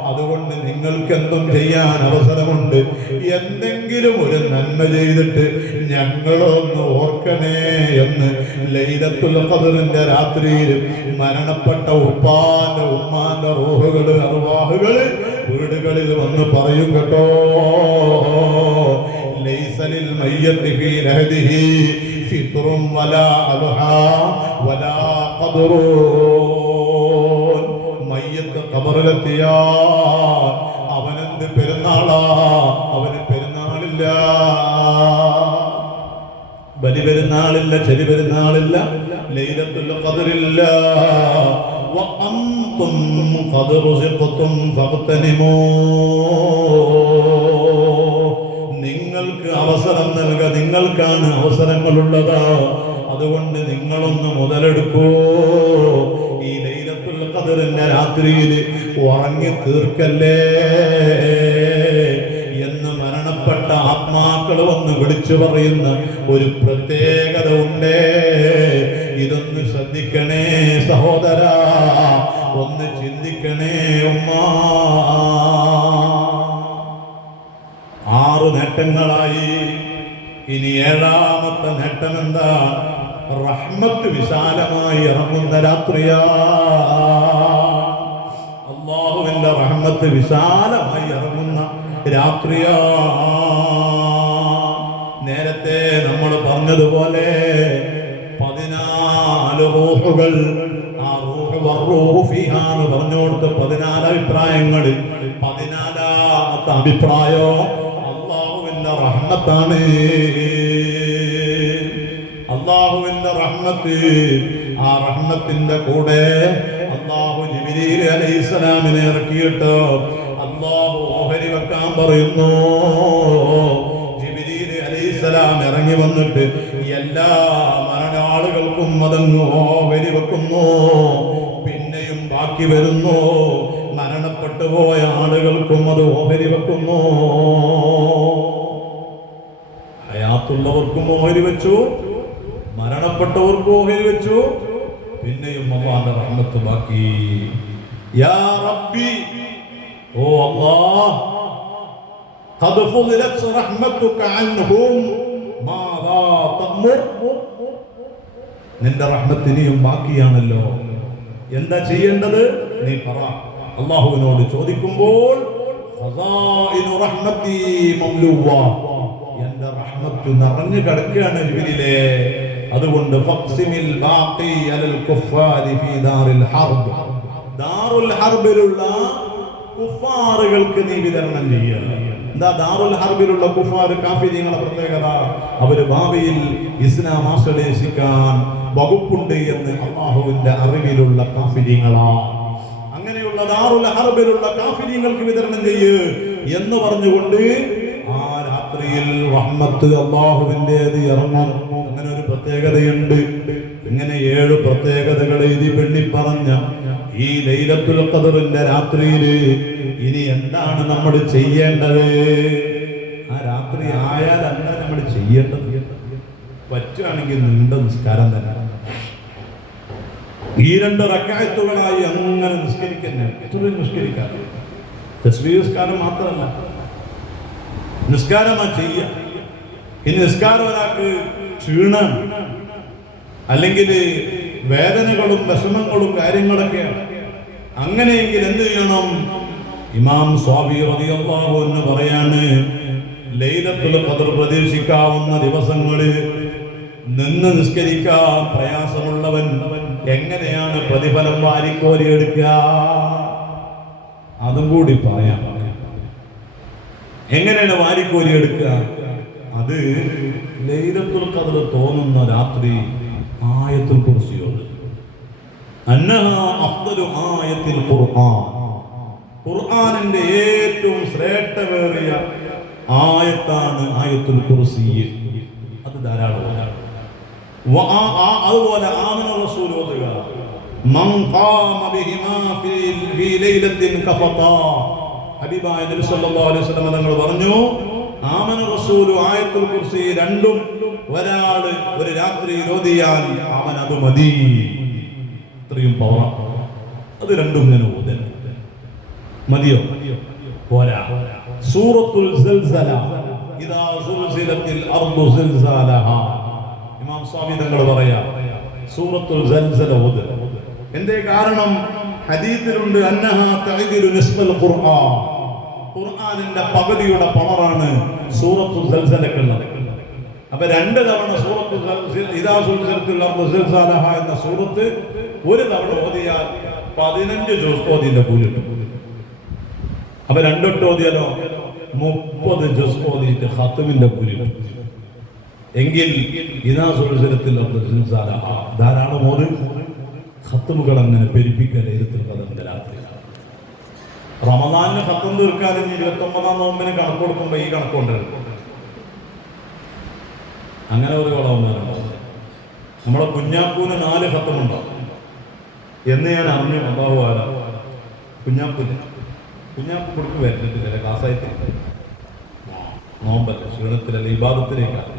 അതുകൊണ്ട് നിങ്ങൾക്ക് എന്തും ചെയ്യാൻ അവസരമുണ്ട്. എന്തെങ്കിലും ഒരു നന്മ ചെയ്തിട്ട് ഞങ്ങളൊന്ന് ഓർക്കണേ എന്ന് ലൈലത്തുൽ ഖദറിന്റെ രാത്രിയിൽ മരണപ്പെട്ട ഉപ്പാന്റെ ഉമ്മാന്റെ റൂഹുകള് അർവാഹുകള് വീടുകളിൽ വന്ന് പറയും കേട്ടോ. ലൈസലിൽ മയ്യത്തി ഫീ ലഹദിഹി ഫിത്റും വലാ അദ്ഹാ വലാ ഖദ്റൂൻ. മയ്യത്ത് ഖബറിലെത്തിയാൽ അവനെന്ത് പെരുന്നാളാ? അവന് പെരുന്നാളില്ല, ബലി പെരുന്നാളില്ല, ചെലി പെരുന്നാളില്ല, ലൈലത്തുൽ ഖദ്റില്ല. വഅൻതും ഖദ് റുസിഖ്തും ഫഗ്തനിമൂ. നിങ്ങൾക്ക് അവസരം നൽക, നിങ്ങൾക്കാണ് അവസരങ്ങളുള്ളത്, അതുകൊണ്ട് നിങ്ങളൊന്ന് മുതലെടുക്കൂ. ഈ ലൈലത്തുൽ ഖദ്റിന്റെ രാത്രിയിൽ ഉറങ്ങി തീർക്കല്ലേ എന്ന് മരണപ്പെട്ട ആത്മാക്കൾ വന്ന് വിളിച്ചു പറയുന്ന ഒരു പ്രത്യേകത ഉണ്ട്. ഇതൊന്ന് ശ്രദ്ധിക്കണേ സഹോദര, ഒന്ന് ചിന്തിക്കണേ ഉമ്മ. 6 നേട്ടങ്ങളായി. ഇനി 7ാമത്തെ നേട്ടം എന്താ? റഹ്മത്ത് വിശാലമായി ഇറങ്ങുന്ന രാത്രിയാ. അല്ലാഹുവിന്റെ റഹ്മത്ത് വിശാലമായി ഇറങ്ങുന്ന രാത്രിയാ. നേരത്തെ നമ്മൾ പറഞ്ഞതുപോലെ 14 റൂഹുകൾ. ആ റൂഹ് ഫീഹാ എന്ന് പറഞ്ഞോടത്ത് 14 അഭിപ്രായങ്ങൾ. 14ാമത്തെ അഭിപ്രായം അല്ലാഹുവിന്റെ റഹ്മത്താണ്. അല്ലാഹുവിന്റെ റഹ്മത്ത്. ആ റഹ്മത്തിന്റെ കൂടെ അല്ലാഹു ജിബ്രീൽ അലൈഹിസ്സലാമിനെ ഇറക്കിയിട്ട് അല്ലാഹു ഓഹരി വെക്കാൻ പറയുന്നു. ജിബ്രീൽ അലൈഹിസ്സലാം ഇറങ്ങി വന്നിട്ട് എല്ലാ മരണാളുകൾക്കും അതങ്ങ് ഓഹരി വെക്കുന്നു. പിന്നെയും ബാക്കി വരുന്നു. മരണപ്പെട്ടു പോയ ആളുകൾക്കും അത് ഓഹരി വെക്കുന്നു. ഹയാത്തുള്ളവർക്കും ഓഹരി വെച്ചു, മരണപ്പെട്ടവർക്കും ഓഹരി വെച്ചു, പിന്നെയും അല്ലാഹുവിന്റെ റഹ്മത്ത് ബാക്കി. യാ റബ്ബി, ഓ അല്ലാഹ്, ഖദ് ഫുദിലത് റഹ്മതുക അൻഹും മാദാ തഅ്മുർ. നിന്റെ റഹ്മത്ത് ഇനിയും ബാക്കിയാണല്ലോ, എന്താ ചെയ്യേണ്ടത്? നീ പറ. അല്ലാഹുവിനോട് ചോദിക്കുമ്പോൾ ഖസാഇനു റഹ്മതി മംലുവ, എന്റെ റഹ്മത്ത് നിറഞ്ഞു കിടക്കുകയാണ് ജിബ്രീലേ. അതുകൊണ്ട് ഫഖ്സിമിൽ ബാഖി അലൽ കുഫാരി ഫീ ദാറിൽ ഹർബ്, ദാറുൽ ഹർബിലുള്ള കുഫാറുകൾക്ക് നീ വിതരണം ചെയ്യുക. എന്താ ദാറുൽ ഹർബിലുള്ള കുഫാർ കാഫിരീങ്ങളുടെ പ്രത്യേകത? അവര് ഭാവിയിൽ ഇസ്ലാം ആശ്ലേഷിക്കാൻ വകുപ്പുണ്ട് എന്ന് അല്ലാഹുവിന്റെ അറിവിലുള്ള കാഫിരീങ്ങളാ. അങ്ങനെയുള്ള ദാറുൽ ഹർബിലുള്ള കാഫിരീങ്ങൾക്ക് വിതരണം ചെയ്യ് എന്ന് പറഞ്ഞുകൊണ്ട് ആ രാത്രിയിൽ റഹ്മത്ത് അല്ലാഹുവിന്റേത് ഇറങ്ങും. അങ്ങനെ ഒരു പ്രത്യേകതയുണ്ട്. ഇങ്ങനെ 7 പ്രത്യേകതകൾ എഴുതി പെണ്ണി പറഞ്ഞ ഈ ലൈലത്തുൽ ഖദ്റിന്റെ രാത്രിയിൽ ഇനി എന്താണ് നമ്മൾ ചെയ്യേണ്ടത്? ആ രാത്രി ആയാൽ എന്താ നമ്മൾ ചെയ്യേണ്ടത്? പറ്റുകയാണെങ്കിൽ നീണ്ട നിസ്കാരം തന്നെ. ഈ 2 റക്അത്തുകളായി അങ്ങനെ നിസ്കരിക്കുന്ന നിസ്കരിക്കാം. തസ്ബീഹ് നിസ്കാരം മാത്രമല്ല, നിസ്കാരമാ ചെയ്യുക. ഈ നിസ്കാരം ഒരാൾക്ക് ക്ഷീണം അല്ലെങ്കിൽ വേദനകളും വിഷമങ്ങളും കാര്യങ്ങളൊക്കെയാണ്. അങ്ങനെയെങ്കിൽ എന്ത് ചെയ്യണം? ഇമാം സ്വാബി റളിയല്ലാഹു അൻഹു പറയാണ്, ലൈലത്തുൽ ഖദ്ർ പ്രതീക്ഷിക്കാവുന്ന ദിവസങ്ങളിൽ നിന്ന് നിസ്കരിക്കാൻ പ്രയാസമുള്ളവൻ എങ്ങനെയാണ് പ്രതിഫലം വാരിക്കോരി എടുക്കുക? അതും കൂടി പറയാം. എങ്ങനെയാണ് വാരിക്കോരി എടുക്കുക? അത് ലൈലത്തുൽ ഖദ്ർ തോന്നുന്ന രാത്രി ആയത്തുൽ കുർസിയോട് അന്നഹാ അഫ്ദലു ആയത്തിൽ ഖുർആൻ, ഖുർആനിന്റെ ഏറ്റവും ശ്രേഷ്ഠമേറിയ ആയത്താണ് ആയത്തുൽ കുർസി. അത് ധാരാളമാണ്. അതുപോലെ ആമന റസൂൽ ഓതുക. മൻ ഖാമ ബിഹിമാ ഫീ ലൈലത്തിൻ കഫതാ. ഹബീബായ നബി സല്ലല്ലാഹു അലൈഹി വസല്ലം തങ്ങൾ പറഞ്ഞു, ആമന റസൂൽ ആയത്തുൽ കുർസി രണ്ടും ഒരാള് ഒരു രാത്രിയിൽ ഓതിയാൽ അവൻ അത് മതി. ഇത്രയും പവർ. അത് രണ്ടും ഇങ്ങനെ ഓതണം. മതിയോ? പോരാ. സൂറത്തുൽ സൽസല, ഇദാ സുൽസിലത്തിൽ അർദു സിൽസാലഹാ. ഇമാം സ്വാമി തങ്ങൾ പറയാ, സൂറത്തുൽ സൽസല ഓത്. എന്തേ കാരണം? ഹദീസിലുണ്ട്, അന്നഹാ തഅദിലു നിസ്ഫൽ ഖുർആൻ. ഖുർആനിന്റെ പകുതിയുടെ പവറാണ് സൂറത്തുൽ സൽസലക്കുള്ളത്. അപ്പൊ 2 തവണ സൂറത്ത് ഇദാ സുൽസിലത്തുൽ അർദ് സിൽസാലഹ എന്ന സൂറത്ത് ഒരു തവണ ഓതിയാൽ 15 ജുസ് ഓതിന്റെ കൂലി കിട്ടും. അപ്പൊ 2 വട്ടം ഓതിയാലോ 30 ജുസ് ഓതിയിട്ട് ഖത്മിന്റെ കൂലി കിട്ടും. എങ്കിൽ ഇദാ സുൽസിലത്തുൽ അർദ് സിൽസാലഹ ധാരാളം ഓതി ഖത്മുകൾ അങ്ങനെ പെരുപ്പിക്കാൻ ലൈലത്തുൽ ഖദറിന്റെ രാത്രി. റമദാനിന് ഖത്ം തീർക്കാൻ 29-ാം നോമ്പിന് കണക്ക് കൊടുക്കുമ്പോ ഈ കണക്ക് കൊണ്ടുവരും. അങ്ങനെ ഒരു കുളവുണ്ടാകും. നമ്മളെ കുഞ്ഞാപ്പൂന് 4 ഖത്തമുണ്ടാവും എന്ന് ഞാൻ അറിഞ്ഞു. അള്ളാഹു ആല കുഞ്ഞാപ്പൂ കൊടുക്ക് വരുന്നിട്ടില്ല കാസായിട്ട് നോമ്പല്ല, ക്ഷീണത്തിലല്ല, ഇബാദത്തിലേക്കാണ്.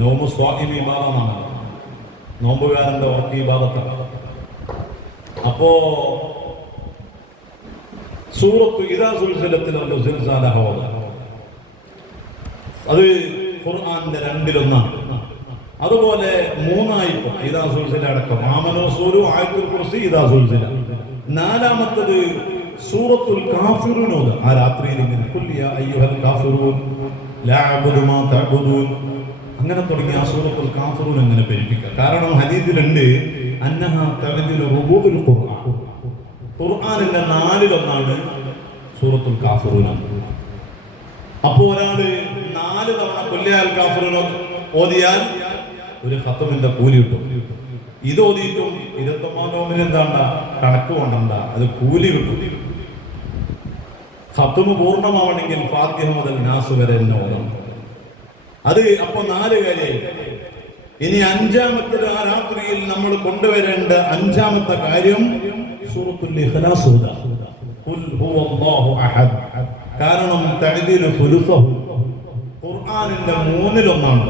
നോമ്പ് സ്വാഹിമി ഇബാദാണ്, നോമ്പുകാരന്റെ ഉറക്കി ഇബാദത്താണ്. അപ്പോ സൂറത്ത് ഇദാ സുൽസിലത്തുൽ അർദ് സിൽസാലഹ അത് ഖുർആന്റെ 2-1. അതുപോലെ 3 ഇദാ സുൽസില അടക്കം ആമന റസൂലു ആയത്തുൽ കുർസി ഇദാ സുൽസില. 4-മത്തത് സൂറത്തുൽ കാഫിറൂൻ ആ രാത്രിയിൽ ഇങ്ങനെ ഖുൽ യാ അയ്യുഹൽ കാഫിറൂൻ ലാ അഅ്ബുദു മാ തഅ്ബുദൂൻ അങ്ങനെ തുടങ്ങി ആ സൂറത്തുൽ കാഫിറൂൻ അങ്ങനെ പെരുപ്പിക്കുക. കാരണം ഹദീസിലുണ്ട് അന്നഹ തഅദിലു റുബൂഉൽ ഖുർആൻ, ഖുർആനിന്റെ 4-1 സൂറത്തുൽ കാഫിറൂൻ. അപ്പോൾ ഒരാള് 4 തവണ കൊല്ലയാൽ കാഫിറൂൻ ഓതിയാൽ ഒരു ഖത്മിന്റെ കൂലി കിട്ടും. ഇത് ഓതിയിട്ടും 29-ാം നോമ്പിന് എന്താണ്ട കണക്ക് കൊണ്ടണ്ട, അത് കൂലി കിട്ടും. ഖത്മ് പൂർണ്ണമാവണമെങ്കിൽ ഫാത്തിഹ മുതൽ നാസ് വരെ ഓതണം. അത് അപ്പൊ 4 കാര്യമായി. ഇനി 5-മത്തേത് ആ രാത്രിയിൽ നമ്മൾ കൊണ്ടുവരേണ്ട 5-മത്തെ കാര്യം സൂറത്തുൽ ഇഖ്ലാസ് ഓതുക. ഖുൽ ഹുവല്ലാഹു അഹദ്. കാരണം തഅദീലു സുലുസഹു ഖുർആനിന്റെ 3-1.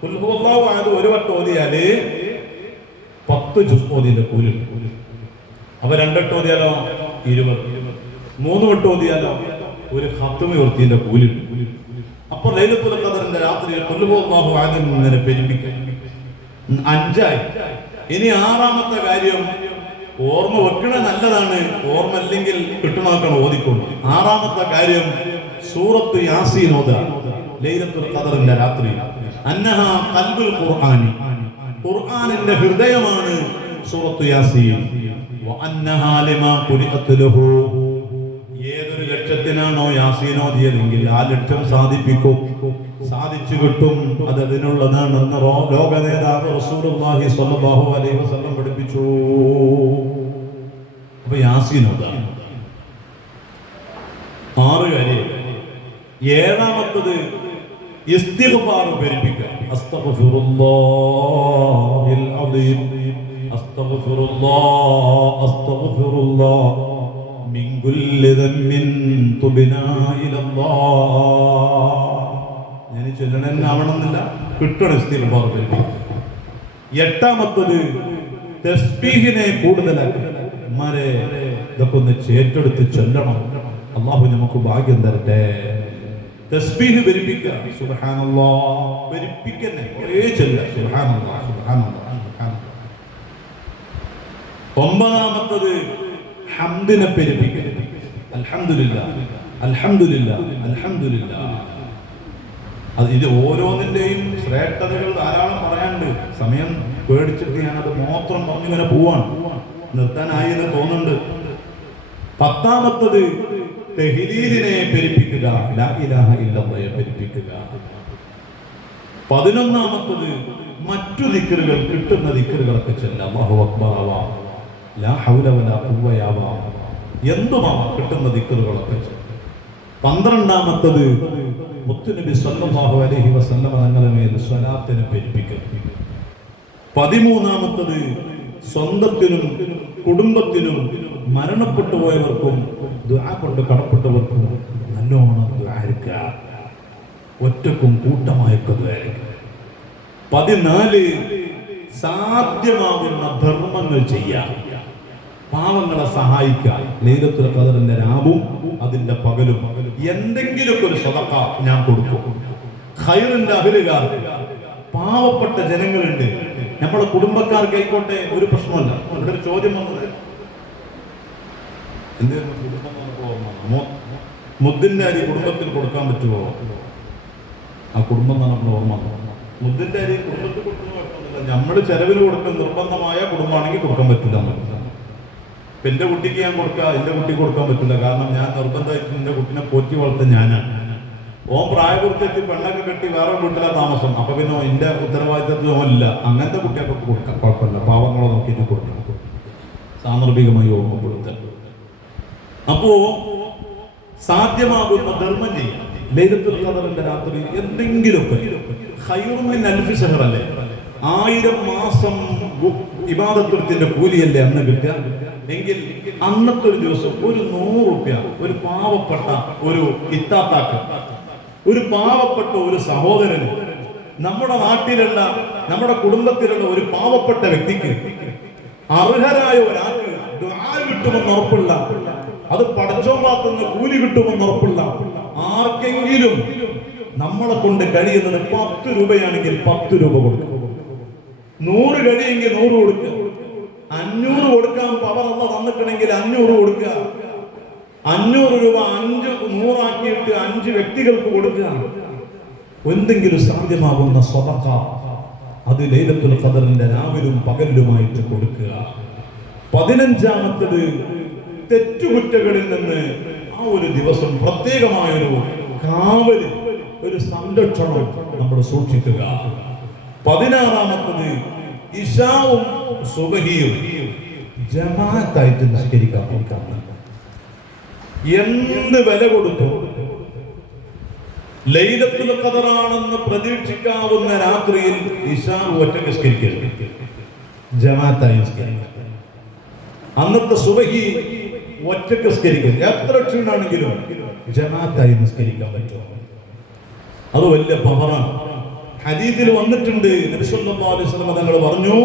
ഖുൽ ഹുവല്ലാഹു അഹദ് ഒരു വട്ടം ഓതിയാല് 10 ജുസ് ഓതിന്റെ കൂലി. അപ്പൊ 2 വട്ടം ഓതിയാലോ 20, 3 വട്ടം ഓതിയാലോ ഒരു ഖത്മ് ഓർത്തിന്റെ കൂലി. അപ്പൊ ലൈലത്തുൽ ഖദറിന്റെ രാത്രിയിൽ ഖുൽ ഹുവല്ലാഹു അഹദ് ഇങ്ങനെ പെരുപ്പിക്കുക. 5 ആയി. ഇനി 6-മത്തെ കാര്യം ഓർമ്മ വെക്കണ നല്ലതാണ്, ഓർമ്മ അല്ലെങ്കിൽ കിട്ടുമാക്കണം ഓതിക്കൊണ്ട്. 6-മത്തെ കാര്യം സൂറത്ത് യാസീൻ ഓതുക ലൈലത്തുൽ ഖദറിന്റെ രാത്രി. അന്നഹ ഖൽബുൽ ഖുർആനി, ഖുർആനിന്റെ ഹൃദയമാണ് സൂറത്ത് യാസീൻ. വ അന്നഹ ലിമാ ഖുരിഅത് ലഹു, ഏതൊരു ലക്ഷ്യത്തിനാണോ യാസീൻ ഓതിയതെങ്കിൽ ആ ലക്ഷ്യം സാധിച്ചു കിട്ടും. അത് അതിനുള്ളതാണെന്ന് ലോക നേതാവ് റസൂലുള്ളാഹി സ്വല്ലല്ലാഹു അലൈഹി വസല്ലം പഠിപ്പിച്ചു. അപ്പൊ യാസീൻ ഓതാം. 6 കാര്യം. 7-മത്തത് ഇസ്തിഗ്ഫാർ പെരുപ്പിക്കുക. അസ്തഗ്ഫിറുല്ലാഹിൽ അദീം, അസ്തഗ്ഫിറുല്ലാഹ് മിൻ കുല്ലി ദംബിൻ തുബ്നാ ഇലല്ലാഹ്. ഞാൻ ചൊല്ലണമെന്നില്ല, കിട്ടണം ഇസ്തിഗ്ഫാർ പെരുപ്പിക്കുക. 8-മത്തത് തസ്ബീഹിനെ കൂടുതലാക്കുക. ഇതൊക്കെ ഒന്ന് ചേറ്റെടുത്ത് ചൊല്ലണം. അല്ലാഹു നമുക്ക് ഭാഗ്യം തരട്ടെ. തസ്ബീഹ് പെരുപ്പിക്കുക. സുബ്ഹാനല്ലാഹ് പെരുപ്പിക്കന്നെ കുറേ ചൊല്ലുക. സുബ്ഹാനല്ലാഹ് സുബ്ഹാനല്ലാഹ് സുബ്ഹാനല്ലാഹ്. 9-മത്തത് ഹംദിനെ പെരുപ്പിക്കുക. അൽഹംദുലില്ലാഹ് അൽഹംദുലില്ലാഹ് അൽഹംദുലില്ലാഹ്. അത് ഇത് ഓരോന്നിന്റെയും ശ്രേഷ്ഠതകൾ ധാരാളം പറയാനുണ്ട്. സമയം പേടിച്ചിട്ട് ഞാനത് മാത്രം പറഞ്ഞിങ്ങനെ പോവാണ്, നിർത്താനായി എന്ന് തോന്നുന്നുണ്ട്. 10-മത്തത് തഹ്ലീലിനെ പെരുപ്പിക്കുക. ലാ ഇലാഹ ഇല്ലല്ലാഹ് പെരുപ്പിക്കുക. 11-മത്തത് മറ്റു ദിക്റുകൾ, കിട്ടുന്ന ദിക്റുകളൊക്കെ ചൊല്ലുക. അല്ലാഹു അക്ബർ ആവാം, ലാ ഹൗല വലാ ഖുവ്വ ആവാം, എന്തുമാവാം, കിട്ടുന്ന ദിക്റുകളൊക്കെ ചൊല്ലുക. 12-മത്തത് മുത്തുനബി സല്ലല്ലാഹു അലൈഹി വസല്ലം തങ്ങളുടെ മേൽ സ്വലാത്തിനെ പെരുപ്പിക്കുക. 13-മത്തത് സ്വന്തത്തിനും കുടുംബത്തിനും മരണപ്പെട്ടു പോയവർക്കും ദുആ കൊണ്ട് കടപ്പെട്ടവർക്കും നല്ലോണം ദുആഇരിക്കുക. ഒറ്റക്കും കൂട്ടമായൊക്കെ ദുആഇരിക്കുക. 14 സാധ്യമാകുന്ന ധർമ്മങ്ങൾ ചെയ്യാം, പാവങ്ങളെ സഹായിക്കുക. ലൈലത്തുൽ ഖദറിന്റെ രാവും അതിന്റെ പകലും എന്തെങ്കിലും ഒരു സദഖ ഞാൻ കൊടുക്കും. ഖൈറിന്റെ അഹ്ലുകാർ, പാവപ്പെട്ട ജനങ്ങളുണ്ട്, നമ്മുടെ കുടുംബക്കാർക്ക് ആയിക്കോട്ടെ, ഒരു പ്രശ്നമല്ല. ഇവിടെ ഒരു ചോദ്യം വന്നത് മുദ്ദിന്റെ അരി കുടുംബത്തിൽ കൊടുക്കാൻ പറ്റുമോ? ആ കുടുംബം നമ്മൾ ഓർമ്മ. മുദ്ദിന്റെ അരി കുടുംബത്തിൽ കൊടുക്കുന്ന കുഴപ്പമൊന്നുമില്ല. നമ്മൾ ചെലവിൽ കൊടുക്കുന്ന നിർബന്ധമായ കുടുംബമാണെങ്കിൽ കൊടുക്കാൻ പറ്റില്ല. ഇപ്പം എൻ്റെ കുട്ടിക്ക് ഞാൻ കൊടുക്കുക, എൻ്റെ കുട്ടിക്ക് കൊടുക്കാൻ പറ്റില്ല. കാരണം ഞാൻ നിർബന്ധമായിട്ട് എൻ്റെ കുട്ടിനെ പോറ്റി വളർത്തുന്ന ഞാനാണ്. ഓൻ പ്രായപൂർത്തിയെത്തി പെണ്ണൊക്കെ കെട്ടി വേറെ വീട്ടിലാണ് താമസം. അപ്പൊ പിന്നെ എൻ്റെ ഉത്തരവാദിത്തത്തിൽ ഓനില്ല. അങ്ങനത്തെ കുട്ടികൾക്ക് കൊടുക്കാം, കുഴപ്പമില്ല. പാവങ്ങളെ നോക്കിയിട്ട് കൊടുക്കണം, സാന്ദർഭികമായി ഓർമ്മപ്പെടുത്തൽ. അപ്പോ സാധ്യമാകുന്ന ധർമ്മം ചെയ്യാം. ലൈലത്തുൽ ഖദറിന്റെ രാത്രി എന്തെങ്കിലുമൊക്കെ ഖൈറുൻ മിൻ അൽഫി ശഹർ അല്ലേ, 1000 മാസം ഇബാദത്തിന്റെ കൂലിയല്ലേ അന്ന് കിട്ടുക. എങ്കിൽ അന്നത്തെ ഒരു ദിവസം ഒരു 100 രൂപ ഒരു പാവപ്പെട്ട ഒരു ഇത്താത്താക്ക്, ഒരു പാവപ്പെട്ട ഒരു സഹോദരന്, നമ്മുടെ നാട്ടിലുള്ള നമ്മുടെ കുടുംബത്തിലുള്ള ഒരു പാവപ്പെട്ട വ്യക്തിക്ക്, അർഹരായ ഒരാൾക്ക് ദുആ കിട്ടുമെന്ന് ഉറപ്പുള്ള, അത് പടച്ചോൻ ഭാഗത്തുനിന്ന് കൂലി കിട്ടുമെന്ന് ഉറപ്പുള്ള ആർക്കെങ്കിലും നമ്മളെ കൊണ്ട് കഴിയുന്നത് 10 രൂപയാണെങ്കിൽ 10 രൂപ കൊടുക്കുക. 100 കഴിയെങ്കിൽ 100 കൊടുക്കുക. 500 കൊടുക്കാൻ പവർ അല്ല തന്നിട്ടുണ്ടെങ്കിൽ 500 കൊടുക്കുക. 500 രൂപ 100 ആക്കിയിട്ട് 5 വ്യക്തികൾക്ക് കൊടുക്കുക. എന്തെങ്കിലും സാധ്യമാകുന്ന സ്വതക്ക അത് ലൈലത്തുൽ ഖദറിന്റെ രാവിലും പകലിലുമായിട്ട് കൊടുക്കുക. 15ാമത്തേത് തെറ്റുകുറ്റകളിൽ നിന്ന് ആ ഒരു ദിവസം പ്രത്യേകമായൊരു കാവല്, ഒരു സംരക്ഷണം നമ്മൾ സൂക്ഷിക്കുക. 16ാമത്തേത് ഇശാവും സുബഹിയും ജമാഅത്തായിട്ട് നിസ്കരിക്കാൻ നോക്കാം. എന്ത് വില കൊടുത്തു ലൈലത്തുൽ ഖദറാണെന്ന് പ്രതീക്ഷിക്കാവുന്ന രാത്രിയിൽ ഇശാ ഒറ്റയ്ക്ക് നിസ്കരിക്കരുത്, ജമാഅത്തായി നിസ്കരിക്കുക. അന്നത്തെ സുബഹി ഒറ്റയ്ക്ക് നിസ്കരിക്കരുത്. എത്ര ക്ഷീണാണെങ്കിലും ജമാഅത്തായി നിസ്കരിക്കാൻ പറ്റും. അത് വലിയ പവറാണ്. ഹദീസിൽ വന്നിട്ടുണ്ട്, നബി സല്ലല്ലാഹു അലൈഹി വസല്ലം തങ്ങൾ പറഞ്ഞു,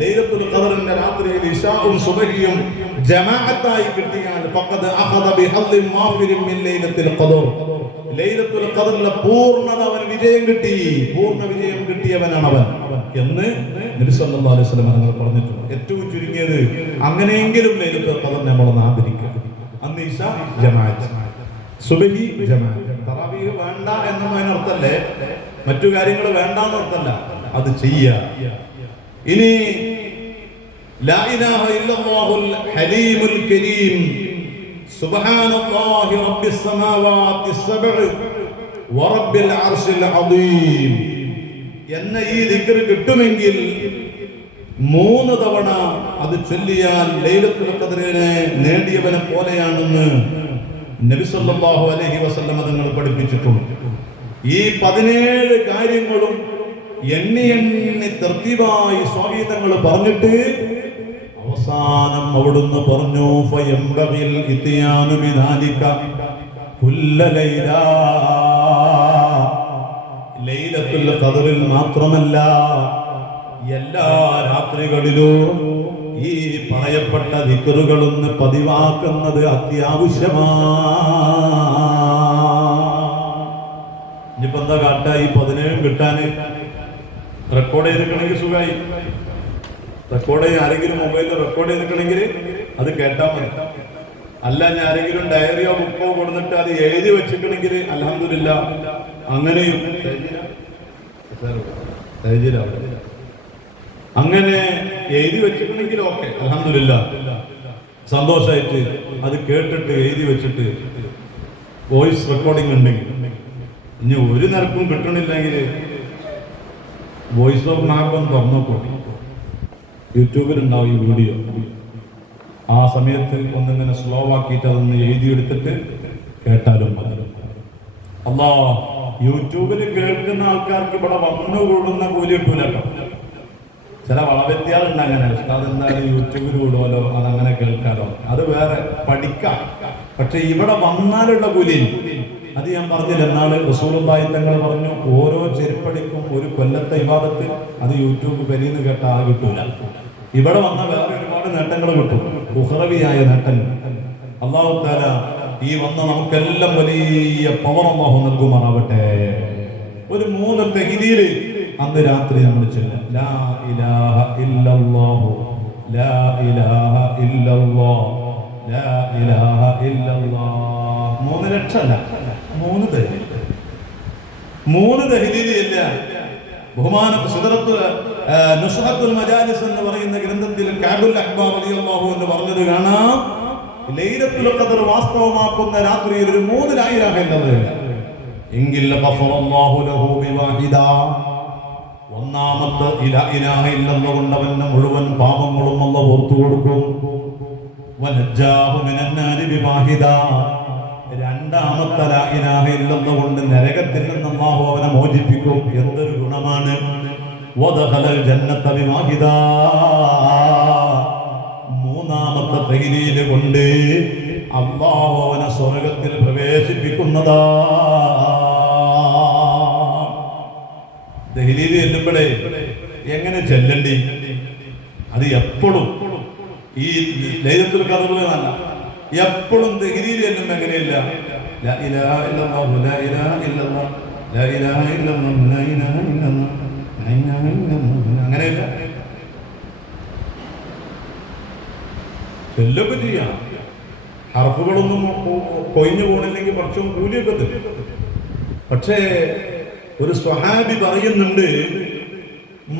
ലൈലത്തുൽ ഖദറിന്റെ രാത്രിയിൽ ഇശാഉം സുബഹിയും ജമാഅത്തായി കിട്ടിയാൽ ഫഖദ് അഖദ ബിഹദ്ദിൻ മാഫിരിൻ മിൻ ലൈലത്തുൽ ഖദർ, ലൈലത്തുൽ ഖദറിലെ പൂർണ്ണത അവന് വിജയം കിട്ടി, പൂർണ്ണ വിജയം കിട്ടിയവനാണ് അവൻ എന്ന് നബി സല്ലല്ലാഹു അലൈഹി വസല്ലം തങ്ങൾ പറഞ്ഞിട്ടുണ്ട്. ഏറ്റവും ചുരുങ്ങിയത് അങ്ങനെയെങ്കിലും ലൈലത്തുൽ ഖദറിനെ നമ്മൾ ആദരിക്കുക. അന്ന് ഇശാ ജമാഅത്ത്, സുബഹി ജമാഅത്ത്. തറാവീഹ് വേണ്ട എന്നതിന് അർത്ഥമല്ലേ, മറ്റു കാര്യങ്ങൾ വേണ്ടാന്ന് അർത്ഥമല്ല, അത് ചെയ്യുക. ഇനി ലാ ഇലാഹ ഇല്ലല്ലാഹുൽ ഹലീമുൽ കരീം സുബ്ഹാനല്ലാഹി റബ്ബിസ് സമാവാതി സബ്അ് വറബ്ബിൽ അർശിൽ അദീം എന്ന ഈ ദിക്ർ കിട്ടുമെങ്കിൽ 3 തവണ അത് ചൊല്ലിയാൽ ലൈലത്തുൽ ഖദറിനെ നേടിയവനെ പോലെയാണെന്ന് നബി സല്ലല്ലാഹു അലൈഹി വസല്ലം തങ്ങൾ പഠിപ്പിച്ചിട്ടുണ്ട്. ഈ 17 കാര്യങ്ങളും എണ്ണി തർത്തീബായി സ്വാഗതങ്ങൾ പറഞ്ഞിട്ട് അവസാനം അവിടുന്ന് പറഞ്ഞു, ഫയംബഗിൽ ഇത്യാനു ബിദാലിക കുല്ല ലൈല, ലൈലത്തുൽ ഖദറിൽ മാത്രമല്ല എല്ലാ രാത്രികളിലും ഈ പറയപ്പെട്ട ദിക്റുകളൊന്ന് പതിവാക്കുന്നത് അത്യാവശ്യമാണ്. ഇനിയിപ്പോ എന്താ കാട്ട, ഈ 17 കിട്ടാന് റെക്കോർഡ് ചെയ്തിട്ടുണ്ടെങ്കിൽ സുഖമായി. റെക്കോർഡ് ചെയ്ത് ആരെങ്കിലും മൊബൈലിൽ റെക്കോർഡ് ചെയ്തിട്ടുണ്ടെങ്കിൽ അത് കേട്ടാൽ മതി. അല്ല, ഞാൻ ആരെങ്കിലും ഡയറിയോ ബുക്കോ കൊടുത്തിട്ട് അത് എഴുതി വെച്ചിട്ടുണ്ടെങ്കിൽ അൽഹംദുലില്ലാ, അങ്ങനെയും അങ്ങനെ എഴുതി വെച്ചിട്ടുണ്ടെങ്കിൽ ഓക്കെ, അൽഹംദുലില്ലാ, സന്തോഷമായിട്ട് അത് കേട്ടിട്ട് എഴുതി വെച്ചിട്ട് വോയിസ് റെക്കോർഡിംഗ് ഉണ്ടെങ്കിൽ. ഇനി ഒരു നിരക്കും കിട്ടണില്ലെങ്കിൽ വോയിസ് ഓഫ് മാർഗം തുറന്നോക്കോ, യൂട്യൂബിലുണ്ടാവും ഈ വീഡിയോ. ആ സമയത്ത് ഒന്നിങ്ങനെ സ്ലോ ആക്കിയിട്ട് അതൊന്ന് എഴുതിയെടുത്തിട്ട് കേട്ടാലും മതി. അല്ലാ, യൂട്യൂബിൽ കേൾക്കുന്ന ആൾക്കാർക്ക് ഇവിടെ വന്നു കൂടുന്ന കൂലി കിട്ടൂലല്ലോ. ചില വളവ്യത്യാളുണ്ട് അങ്ങനെ, ഉസ്താദ് എന്തായാലും യൂട്യൂബിൽ കൂടുമല്ലോ, അതങ്ങനെ കേൾക്കാലോ, അത് വേറെ പഠിക്കാം. പക്ഷെ ഇവിടെ വന്നാലുള്ള കൂലി അത് ഞാൻ പറഞ്ഞില്ല. എന്നാണ് റസൂലുള്ളാഹി തങ്ങൾ പറഞ്ഞു, ഓരോ ചെരുപ്പടിക്കും ഒരു കൊല്ലത്തെ ഇബാദത്ത് അത് യൂട്യൂബ് പെരീന്ന് കേട്ടാൽ ആ കിട്ടൂല. ഇവിടെ വന്ന വേറെ ഒരുപാട് നേട്ടങ്ങൾ കിട്ടും, ഉഖറവിയായ നേട്ടങ്ങൾ. അല്ലാഹു തആല ഈ വന്ന നമുക്കെല്ലാം വലിയ പവർ അല്ലാഹു നൽകുമാറാവട്ടെ. ഒരു 3 തഹ്ലീല് അന്ന് രാത്രി നമ്മൾ ചൊല്ലാം. ലാ ഇലാഹ ഇല്ലല്ലാഹു ലാ ഇലാഹ ഇല്ലല്ലാഹ് ലാ ഇലാഹ ഇല്ലല്ലാഹ്. 3 ലക്ഷമല്ല, 3 തഹ്ലീൽ. 3 തഹ്ലീൽ ഇല്ല ബഹുമാനപ്പെട്ട സിദ്റത്തുൽ നുസ്ഹത്തുൽ മജാലിസ് എന്ന് പറയുന്ന ഗ്രന്ഥത്തിൽ കഅബുൽ അഹ്ബാർ റളിയല്ലാഹു അൻഹു പറഞ്ഞത് കാണാം, ലൈലത്തുൽ ഖദർ വാസ്തവമാക്കുന്ന രാത്രിയിൽ ഒരു 3 ലാ ഇലാഹ ഇല്ലല്ലാഹ് എങ്കിൽ ഗഫറല്ലാഹു ലഹു ബിവാഹിദ, ഒന്നാമത്തെ ലാ ഇലാഹ ഇല്ലല്ലാഹ് കൊണ്ട് അവന്റെ മുഴുവൻ പാപങ്ങളും അല്ലാഹു പുറത്തു കൊടുക്കും. വനജാഹു മിനന്നാരി ബിവാഹിദ, രണ്ടാമത്തെ ലാ ഇലാഹ ഇല്ലല്ലാഹ് കൊണ്ട് നരകത്തിൽ നിന്ന് അല്ലാഹു അവനെ മോചിപ്പിക്കും. എന്തൊരു ഗുണമാണ്! വദഖലൽ ജന്നത ബിവാഹിദ, മൂന്നാമത്തെ തഹ്ലീൽ കൊണ്ട് അല്ലാഹു അവനെ സ്വർഗ്ഗത്തിൽ പ്രവേശിപ്പിക്കുന്നതാ. തഹ്ലീൽ ചെല്ലുമ്പോഴേ എങ്ങനെ ചെല്ലണ്ടി? അത് എപ്പോഴും ഈ ലൈലത്തുൽ ഖദറിലല്ല, എപ്പോഴും തഹ്ലീൽ ചെല്ലുമ്പോ എങ്ങനെയില്ല, ലാ ഇലാഹ ഇല്ലല്ലാഹു ലാ ഇലാഹ ഇല്ലല്ലാഹ് ലാ ഇലാഹ ഇല്ലല്ലാഹു ലാ ഇലാഹ ഇല്ലല്ലാഹ് ലാ ഇലാഹ ഇല്ലല്ലാഹ്, അങ്ങനെയല്ല ചെല്ലൊക്കെ ചെയ്യാം. ഹർഫുകളൊന്നും കൊയിഞ്ഞു പോണില്ലെങ്കിൽ കുറച്ചും കൂലിയൊക്കെ തരും. പക്ഷേ ഒരു സ്വഹാബി പറയുന്നുണ്ട്,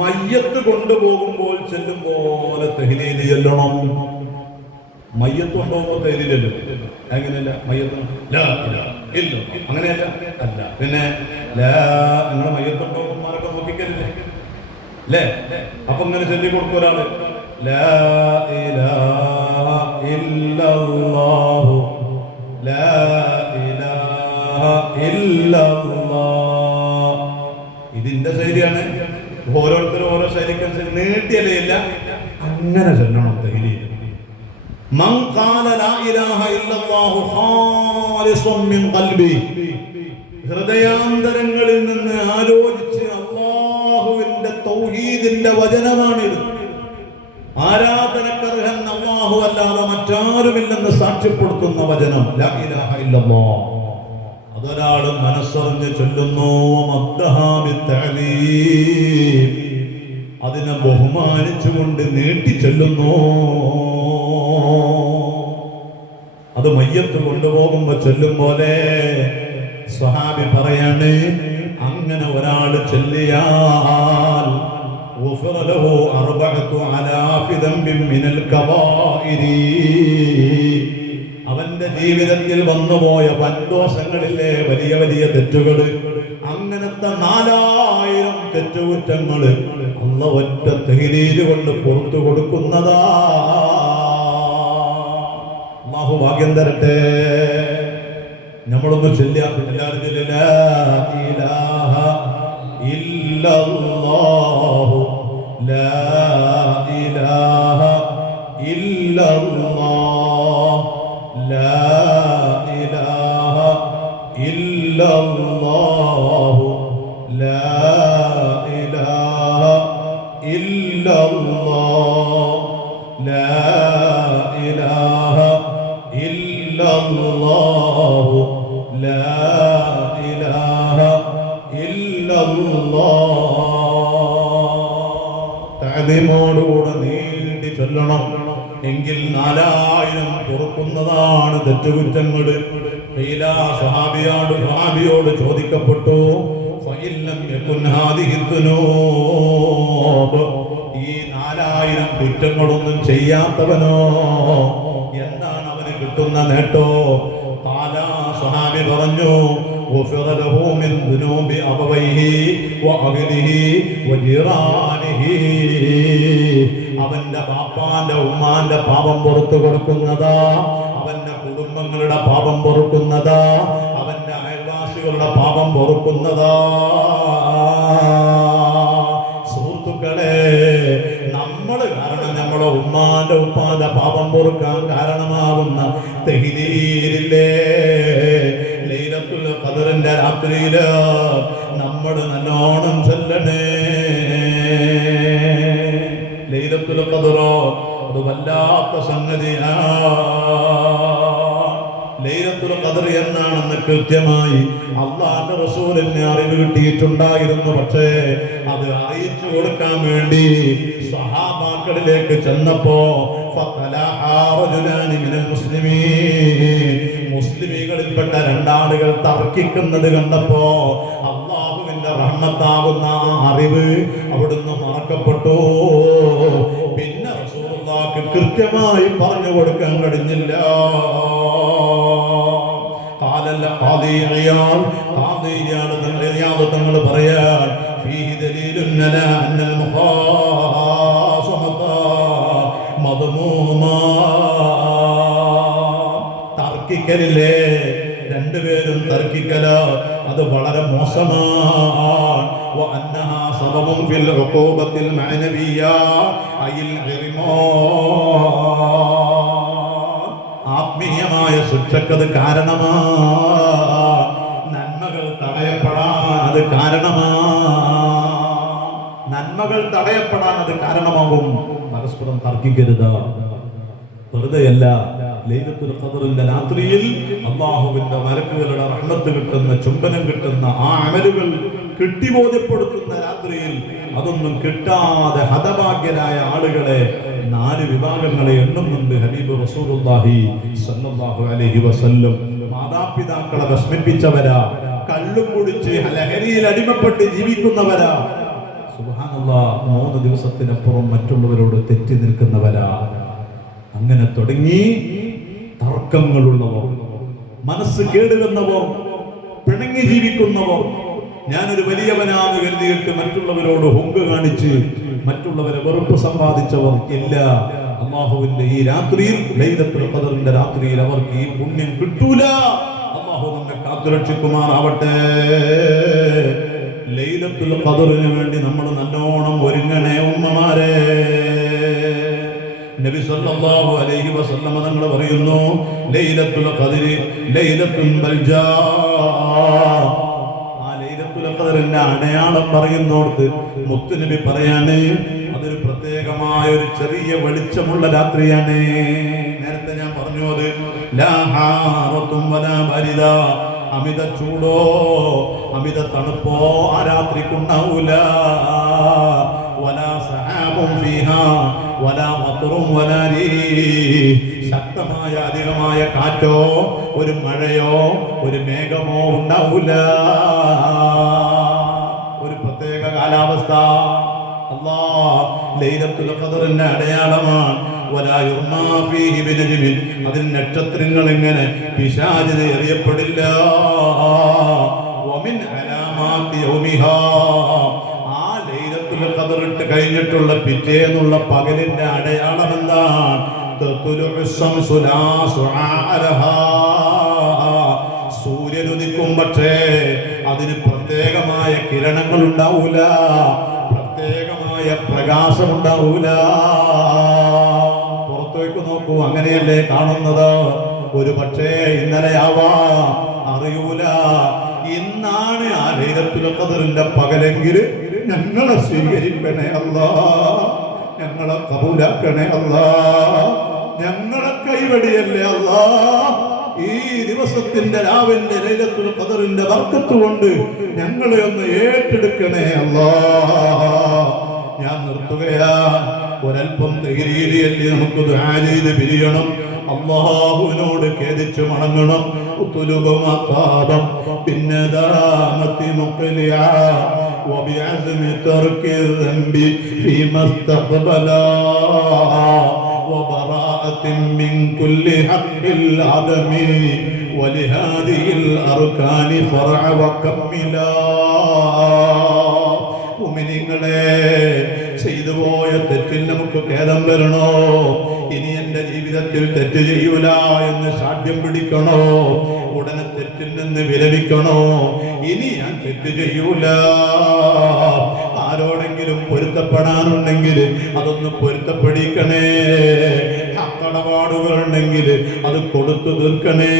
മയ്യത്ത് കൊണ്ടുപോകുമ്പോൾ ചെല്ലും പോലെ തഹ്ലീൽ ചെല്ലണം. മയ്യത്ത് കൊണ്ടുപോകുമ്പോൾ തഹ്ലീൽ ചെല്ലും. അങ്ങനെയല്ല, മയ്യത്ത് ഇല്ല അങ്ങനെയല്ല. അല്ല പിന്നെ നിങ്ങളെ മയ്യത്ത് കൊണ്ടുപോകുമ്പോഴൊക്കെ നോക്കിക്കല്ലേ അല്ലേ? അപ്പൊ ഇങ്ങനെ ചൊല്ലി കൊടുക്കും ഒരാള്, ലാ ഇലാഹ ഇല്ലല്ലാഹു ലാ ഇലാഹ ഇല്ലല്ലാഹ്. ഇതിന്റെ ശൈലിയാണ്. ഓരോരുത്തരും ഓരോ ശൈലിക്കനുസരിച്ച് നീട്ടിയല്ലേ ഇല്ല, അങ്ങനെ ചൊല്ലണം തഹ്ലീൽ. മൻ ഖാല ലാ ഇലാഹ ഇല്ലല്ലാഹു ഖാലിസൻ മിൻ ഖൽബി, ഹൃദയാന്തരങ്ങളിൽ നിന്ന് ആലോചിച്ച് അല്ലാഹുവിന്റെ തൗഹീദിന്റെ വചനമാണിത്. ആരാധനക്കർഹൻ അല്ലാഹു അല്ലാതെ മറ്റാരുമില്ലെന്ന് സാക്ഷ്യപ്പെടുത്തുന്ന വചനം ലാ ഇലാഹ ഇല്ലല്ലാഹ്. അതൊരാൾ മനസ്സറിഞ്ഞ് ചൊല്ലുന്നു, അതിനെ ബഹുമാനിച്ചുകൊണ്ട് നീട്ടി ചൊല്ലുന്നു. അത് മയ്യത്ത് കൊണ്ടുപോകുമ്പോ ചൊല്ലും പോലെ സ്വഹാബി പറയാണ്, അങ്ങനെ ഒരാൾ ചൊല്ലിയാൽ അവന്റെ ജീവിതത്തിൽ വന്നുപോയ വൻദോഷങ്ങളിലെ വലിയ വലിയ തെറ്റുകൾ, അങ്ങനത്തെ 4000 തെറ്റുകുറ്റങ്ങള് അല്ലാഹു ഒറ്റ തഹ്ലീൽ കൊണ്ട് പുറത്തു കൊടുക്കുന്നതാ. അല്ലാഹു ഭാഗ്യം തരട്ടെ. നമ്മളൊന്ന് ചൊല്ലിയാ എല്ലാവരും ലാ ഇലാഹ ഇല്ലല്ലാഹു ലാ ഇലാഹ ഇല്ലല്ലാഹ് ലാ ഇലാഹ ഇല്ലല്ലാഹു ലാ ഇലാഹ ഇല്ലല്ലാഹ് ലാ ഇലാഹ ഇല്ലല്ലാഹു ലാ ഇലാഹ തഅദീമോടുകൂടെ നീട്ടി ചൊല്ലണം. എങ്കിൽ 4000 പൊറുക്കുന്നതാണ് തെറ്റുകുറ്റങ്ങൾ. സ്വഹാബിയോട് ചോദിക്കപ്പെട്ടു, ഈ 4000 കുറ്റങ്ങളൊന്നും ചെയ്യാത്തവനോ എന്താണ് അവന് കിട്ടുന്ന നേട്ടോ? സ്വഹാബി പറഞ്ഞു, അവന്റെ ബാപ്പാന്റെ ഉമ്മാന്റെ പാപം പുറത്തു കൊടുക്കുന്നതാ, അവന്റെ കുടുംബങ്ങളുടെ പാപം പൊറുക്കുന്നതാ, അവന്റെ അയൽവാസികളുടെ പാപം പൊറുക്കുന്നതാ. സുഹൃത്തുക്കളെ, നമ്മള് കാരണം നമ്മളെ ഉമ്മാന്റെ ഉപ്പാന്റെ പാപം പൊറുക്കാൻ കാരണമാകുന്ന തഹ്ലീലില്ലേ, ലൈലത്തുൽ ഖദറിന്റെ രാത്രിയില് നമ്മൾ നല്ലോണം ചൊല്ലണേ. ലൈലത്തുൽ ഖദറോ അത് വല്ലാത്ത സംഗതിയാണ്. ലൈലത്തുൽ ഖദർ എന്നാണെന്ന് കൃത്യമായി അല്ലാഹുവിന്റെ റസൂലിന് അറിവ് കിട്ടിയിട്ടുണ്ടായിരുന്നു. പക്ഷേ അത് അറിയിച്ചു കൊടുക്കാൻ വേണ്ടി സ്വഹാബാക്കളിലേക്ക് ചെന്നപ്പോ മുസ്ലിമീങ്ങളിൽപ്പെട്ട 2 ആളുകൾ തർക്കിക്കുന്നത് കണ്ടപ്പോ അല്ലാഹുവിന്റെ റഹ്മത്ത് റഹ്മത്താകുന്ന ആ അറിവ് അവിടുന്ന് മറക്കപ്പെട്ടു. പിന്നെ റസൂലുള്ളാഹിക്ക് കൃത്യമായി പറഞ്ഞു കൊടുക്കാൻ കഴിഞ്ഞില്ല. തങ്ങൾ പറയാൻ തർക്കിക്കലില്ലേ, രണ്ടുപേരും തർക്കിക്കല അത് വളരെ മോശമാണ്. ആത്മീയമായ ശിക്ഷക്കത് കാരണമാണ്. നന്മകൾ തടയപ്പെടാൻ അത് നന്മകൾ തടയപ്പെടാൻ അത് കാരണമാകും. പരസ്പരം തർക്കിക്കരുത്. വെറുതെയല്ല, ലൈലത്തുൽ ഖദറിന്റെ രാത്രിയിൽ അല്ലാഹുവിന്റെ മലക്കുകളുടെ റഹ്മത്ത് കിട്ടുന്ന, ചുംബനം കിട്ടുന്ന ആ അമലുകൾ കിട്ടിബോധ്യപ്പെടുത്തുന്ന രാത്രിയിൽ അതൊന്നും കിട്ടാതെ ഹതഭാഗ്യരായ ആളുകളെ 4 വിഭാഗങ്ങളെ എണ്ണുന്നുണ്ട് ഹബീബ് റസൂലുള്ളാഹി സ്വല്ലല്ലാഹു അലൈഹി വസല്ലം. മാതാപിതാക്കളെ വിസ്മരിപ്പിച്ചവരാ, കള്ളും കുടിച്ച് ലഹരിയിൽ അടിമപ്പെട്ട് ജീവിക്കുന്നവരാ, സുബ്ഹാനല്ലാഹ് 3 ദിവസത്തിനപ്പുറം മറ്റുള്ളവരോട് തെറ്റി നിൽക്കുന്നവരാ. അങ്ങനെ തുടങ്ങി തർക്കങ്ങളുള്ളവർ, മനസ്സ് കേടുവന്നവർ, പിണങ്ങി ജീവിക്കുന്നവർ, ഞാനൊരു വലിയവനാന്ന് കരുതിയിട്ട് മറ്റുള്ളവരോട് ഹുങ്ക് കാണിച്ച് മറ്റുള്ളവരെ വെറുപ്പ് സമ്പാദിച്ചവർ ഇല്ല. അല്ലാഹുവിന്റെ ഈ രാത്രിയിൽ, ലൈലത്തുൽ ഖദറിന്റെ രാത്രിയിൽ അവർക്ക് ഈ പുണ്യം കിട്ടൂല. അല്ലാഹു നമ്മെ കാത്തുരക്ഷിക്കുമാറാവട്ടെ. ലൈലത്തുൽ ഖദറിന് വേണ്ടി നമ്മൾ നല്ലോണം ഒരുങ്ങണേ ഉമ്മമാരെ. നബി സല്ലല്ലാഹു അലൈഹി വസല്ലം തങ്ങൾ പറയുന്നു, ലൈലത്തുൽ ഖദരി ലൈലത്തുൻ ബൽജാ. ആ ലൈലത്തുൽ ഖദറിന്റെ അടയാളം പറയുന്നോർത്ത് മുത്തുനബി പറയാണ്, അതൊരു പ്രത്യേകമായ ഒരു ചെറിയ വെളിച്ചമുള്ള രാത്രിയാണ്. നേരത്തെ ഞാൻ പറഞ്ഞു, അത് ലാ ഹാറത്തും വലാ ബരിദ, അമിത ചൂടോ അമിത തണുപ്പോ ആ രാത്രിക്കുണ്ടാവൂല. വലാ സഹാബും ഫീഹാ വലാ മത്റും വലാ രീഹ്, ശക്തമായ അധികമായ കാറ്റോ ഒരു മഴയോ ഒരു മേഘമോ ഉണ്ടാവൂല. ഒരു പ്രത്യേക കാലാവസ്ഥ. അല്ലാഹ് ലൈലത്തുൽ ഖദറിന്റെ അടയാളമാണ്. വലാ യുർമാ ഫീഹി ബിനജ്മിൻ, അതിൽ നക്ഷത്രങ്ങൾ ഇങ്ങനെ പിശാചിത എറിയപ്പെടില്ല. വമിൻ അലാമാതി യൗമിഹാ, ആ ലൈലത്തുൽ ഖദർ ഇട്ട് കഴിഞ്ഞിട്ടുള്ള പിറ്റേന്നുള്ള പകലിന്റെ അടയാളം എന്താണ്? സൂര്യൻ ഉദിക്കും, പക്ഷേ അതിന് പ്രത്യേകമായ കിരണങ്ങൾ ഉണ്ടാവൂല, പ്രത്യേകമായ പ്രകാശം ഉണ്ടാവൂല. പുറത്തേക്ക് നോക്കൂ, അങ്ങനെയല്ലേ കാണുന്നത്. ഒരു പക്ഷേ ഇന്നലെയാവാം, അറിയൂല. ഇന്നാണ് ആ ലൈലത്തുൽ ഖദറിന്റെ പകലെങ്കിൽ ഞങ്ങളെ സ്വീകരിക്കണേ അല്ലാ, ഞങ്ങളെ കബൂലാക്കണേ അല്ലാ, ഞങ്ങളെ കൈവടിയല്ലേ അല്ലാ. ഈ ദിവസത്തിന്റെ രാവിലെ ലൈലത്തുൽ ഖദറിന്റെ ബർക്കത്ത് കൊണ്ട് ഞങ്ങളെ ഒന്ന് ഏറ്റെടുക്കണേ അല്ലാ. ഞാൻ നിർത്തുകയാ. ഒരൽപ്പം ധൈര്യല്ലേ നമുക്ക് ദുആ ചെയ്ത് പിരിയണം. അല്ലാഹുവിനോട് ഖേദിച്ചു മടങ്ങണം. പിന്നദാമത്തി മുഖ്ലിയ وبعزم ترك الذنب فيما استقبل وبراءة من كل حق العدم ولهذه الأركان فرع وكملا. മുഅ്മിനീങ്ങളെ, ചെയ്തു പോയ തെറ്റിൽ നമുക്ക് ഖേദം വരണോ? ഇനി എന്റെ ജീവിതത്തിൽ തെറ്റ് ചെയ്യൂല എന്ന് സാധ്യം പിടിക്കണോ? ഉടനെ തെറ്റിൽ നിന്ന് വിരമിക്കണോ? ഇനി ഞാൻ തെറ്റ് ചെയ്യൂല. ആരോടെങ്കിലും പൊരുത്തപ്പെടാനുണ്ടെങ്കിൽ അതൊന്ന് പൊരുത്തപ്പെടിക്കണേ. കടപാടുകളുണ്ടെങ്കിൽ അത് കൊടുത്തു തീർക്കണേ.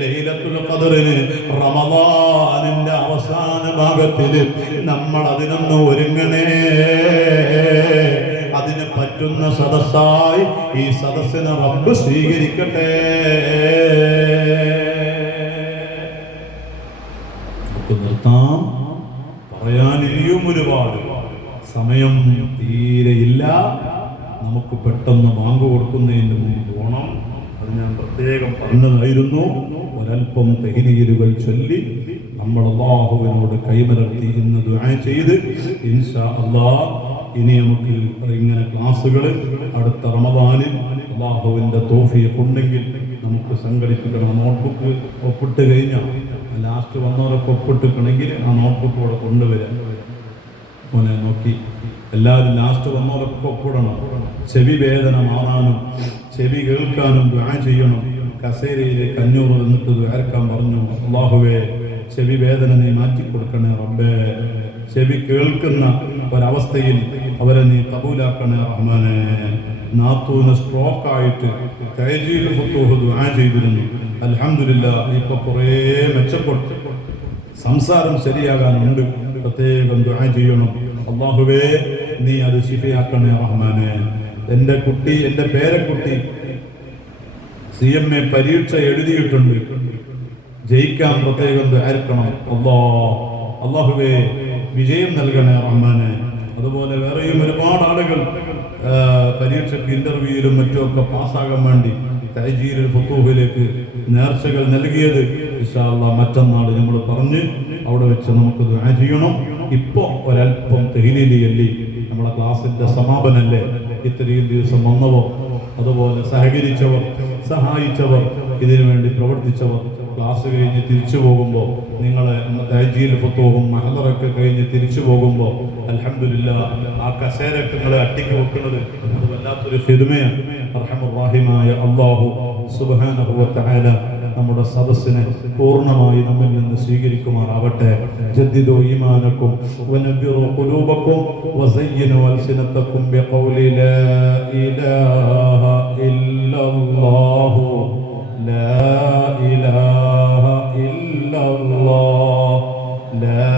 ലൈലത്തുൽ ഖദറിന്, റമളാനിന്റെ അവസാന ഭാഗത്തിൽ നമ്മൾ അതിനൊന്ന് ഒരുങ്ങണേ. അതിന് പറ്റുന്ന സദസ്സായി ഈ സദസ്സിനെ റബ്ബ് സ്വീകരിക്കട്ടെ. നിർത്താം. പറയാൻ ഇനിയും ഒരുപാട് സമയം തീരെയില്ല. നമുക്ക് പെട്ടെന്ന് ബാങ്ക് കൊടുക്കുന്നതിന് മുമ്പ് പോകണം. അത് ഞാൻ പ്രത്യേകം പറഞ്ഞതായിരുന്നു. ഒരൽപ്പം തഹ്‌ലീലുകൾ ചൊല്ലി നമ്മൾ അല്ലാഹുവിനോട് കൈമലർത്തി ഇന്ന് ദുആ ചെയ്ത് ഇൻഷാ അല്ലാഹ് ഇനി നമുക്ക് ഇങ്ങനെ ക്ലാസ്സുകൾ അടുത്ത റമദാനിൽ അല്ലാഹുവിൻ്റെ തൗഫീഖ് ഉണ്ടെങ്കിൽ നമുക്ക് സംഘടിപ്പിക്കണം. നോട്ട്ബുക്ക് ഒപ്പിട്ട് കഴിഞ്ഞാൽ ലാസ്റ്റ് വന്നവരൊക്കെ ഒപ്പിട്ടിക്കണമെങ്കിൽ ആ നോട്ട്ബുക്ക് ഇവിടെ കൊണ്ടുവരാം. മോനെ നോക്കി എല്ലാവരും ലാസ്റ്റ് വന്നവരൊക്കെ ഒപ്പിടണം. ചെവി വേദന മാറാനും ചെവി കേൾക്കാനും ദുആ ചെയ്യണം. കസേരയിലേക്ക് 500 നിന്നിട്ട് ദുആക്കാൻ പറഞ്ഞു. അല്ലാഹുവേ ചെവി വേദന നീ മാറ്റിക്കൊടുക്കണേ റബ്ബേ. ചെവി കേൾക്കുന്ന ഒരവസ്ഥയിൽ അവരെ നീ കബൂലാക്കണേ റഹ്മാനെ. നാത്തൂന് സ്ട്രോക്കായിട്ട് തഅജീൽ ഫുതൂഹ് ദുആ ചെയ്തിരുന്നു. അൽഹംദുലില്ലാഹ് ഇപ്പൊ കുറേ മെച്ചപ്പെട്ടു. സംസാരം ശരിയാകാനുണ്ട്. പ്രത്യേകം ദുആ ചെയ്യണം. അല്ലാഹുവേ നീ അത് ശിഫയാക്കണേ റഹ്മാനെ. എൻ്റെ കുട്ടി, എൻ്റെ പേരക്കുട്ടി CMA പരീക്ഷ എഴുതിയിട്ടുണ്ട്. ജയിക്കാൻ പ്രത്യേകം ദ്വാരക്കണം. അല്ലാഹുവേ വിജയം നൽകണേ റഹ്മാനെ. അതുപോലെ വേറെയും ഒരുപാട് ആളുകൾ പരീക്ഷയ്ക്ക് ഇന്റർവ്യൂയിലും മറ്റുമൊക്കെ പാസ്സാകാൻ വേണ്ടി തഅജീലുൽ ഫുതൂഹിലേക്ക് നേർച്ചകൾ നൽകിയത് ഇൻഷാ അല്ലാഹ് മറ്റന്നാൾ നമ്മൾ പറഞ്ഞ് അവിടെ വെച്ച് നമുക്ക് ദുആ ചെയ്യണം. ഇപ്പോൾ ഒരല്പം തഹ്ലീൽ ചൊല്ലി നമ്മളെ ക്ലാസിന്റെ സമാപനല്ലേ, ഇത്രയും ദിവസം വന്നവർ, അതുപോലെ സഹകരിച്ചവർ, സഹായിച്ചവർ, ഇതിനു വേണ്ടി പ്രവർത്തിച്ചവർ, ക്ലാസ് കഴിഞ്ഞ് തിരിച്ചു പോകുമ്പോൾ നിങ്ങളെ തഅജീൽ ഫുതൂഹും മഹദറൊക്കെ കഴിഞ്ഞ് തിരിച്ചു പോകുമ്പോൾ അൽഹംദുലില്ലാഹ് ആ കസേരക്ക് നിങ്ങളെ അട്ടിക്ക് വെക്കുന്നത് അത് വല്ലാത്തൊരു ഖിദ്മയാണ്. അർഹമുർ റഹീമായ അല്ലാഹു സുബ്ഹാനഹു വ തആല നമ്മുടെ സദസ്സിനെ പൂർണ്ണമായി നമ്മിൽ നിന്ന് സ്വീകരിക്കുമാറാവട്ടെ. ജദ്ദിദു ഈമാനക്കും വനവ്വിറു ഖുലൂബക്കും വസയ്യിനു അൽസിനതക്കും ബിഖൗലി ലാ ഇലാഹ ഇല്ലല്ലാഹു ലാ ഇലാഹ ഇല്ലല്ലാഹ് ലാ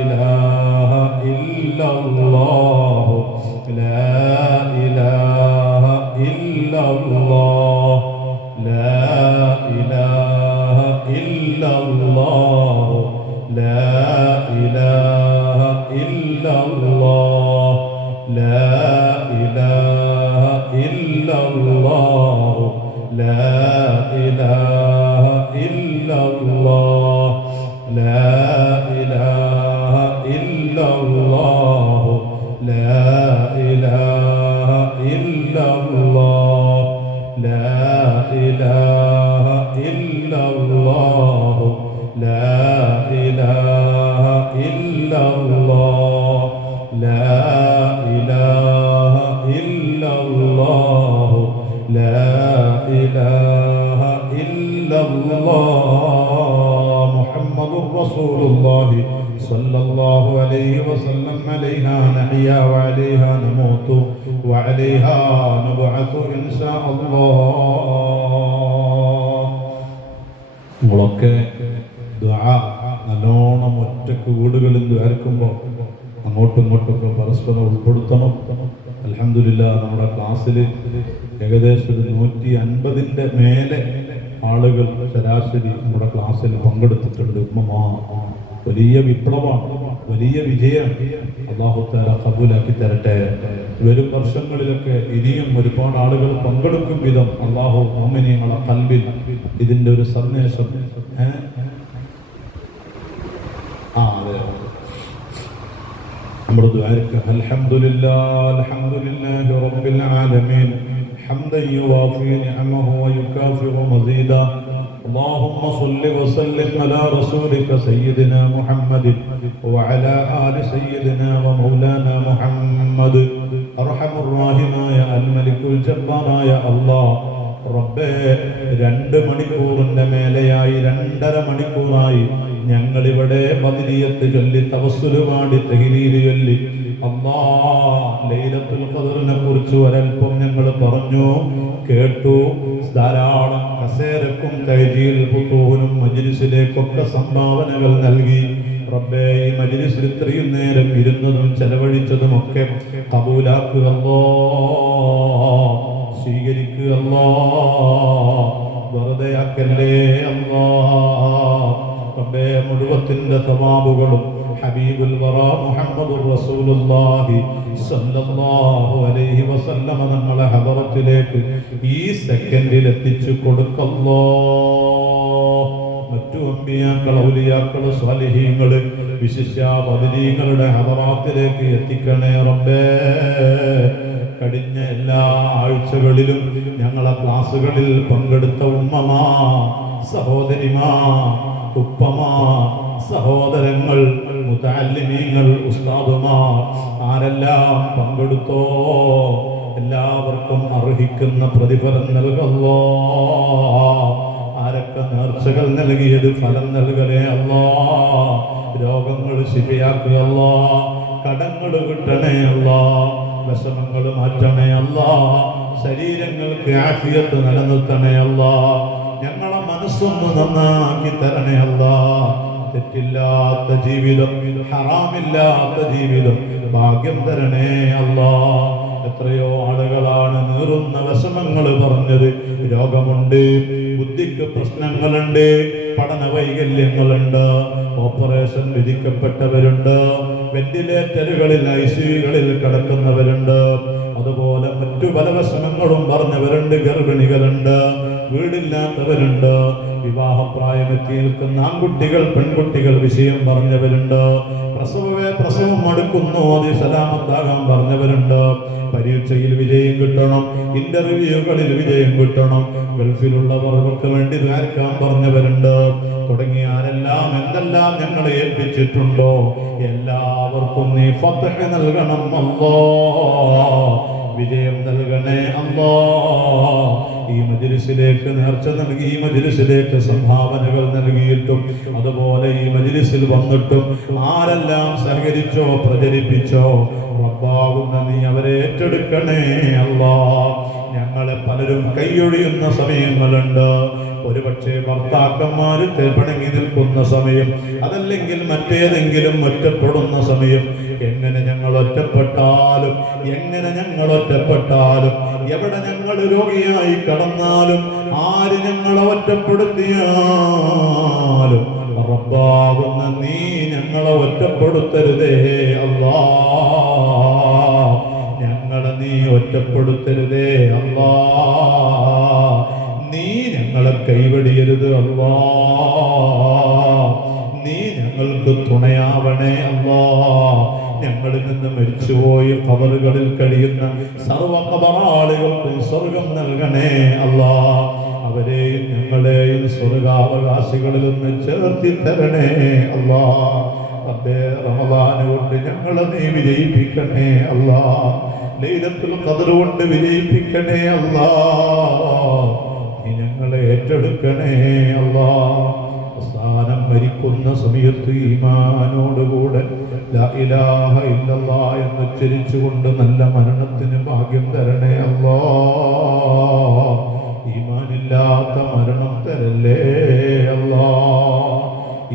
ഇലാഹ ഇല്ലല്ലാഹു ലാ ഇലാഹ ഇല്ലല്ലാഹ് ലാ ഇലാഹ ഇല്ലല്ലാഹു ലാ ഇലാഹ ഇല്ലല്ലാഹ് ലാ ഇലാഹ ഇല്ലല്ലാഹു ലാ ഇലാഹ ഇല്ലല്ലാഹ് ലാ ഇലാഹ ഇല്ലല്ലാഹു ലാ ഇലാഹ ഇല്ലല്ലാഹ് ലാ ഇലാഹ ഇല്ലല്ലാഹു ലാ ഇലാഹ ഇല്ലല്ലാഹ് ലാ ഇലാഹ ഇല്ലല്ലാഹു ലാ ഇലാഹ ഇല്ലല്ലാഹ് മുഹമ്മദുർ റസൂലുള്ളാഹി സ്വല്ലല്ലാഹു അലൈഹി വസല്ലം അലൈഹാ നഹ്യാ വഅലൈഹാ നമൂതു വഅലൈഹാ നബ്അസു ഇൻഷാ അല്ലാഹ്. നമ്മളൊക്കെ ദുആ നല്ലോണം ഒറ്റക്ക് വീടുകളിൽ ദ്വാരക്കുമ്പോൾ അങ്ങോട്ടും ഇങ്ങോട്ടൊക്കെ പരസ്പരം ഉൾപ്പെടുത്തണം. അൽഹംദുലില്ലാഹ് നമ്മുടെ ക്ലാസ്സിൽ ഏകദേശം 150ന്റെ മേലെ ആളുകൾ ശരാശരി നമ്മുടെ ക്ലാസ്സിൽ പങ്കെടുത്തിട്ടുണ്ട്. വലിയ വിപ്ലവമാണ്, വലിയ വിജയം. അല്ലാഹു തആല ഖബൂലാക്കി തരട്ടെ. വരും വർഷങ്ങളിലൊക്കെ ഇനിയും ഒരുപാട് ആളുകൾ പങ്കെടുക്കും വിധം അല്ലാഹു മുഅ്മിനീങ്ങളുടെ ഖൽബിൽ ഇതിന്റെ ഒരു സന്ദേശം നമ്മുടെ ദുആക്ക് അൽഹംദുലില്ലാഹി റബ്ബിൽ ആലമീൻ ഹംദൻ യുവാഫി നിഅമഹു വയുകാഫിറു മസീദാ. اللهم صل وسلم على رسولك سيدنا محمد وعلى آل سيدنا ومولانا محمد. أرحم الراحمين الملك الجبار يا الله. റബ്ബേ 2 മണിക്കൂറിന്റെ മേലെയായി 2.5 മണിക്കൂറായി ഞങ്ങളിവിടെ ബദരിയത്ത് ചൊല്ലി തവസ്സുൽ പാടി തഹ്ലീൽ ചൊല്ലി ലൈലത്തുൽ ഖദറിനെ കുറിച്ച് ഒരൽപ്പം ഞങ്ങൾ പറഞ്ഞു കേട്ടു. ധാരാളം കസേരക്കും തഅജീൽ ഫുതൂഹിനും മജ്ലിസിലേക്കൊക്കെ സംഭാവനകൾ നൽകി. റബ്ബേ ഈ മജ്ലിസിൽ ഇത്രയും നേരം ഇരുന്നതും ചെലവഴിച്ചതും ഒക്കെ ഖബൂലാക്കുക അല്ലാഹ്, സ്വീകരിക്കുക അല്ലാഹ്, വെറുതെ ആക്കല്ലേ അല്ലാഹ്. റബ്ബേ മുഴുവത്തിന്റെ സവാബുകളും ഹബീബുൽ വറാ മുഹമ്മദുർ റസൂലുള്ളാഹി സ്വല്ലല്ലാഹു അലൈഹി വസല്ലമ നമ്മളെ ഹദറത്തിലേക്ക് ഈ സെക്കൻഡിൽ എത്തിച്ചു കൊടുക്കല്ലോ. മറ്റു അമ്പിയാക്കൾ, ഔലിയാക്കൾ, സ്വാലിഹീങ്ങൾ, വിശിഷ്യ ബദരീങ്ങളുടെ ഹദറാത്തിലേക്ക് എത്തിക്കണേ റബ്ബേ. കഴിഞ്ഞ എല്ലാ ആഴ്ചകളിലും ഞങ്ങളെ ക്ലാസുകളിൽ പങ്കെടുത്ത ഉമ്മമാ, സഹോദരിമാ, ഉപ്പമാ, സഹോദരങ്ങൾ, മുതഅല്ലിമീങ്ങൾ, ഉസ്താദുമാർ ആരെല്ലാം പങ്കെടുത്തോ എല്ലാവർക്കും അർഹിക്കുന്ന പ്രതിഫലം നൽകല്ലോ. ആരൊക്കെ നേർച്ചകൾ നൽകിയത് ഫലം നൽകലേ അല്ലാ. രോഗങ്ങൾ ശിഫയാക്കുക അല്ലാ. കടങ്ങൾ കിട്ടണേ അല്ലാ. വിഷമങ്ങൾ മാറ്റണേ അല്ലാ. ശരീരങ്ങൾക്ക് ആഫിയത്ത് നിലനിർത്തണേ അല്ലാ. ഞങ്ങളെ മനസ്സൊന്ന് നന്നാക്കി തരണേ അല്ലാ. തെറ്റില്ലാത്ത ജീവിതം, ഹറാമില്ലാത്ത ജീവിതം ഭാഗ്യം തരണേ അല്ലാ. എത്രയോ ആളുകളാണ് നീറുന്ന വിഷമങ്ങൾ പറഞ്ഞത്. രോഗമുണ്ട്, ബുദ്ധിക്ക് പ്രശ്നങ്ങളുണ്ട്, പഠന വൈകല്യങ്ങളുണ്ട്, ഓപ്പറേഷൻ വിധിക്കപ്പെട്ടവരുണ്ട്, വെന്റിലേറ്ററുകളിൽ ICUകളിൽ കിടക്കുന്നവരുണ്ട്, അതുപോലെ മറ്റു പല വിഷമങ്ങളും പറഞ്ഞവരുണ്ട്. ഗർഭിണികളുണ്ട്, വീടില്ലാത്തവരുണ്ട്, വിവാഹപ്രായമെത്തി നിൽക്കുന്ന ആൺകുട്ടികൾ, പെൺകുട്ടികൾ വിഷയം പറഞ്ഞവരുണ്ട്, പ്രസവം അടുക്കുന്നു അത് സലാമത്താകാൻ പറഞ്ഞവരുണ്ട്, പരീക്ഷയിൽ വിജയം കിട്ടണം, ഇന്റർവ്യൂകളിൽ വിജയം കിട്ടണം, ഗൾഫിലുള്ളവർക്ക് വേണ്ടി ദ്വാരക്കാൻ പറഞ്ഞവരുണ്ട്. തുടങ്ങിയ ആരെല്ലാം എന്തെല്ലാം ഞങ്ങളെ ഏൽപ്പിച്ചിട്ടുണ്ടോ എല്ലാവർക്കും നീ ഫത്ഹ് നൽകണം അല്ലാ. വിജയം നൽകണേ അല്ലാ. ഈ മജ്ലിസിലേക്ക് നേർച്ച നൽകി, ഈ മജ്ലിസിലേക്ക് സംഭാവനകൾ നൽകിയിട്ടും അതുപോലെ ഈ മജ്ലിസിൽ വന്നിട്ടും ആരെല്ലാം സഹകരിച്ചോ പ്രചരിപ്പിച്ചോ റബ്ബാകുന്ന നീ അവരെ ഏറ്റെടുക്കണേ അല്ലാ. ഞങ്ങളെ പലരും കൈയൊഴിയുന്ന സമയങ്ങളുണ്ട്. ഒരുപക്ഷെ ഭർത്താക്കന്മാര് പിണങ്ങി നിൽക്കുന്ന സമയം, അതല്ലെങ്കിൽ മറ്റേതെങ്കിലും ഒറ്റപ്പെടുന്ന സമയം. എങ്ങനെ ഞങ്ങൾ ഒറ്റപ്പെട്ടാലും, എവിടെ ഞങ്ങൾ രോഗിയായി കടന്നാലും, ആര് ഞങ്ങളെ ഒറ്റപ്പെടുത്തിയാലും റബ്ബാകുന്ന നീ ഞങ്ങളെ ഒറ്റപ്പെടുത്തരുതേ അല്ലാ. ഞങ്ങളെ നീ ഒറ്റപ്പെടുത്തരുതേ അല്ലാ. നീ ഞങ്ങളെ കൈവടിയരുത് അല്ലാ. നീ ഞങ്ങൾക്ക് തുണയാവണേ അല്ലാ. ഞങ്ങളിൽ നിന്ന് മരിച്ചുപോയി ഖബറുകളിൽ കഴിയുന്ന സർവ്വ ഖബറാളികൾക്കും സ്വർഗം നൽകണേ അല്ലാ. അവരെയും ഞങ്ങളെയും സ്വർഗാവകാശികളിൽ നിന്ന് ചേർത്തി തരണേ അല്ലാ. റബ്ബേ, റമദാൻ കൊണ്ട് ഞങ്ങളെ നീ വിജയിപ്പിക്കണേ അല്ലാ. ലൈലത്തുൽ ഖദ്ർ കൊണ്ട് വിജയിപ്പിക്കണേ അല്ലാ. നീ ഞങ്ങളെ ഏറ്റെടുക്കണേ അല്ലാ. അവസാനം മരിക്കുന്ന സമയത്ത് ഈമാനോടുകൂടെ ലാ ഇലാഹ ഇല്ലല്ലാഹ് എന്ന് ഉച്ചരിച്ചുകൊണ്ട് നല്ല മരണത്തിന് ഭാഗ്യം തരണേ അല്ലാ. ഈമാനില്ലാത്ത മരണം തരല്ലേ അല്ലാ.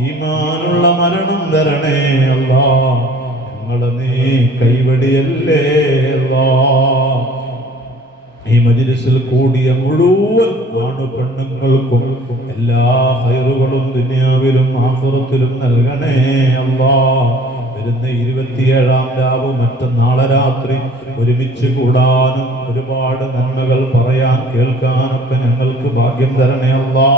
ഈമാനുള്ള മരണം തരണേ അല്ലാ. ഞങ്ങളെ നീ കൈവടിയല്ലേ അല്ലാ. ഈ മജ്ലിസിൽ കൂടിയ മുഴുവൻ ആണു പെണ്ണുങ്ങൾക്കും എല്ലാ ഹൈറുകളും ദുനിയാവിലും ആഖിറത്തിലും നൽകണേ അല്ലാ. വരുന്ന 27-ാം രാവ് മറ്റന്നാളെ രാത്രി ഒരുമിച്ച് കൂടാനും ഒരുപാട് നന്മകൾ പറയാൻ കേൾക്കാനൊക്കെ ഞങ്ങൾക്ക് ഭാഗ്യം തരണേ അല്ലാ.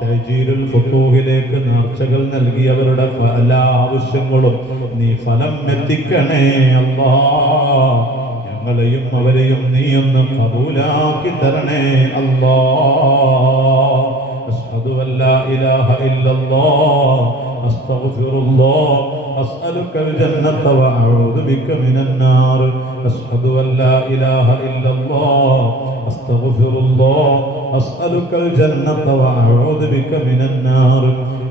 തഹ്ജീലുൽ ഫുതൂഹിലേക്ക് നേർച്ചകൾ നൽകിയവരുടെ എല്ലാ ആവശ്യങ്ങളും നീ ഫലം എത്തിക്കണേ അല്ലാ. ഞങ്ങളെയും അവരെയും നീ ഒന്ന് ഖബൂലാക്കി തരണേ അല്ലാ. അശ്ഹദു അല്ലാ ഇലാഹ ഇല്ലല്ലാഹ് അസ്തഗ്ഫിറുല്ലാഹ് അസ്അലുക്കൽ ജന്നത വഅഊദു ബിക മിനൻ നാർ. അശ്ഹദു അല്ലാ ഇലാഹ ഇല്ലല്ലാഹ് അസ്തഗ്ഫിറുല്ലാഹ് അസ്അലുക്കൽ ജന്നത വഅഊദു ബിക മിനൻ നാർ.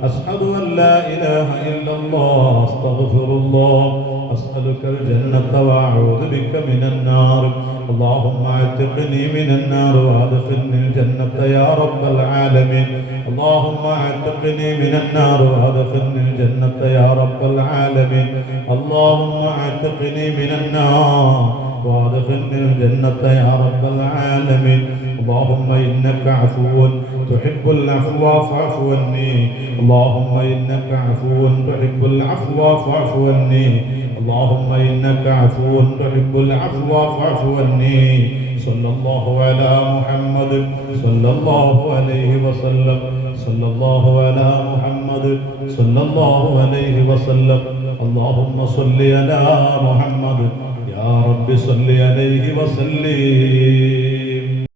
അശ്ഹദു അല്ലാ ഇലാഹ ഇല്ലല്ലാഹ് അസ്തഗ്ഫിറുല്ലാഹ് أسألك الجنة وأعوذ بك من النار. اللهم اعتقني من النار وأدخلني الجنة يا رب العالمين. اللهم اعتقني من النار وأدخلني الجنة يا رب العالمين. اللهم اعتقني من النار وأدخلني الجنة يا رب العالمين. اللهم إنك عفو تحب العفو فاعف عني. اللهم إنك عفو تحب العفو فاعف عني. اللهم إنك عفو تحب العفو فاعف عني. സല്ലല്ലാഹു അലാ മുഹമ്മദ് സല്ലല്ലാഹു അലൈഹി വസല്ലം സല്ലല്ലാഹു അലാ മുഹമ്മദ് സല്ലല്ലാഹു അലൈഹി വസല്ലം അല്ലാഹുമ്മ സ്വല്ലി അലാ മുഹമ്മദ് യാ റബ്ബി സ്വല്ലി അലൈഹി വസല്ലം.